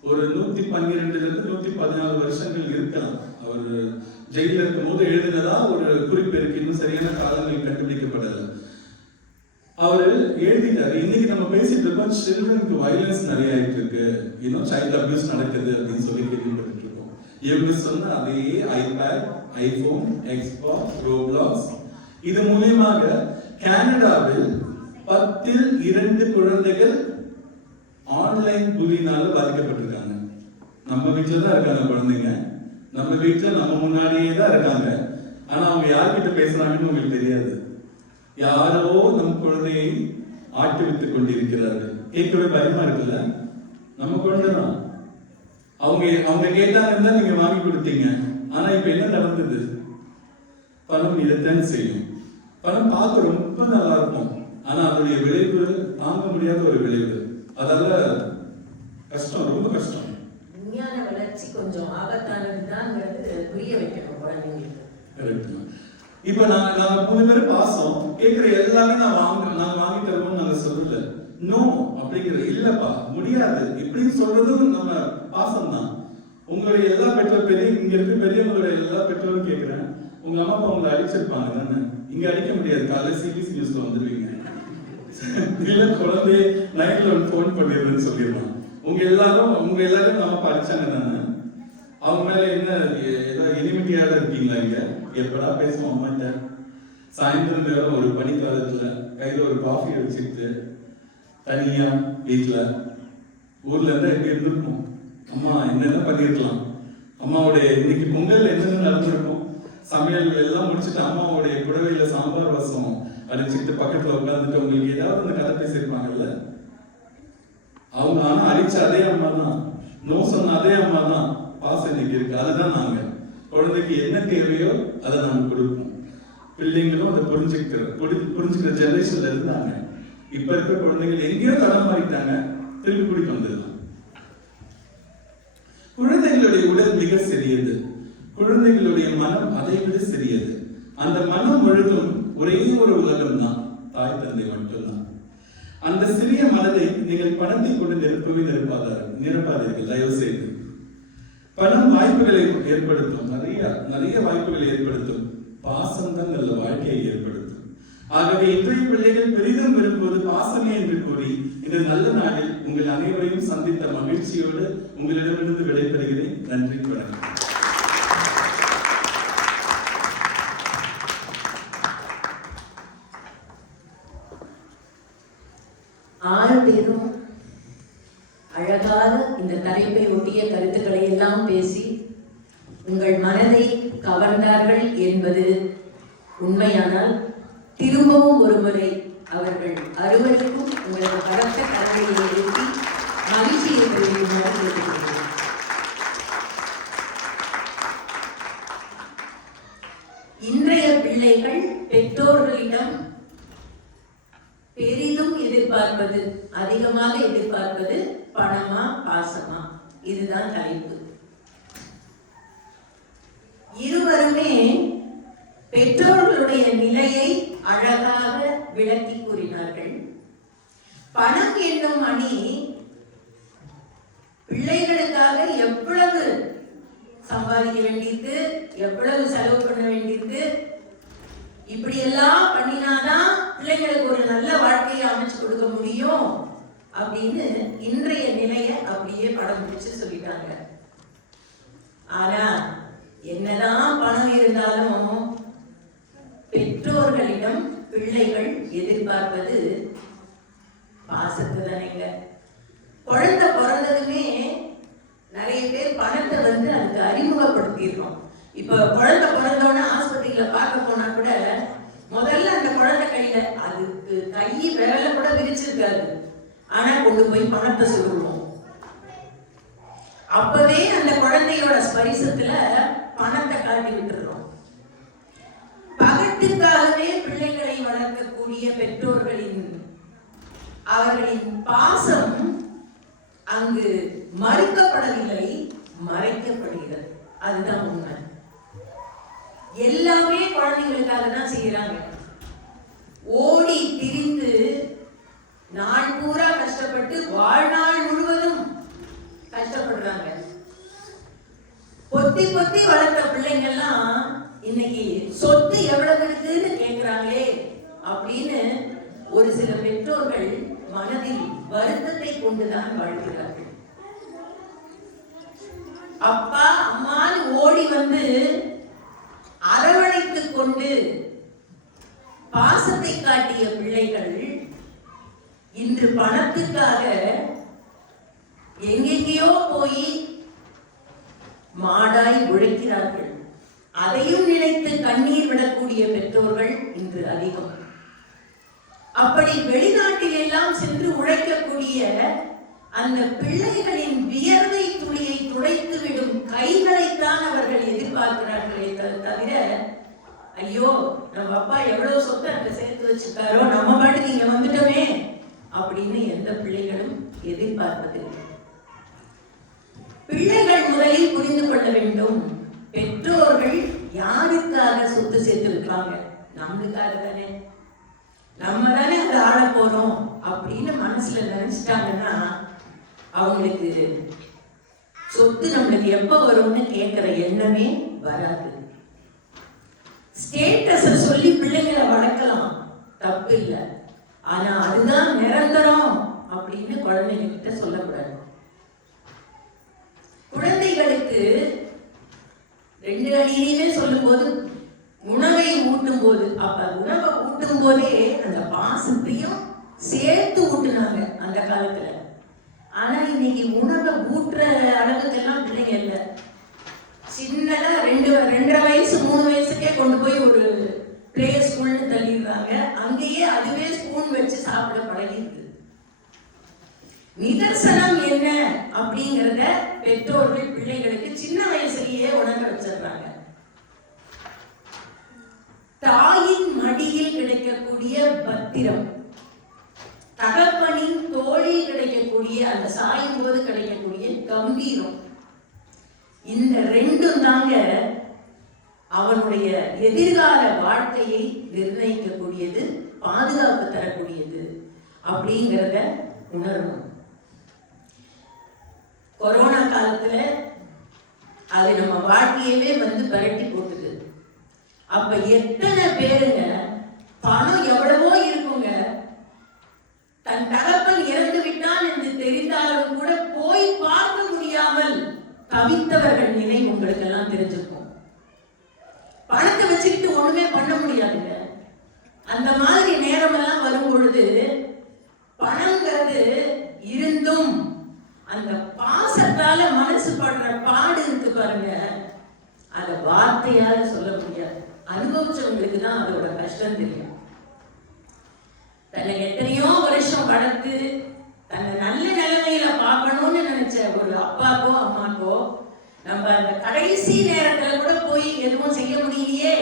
ஒரு 112 114 வருஷங்கள் இருக்கலாம். அவர் ஜெயில இருக்கும் போது எழுதினதா ஒரு குறிப்பு இருக்கு. இன்னும் சரியான காலங்கள் கண்டுபிடிக்கப்படல. அவரு எழுதிட்டாரு. இன்னைக்கு நம்ம பேசிட்டு இருக்கோம், சில்ட்ரனுக்கு வயலன்ஸ் நிறைய ஆயிட்டு இருக்கு, இன்னும் சைல்ட் அபியூஸ் நடக்குது அப்படின்னு சொல்லி கேள்விப்பட்டு இருக்கோம். இவங்க சொன்ன அதே ஐபேட், ஐபோன், எக்ஸ்பாக்ஸ், ரோப்ளாக்ஸ் இது மூலியமாக கனடாவில் 10 இல் 2 குழந்தைகள் ஆன்லைன் புலினால பாதிக்கப்பட்டிருக்காங்க. நம்ம வீட்டுல தான் இருக்காங்க குழந்தைங்க, நம்ம வீட்டுல நம்ம முன்னாடியே தான் இருக்காங்க. ஆனா அவங்க யார்கிட்ட பேசுறாங்கன்னு உங்களுக்கு தெரியாது. யாரோ நம் குழந்தையை ஆட்டுவித்துக் கொண்டிருக்கிறார்கள். கேட்கவே பயமா இருக்குல்ல? நம்ம குழந்தைதான். அவங்க கேட்டாங்கன்னா நீங்க வாங்கி கொடுத்தீங்க. ஆனா இப்ப என்ன நடந்தது? பணம் இதைத்தான் செய்யும். பணம் பார்க்க ரொம்ப நல்லா இருக்கும், ஆனா அதனுடைய விளைவு தாங்க முடியாத ஒரு விளைவு. அதால கஷ்டம், ரொம்ப கஷ்டம். விஞ்ஞான வளர்ச்சி கொஞ்சம் ஆபத்தானதுதான்ங்கிறது புரிய வைக்கணும் குழந்தைங்களுக்கு. கரெக்ட். இப்ப நாங்க 3 பேரும் பாசம் கேட்கிற எல்லாமே நாங்க வாங்கி தருவோம் நாங்க சொல்லல. நோ அப்படிங்கிற இல்லப்பா முடியாது இப்படின்னு சொல்றதும் நம்ம பாசம் தான். உங்களுடைய எல்லா பெற்றோர் இங்க இருக்க பெரியவங்களுடைய எல்லா பெற்றோரும் கேட்கிறேன், உங்க அம்மா அப்பா உங்களை அடிச்சிருப்பாங்க தானே? இங்க அடிக்க முடியாது, காலையில சிபிசி நியூஸ்ல வந்துருவீங்க. இல்ல குழந்தைய நைட்ல போன் பண்ணிடுறேன்னு சொல்லிடுவான். உங்க எல்லாரும் நம்ம அப்பா அடிச்சாங்க தானே? அவங்க மேல என்ன ஏதோ இனிமிட்டியாட இருக்கீங்களா? இங்க எப்படா பேசுவோம் அம்மாட்ட. சாயந்தரம் நேரம் ஒரு பனிக்காலத்துல கையில ஒரு காஃபி வச்சுக்கிட்டு தனியா வீட்டுல ஊர்ல இருந்தா எப்படி இருந்திருக்கும்? அம்மா என்னென்ன பண்ணிருக்கலாம், அம்மாவுடைய இன்னைக்கு பொங்கல் என்னென்ன நடந்திருக்கும், சமையல் எல்லாம் முடிச்சுட்டு அம்மாவுடைய புடவையில சாம்பார் ரசம் அடிச்சுட்டு பக்கத்துல உட்காந்துட்டு உங்களுக்கு ஏதாவது அந்த கதை பேசியிருப்பாங்கல்ல. அவங்க ஆனா அடிச்ச அதே அம்மா தான், நோ சொன்ன அதே அம்மா தான். பாசம் இன்னைக்கு இருக்கு. அதுதான் நாங்க குழந்தைக்கு என்ன தேவையோ அதை நாங்க கொடுப்போம். பிள்ளைங்களும் அதை புரிஞ்சுக்கிற ஜெனரேஷன்ல இருந்தாங்க. இப்ப இருக்க குழந்தைகள் எங்கேயோ தடம் மாறிட்டாங்க, திருப்பி கூட்டிட்டு வந்துடலாம். குழந்தைகளுடைய உடல் மிக சிறியது, குழந்தைகளுடைய மனம் அதை விட சிறியது. அந்த மனம் முழுதும் ஒரே ஒரு உலகம் தான், தாய் தந்தை மட்டும்தான். அந்த சிறிய மனதை நீங்கள் பணத்தை கொண்டு நிரப்பாதீர்கள் தயவு செய்து. பணம் வாய்ப்புகளை ஏற்படுத்தும், நிறைய வாய்ப்புகளை ஏற்படுத்தும். பாசம் தான் நல்ல வாழ்க்கையை ஏற்படுத்தும். ஆகவே இன்றைய பிள்ளைகள் பெரிதும் விரும்புவது பாசமே என்று கூறி இந்த நல்ல நாளில் உங்கள் அனைவரையும் சந்தித்த மகிழ்ச்சியோடு உங்களிடமிருந்து விடைபெறுகிறேன். நன்றி, வணக்கம். ஆறு பேரும் அழகாக இந்த தலைப்பை ஒட்டிய கருத்துக்களை எல்லாம் பேசி உங்கள் மனதை கவர்ந்தார்கள் என்பது உண்மையானால் திரும்பவும் ஒரு முறை அவர்கள் அறுவருக்கும் உங்களது பலத்த கரங்களை எழுப்பி மகிழ்ச்சியை பெறுமாறு கேட்டுக்கொள்கிறேன். இன்றைய பிள்ளைகள் பெற்றோர்களிடம் பெரிதும் எதிர்பார்ப்பது, அதிகமாக எதிர்பார்ப்பது பணமா பாசமா? இதுதான் தலைப்பு. இருவருமே பெற்றோர்களுடைய நிலையை அழகாக விளக்கி கூறினார்கள். பணம் என்னும் அணி பிள்ளைகளுக்காக எவ்வளவு சம்பாதிக்க வேண்டியிருக்கு, எவ்வளவு செலவு பண்ண வேண்டியிருக்கு, இப்படி எல்லாம் பண்ணினாதான் பிள்ளைங்களுக்கு ஒரு நல்ல வாழ்க்கையை அமைச்சு கொடுக்க முடியும் அப்படின்னு இன்றைய நிலைய அப்படியே படம் பிடிச்சு சொல்லிட்டாங்க. ஆனா என்னதான் பணம் இருந்தாலும் பெற்றோர்களிடம் பிள்ளைகள் எதிர்பார்ப்பது பாசத்தை தானேங்க. குழந்தை பிறந்ததுமே நிறைய பேர் பணத்தை அதுக்கு அறிமுகப்படுத்திடுறோம். இப்ப குழந்தை பிறந்தோடனே ஆஸ்பத்திரியில பார்க்க போனா கூட முதல்ல அந்த குழந்தை கையில அதுக்கு கை வேலை கூட விரிச்சிருக்காது, ஆனா கொண்டு போய் பணத்தை சொல்லுவோம். அப்பவே அந்த குழந்தையோட ஸ்பரிசத்துல பணத்தை காட்டி விட்டுறோம். பகட்டுக்காகவே பிள்ளைகளை வளர்க்கக்கூடிய பெற்றோர்களின் அவர்களின் பாசம் அங்கு மறுக்கப்படவில்லை, மறைக்கப்படுகிறது. அதுதான் உண்மை. எல்லாமே குழந்தைங்களுக்காக தான் செய்யறாங்க. ஓடி திரிந்து நாள் பூரா கஷ்டப்பட்டு வாழ்நாள் முழுவதும் கஷ்டப்படுறாங்க. பொத்தி பொத்தி வளர்த்த பிள்ளைங்கெல்லாம் இன்னைக்கு சொத்து எவ்வளவு இருக்குன்னு கேட்கிறாங்களே அப்படின்னு ஒரு சில பெற்றோர்கள் மனதில் வருத்தத்தை கொண்டுதான் வாழ்கிறார்கள். அப்பா அம்மான்னு ஓடி வந்து அரவணைத்துக் கொண்டு பாசத்தை காட்டிய பிள்ளைகள் இன்று பணத்துக்காக எங்கெங்கேயோ போய் மாடாய் உழைக்கிறார்கள். அதையும் நினைத்து கண்ணீர் விடக்கூடிய பெற்றோர்கள் இன்று அதிகம். அப்படி வெளிநாட்டில் எல்லாம் சென்று உழைக்கக்கூடிய அந்த பிள்ளைகளின் வியர்வை துளியை துடைத்து விடும் கைகளைத்தான் அவர்கள் எதிர்பார்க்கிறார்களே தவிர, ஐயோ நம்ம அப்பா எவ்வளவு சொத்தை அங்க சேர்த்து வச்சிருக்காரோ நம்ம பாட்டுக்கு இங்க வந்துட்டோமே அப்படின்னு எந்த பிள்ளைகளும் எதிர்பார்ப்பதில்லை. பிள்ளைகள் முதலில் புரிந்து கொள்ள வேண்டும், பெற்றோர்கள் யாருக்காக சொத்து சேர்த்திருக்காங்க? நம்மளுக்காக தானே, நம்ம தானே அதை ஆள போறோம் அப்படின்னு மனசுல நினைச்சிட்டாங்கன்னா அவங்களுக்கு சொத்து நம்மளுக்கு எப்ப வரும்னு கேட்கிற எண்ணமே வராது. ஸ்டேட்டஸ சொல்லி பிள்ளைங்களை வளர்க்கலாம், தப்பு இல்லை. ஆனா அதுதான் நிரந்தரம் அப்படின்னு குழந்தைங்க கிட்ட சொல்லக்கூடாது. குழந்தைகளுக்கு ரெண்டு அடியிலுமே சொல்லும் போது உணவை ஊட்டும் போது, அப்ப உணவை ஊட்டும் போதே அந்த பாசத்தையும் சேர்த்து ஊட்டுனாங்க அந்த காலத்துல. ஆனா இன்னைக்கு உணவை ஊட்டுற அளவுக்கு எல்லாம் பிள்ளைங்க இல்லை. சின்னதா 2.5 வயசு 3 வயசுக்கே கொண்டு போய் ஒரு பிளே ஸ்கூல்னு தள்ளிடுறாங்க. அங்கேயே அதுவே ஸ்பூன் வச்சு சாப்பிட பழகிருக்கு. நிதர்சனம் என்ன அப்படிங்கிறத பெற்றோர்கள் பிள்ளைகளுக்கு சின்ன வயசுலயே உணர வச்சிடுறாங்க. தாயின் மடியில் கிடைக்கக்கூடிய பத்திரம், தகப்பனின் தோளில் கிடைக்கக்கூடிய அந்த சாயும் போது கிடைக்கக்கூடிய கம்பீரம், இந்த ரெண்டும் தாங்க அவனுடைய எதிர்கால வாழ்க்கையை நிர்ணயிக்கக்கூடியது, பாதுகாப்பு தரக்கூடியது அப்படிங்கிறத உணரணும். கொரோனா காலத்துல அது நம்ம வாழ்க்கையவே வந்து பரட்டி போட்டுது. அப்ப எத்தனை பேருங்க பணம் எவ்வளவோ இருக்குங்க, தன் தகப்பன் இறந்து விட்டான் என்று தெரிந்தாலும் கூட போய் பார்க்க முடியாமல் தவித்தவர்கள் நிலை உங்களுக்கு எல்லாம் தெரிஞ்சிருக்கும். பணத்தை வச்சுக்கிட்டு ஒண்ணுமே பண்ண முடியாதுங்க. அந்த மாதிரி நேரம் எல்லாம் வரும் பொழுது பணங்கிறது இருந்தும் அந்த பாசத்தால மனசு படுற பாடு இருக்கு பாருங்க, அத வார்த்தையால சொல்ல முடியாது. அனுபவிச்சவங்களுக்கு தான் அதோட கஷ்டம் தெரியும். தன்னை எத்தனையோ வருஷம் வளர்த்து தன்னை நல்ல நிலைமையில பார்க்கணும்னு நினைச்ச ஒரு அப்பாக்கோ அம்மாக்கோ நம்ம அந்த கடைசி நேரத்துல கூட போய் எதுவும் செய்ய முடியலையே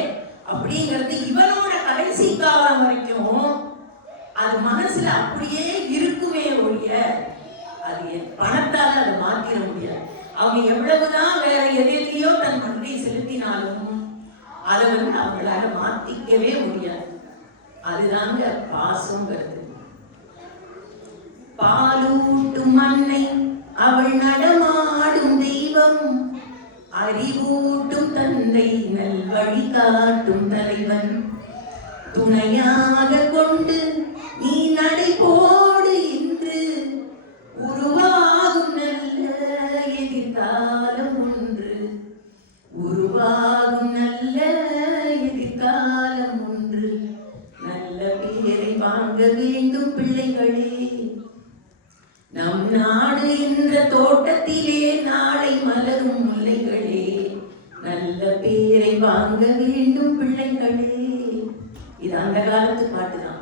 அப்படிங்கிறது இவனோட கடைசி காலம் வரைக்கும் அது மனசுல அப்படியே இருக்குமே ஒழிய அது பணத்தால அதை மாத்திர முடியாது. அவங்க எவ்வளவுதான் வேற எதிலையோ தன் மனதை செலுத்தினாலும் அதை வந்து அவங்களால மாத்திக்கவே முடியாது. அதுதாங்க பாசங்கிறது. பாலூட்டும் அன்னை அவள் நடமாடும் தெய்வம், அறிவூட்டும் தந்தை நல் வழிகாட்டும் தலைவன், துணையாக கொண்டு நீ நடை போடு இன்று உருவாகும் நல்ல எதிர்காலம் ஒன்று, உருவாகும் நல்ல எதிர்காலம் ஒன்று, நல்ல பேரை வாங்க வேண்டும் பிள்ளைகளே. நம் நாடு என்ற தோட்டத்திலே நாளை மலரும் முல்லைகளே, நல்ல பேரை வாங்க வேண்டும் பிள்ளைகளே. இது அந்த காலத்து பாட்டுதான்.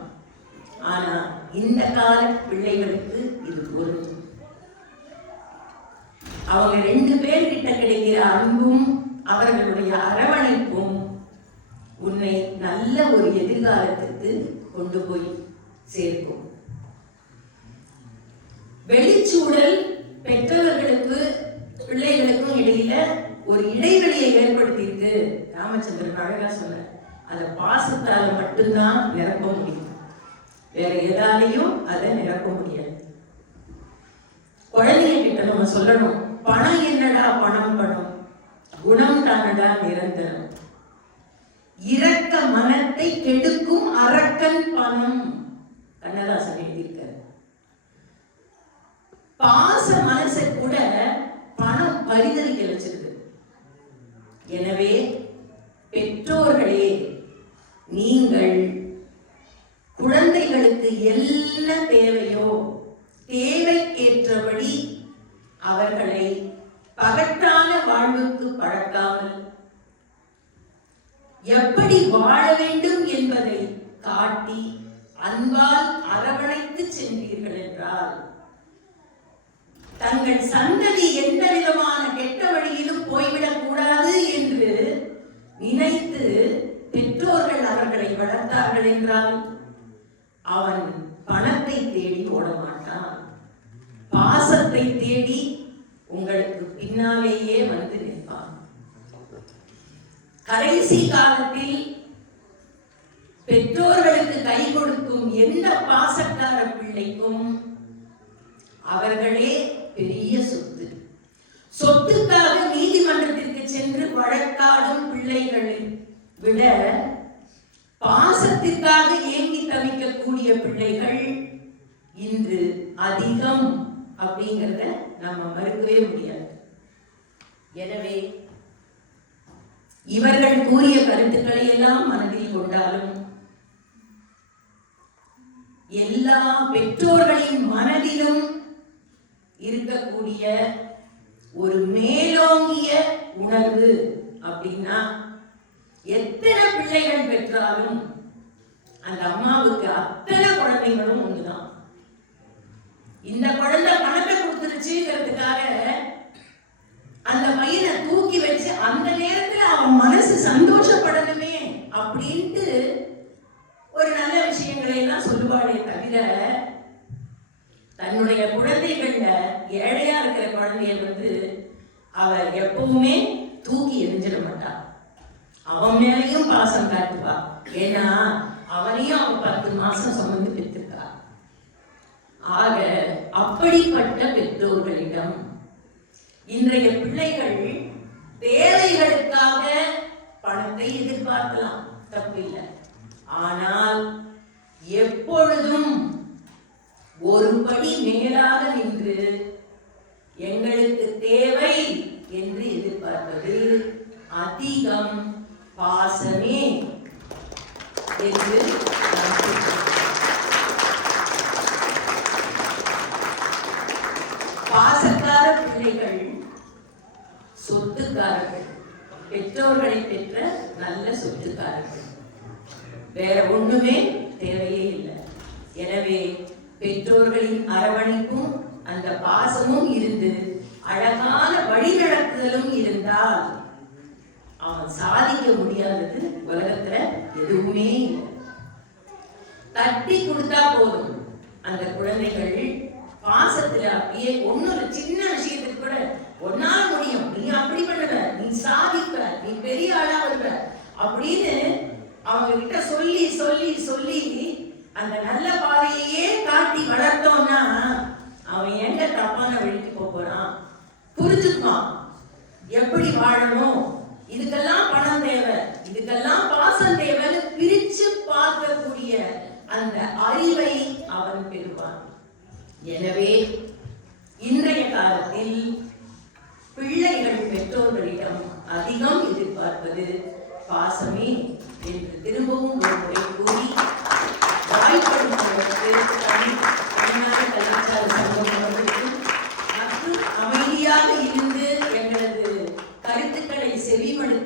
ஆனா இந்த கால பிள்ளைகளுக்கு இது பொருந்தும். அவங்க 2 பேர்கிட்ட கிடைக்கிற அன்பும் அவர்களுடைய அரவணைப்பும் உன்னை நல்ல ஒரு எதிர்காலத்துக்கு கொண்டு போய் சேர்க்கும். வெளிச்சூழல் பெற்றவர்களுக்கு பிள்ளைகளுக்கும் இடையில ஒரு இடைவெளியை ஏற்படுத்தியிருக்கு. ராமச்சந்திரன் அழகா சொன்னார். அதை பாசத்தால மட்டும்தான் நிரப்ப முடியும், வேற எதாலையும் அதை நிரப்ப முடியாது. குழந்தைங்க கிட்ட நம்ம சொல்லணும், பணம் என்னடா பணம் பணம், குணம் தானடா நிரந்தரம். இரக்க மனத்தை கெடுக்கும் அரக்கன் பணம், கண்ணதாசன் எழுதியிருக்காரு. பாச மனசை கூட பணம் பரிதவிக்க வச்சிருக்கு. எனவே பெற்றோர்களே, நீங்கள் குழந்தைகளுக்கு என்ன தேவையோ தேவைக்கேற்றபடி அவர்களை பகட்டான வாழ்வுக்கு பழக்காமல் எப்படி வாழ வேண்டும் என்பதை காட்டி அன்பால் அரவணைத்து சென்றீர்கள் என்றால் தங்கள் சந்ததி எந்த விதமான கெட்ட வழியிலும் போய்விடக் கூடாது என்று நினைத்து பெற்றோர்கள் அவர்களை வளர்த்தார்கள் என்றால் அவன் பணத்தை தேடி ஓட மாட்டான், பாசத்தை தேடி உங்களுக்கு பின்னாலேயே வந்து நிற்பான். கடைசி காலத்தில் பெற்றோர்களுக்கு கை கொடுக்கும் எந்த பாசக்கார பிள்ளைக்கும் அவர்களே பெரிய சொத்து. சொத்துக்காக நீதிமன்றத்திற்கு சென்று வழக்காடும் பிள்ளைகளை விட பாசத்திற்காக ஏங்கி தவிக்கக்கூடிய பிள்ளைகள் இன்று அதிகம் அப்படிங்கிறத நம்ம மறுக்கவே முடியாது. எனவே இவர்கள் கூறிய கருத்துக்களை எல்லாம் மனதில் கொண்டாலும் எல்லா பெற்றோர்களின் மனதிலும் இருக்கக்கூடிய ஒரு மேலோங்கிய உணர்வு அப்படின்னா, எத்தனை பிள்ளைகள் பெற்றாலும் அந்த அம்மாவுக்கு அத்தனை குழந்தைகளும் ஒண்ணுதான். இந்த குழந்தை பணத்தை கொடுத்துருச்சுங்கிறதுக்காக அந்த பையனை தூக்கி வச்சு அந்த நேரத்துல அவன் மனசு சந்தோஷப்படணுமே அப்படின்ட்டு ஒரு நல்ல விஷயங்களை எல்லாம் சொல்லுவாளே தவிர தன்னுடைய குழந்தைகள்ல ஏழையா இருக்கிற குழந்தைய அவ எப்பவுமே தூக்கி எரிஞ்சிட மாட்டான். அவன் மேலையும் பாசம் காட்டுவா. ஏன்னா அவனையும் அவன் 10 மாசம் சுமந்து பெற்றிருக்கா. ஆக அப்படிப்பட்ட பெற்றோர்களிடம் இன்றைய பிள்ளைகள் தேவைகளுக்காக பணத்தை எதிர்பார்க்கலாம், தப்பில்லை. ஆனால் எப்பொழுதும் ஒரு படி மேலாக நின்று எங்களுக்கு தேவை என்று எதிர்பார்ப்பது அதிகம் பாசமே என்று பாசக்கார பிள்ளைகள் சொத்துக்காரர்கள், பெற்றோர்களை பெற்ற நல்ல சொத்துக்காரர்கள், வேற ஒண்ணுமே தேவையே இல்லை. எனவே பெற்றோர்களின் அரவணைப்பும் அந்த பாசமும் இருந்து அழகான வழிநடத்துதலும் இருந்தால் அவன் சாதிக்க முடியாதது உலகத்துல எதுவுமே இல்லை. தட்டி கொடுத்தா போதும், அந்த குழந்தைகள் பாசத்துல அப்படியே ஒன்னொரு சின்ன விஷயத்துக்கு கூட ஒன்னால முடியும், நீ அப்படி பண்ணுவ, நீ சாதிப்ப, நீ பெரிய ஆளா வருவ அப்படின்னு அவங்க கிட்ட சொல்லி சொல்லி சொல்லி அந்த நல்ல பாதையே காட்டி வளர்த்தோம்னா அவன் எங்க தப்பான வழிக்கு போறான் புரிஞ்சுக்குவான். எப்படி வாழணும், இதுக்கெல்லாம் பணம் தேவை, இதுக்கெல்லாம் பாசம் தேவைன்னு பிரிச்சு பார்க்கக்கூடிய அந்த அறிவை அவன் பெறுவான். எனவே இன்றைய காலத்தில் பிள்ளைகள் பெற்றோர்களிடம் அதிகம் எதிர்பார்ப்பது பாசமே என்று திரும்பவும் ஒரு முறை கூறி வாய்ப்படுத்துவதற்கு தமிழ்நாடு கலாச்சார சங்கம் மற்றும் அமைதியாக இருந்து எங்களது கருத்துக்களை செவிமடுத்த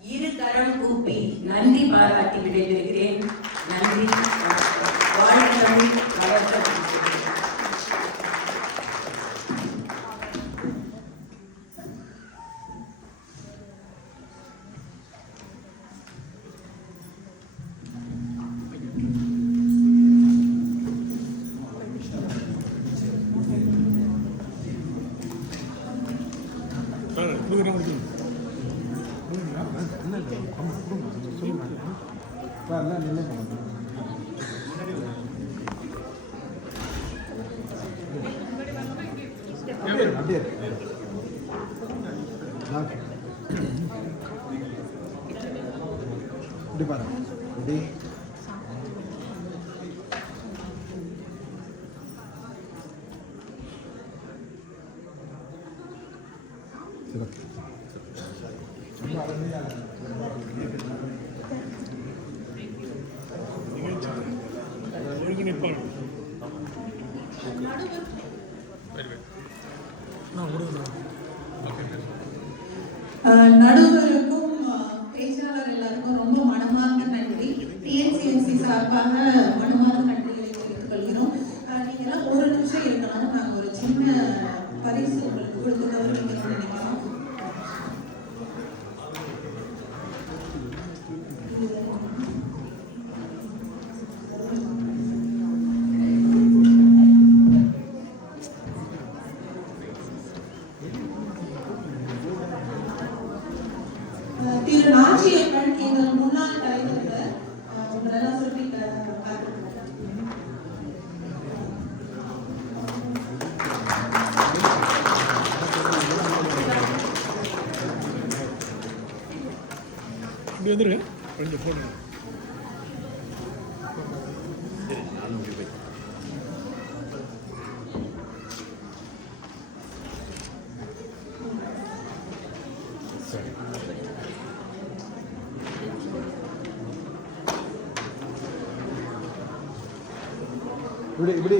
இரு கரம் கூப்பி நன்றி பாராட்டி விடைபெறுகிறேன். நன்றி. வாழ்த்துக்கள். வளர்த்த நடுவருக்கும் பேச்சாளர் எல்லாருக்கும் ரொம்ப மனமார்ந்த நன்றி. டிஎன்சிஎன்சி சார்பாக மனமார்ந்த நன்றிகளை தெரிவித்துக் கொள்கிறோம். நீங்க எல்லாம் ஒரு நிமிஷம் இருக்கலாம். நாங்கள் ஒரு சின்ன பரிசு உங்களுக்கு கொடுத்துட்டோம் நீங்க நினைக்கிறோம். திரு நாச்சியப்பன் எங்கள் முன்னாள் தலைவர் உங்களெல்லாம் சொல்லி இப்படி வந்துரு கொஞ்சம் போடுங்க.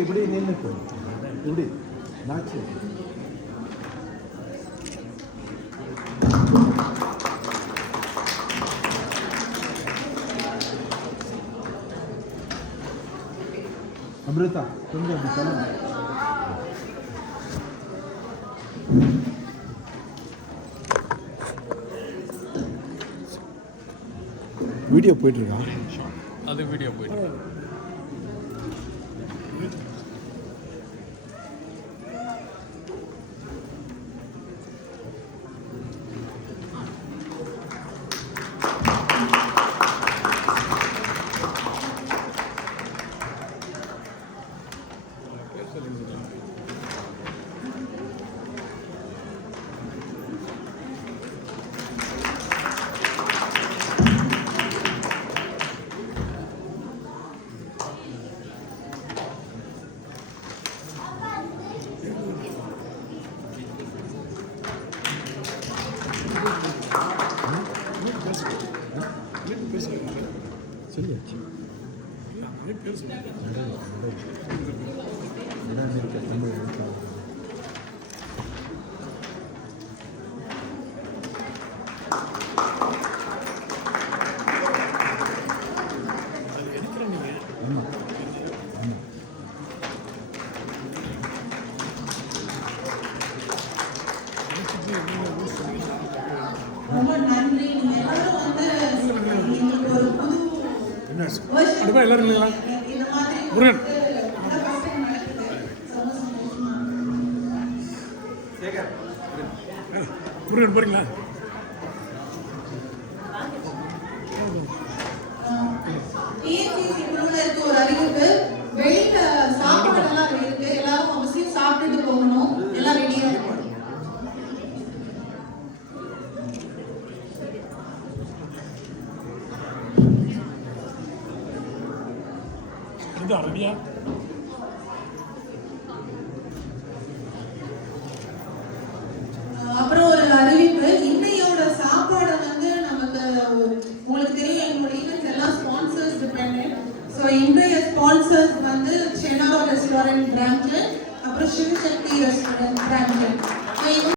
இப்படி நின்னுக்கு இப்படி நாச்சு அமிர்தா கொஞ்சம் அப்படி சொல்லுங்க. வீடியோ போயிட்டு இருக்கா? அது வீடியோ போயிட்டு சொல்லியாச்சு. ரொம்ப நன்றி. நீங்க எல்லாரும் வந்து எங்களுக்கு ஒரு புது அடுப்பா எல்லாரும் இல்லைங்களா? இந்த மாதிரி முருகன் முருகன் போறீங்களா? டிஎன்சிசி குழுல இருக்க ஒரு அறிவிப்பு. வெளியில சாப்பாடெல்லாம் இருக்கு. எல்லாரும் அவசியம் சாப்பிட்டுட்டு போகணும். எல்லாம் ரெடியா இருக்கும். ரெடியா? அப்புறம் ஒரு அறிவிப்பு. இன்னையோட சாப்பாடு வந்து நமக்கு உங்களுக்கு தெரியும் எங்களுடைய ஈவென்ட்ஸ் எல்லாம் ஸ்பான்சர்ஸ் டிபெண்டன்ட். ஸோ இன்றைய ஸ்பான்சர்ஸ் வந்து செனாரோ ரெஸ்டாரண்ட் பிரான்ச், அப்புறம் சிவசக்தி ரெஸ்டாரண்ட் பிரான்ச்.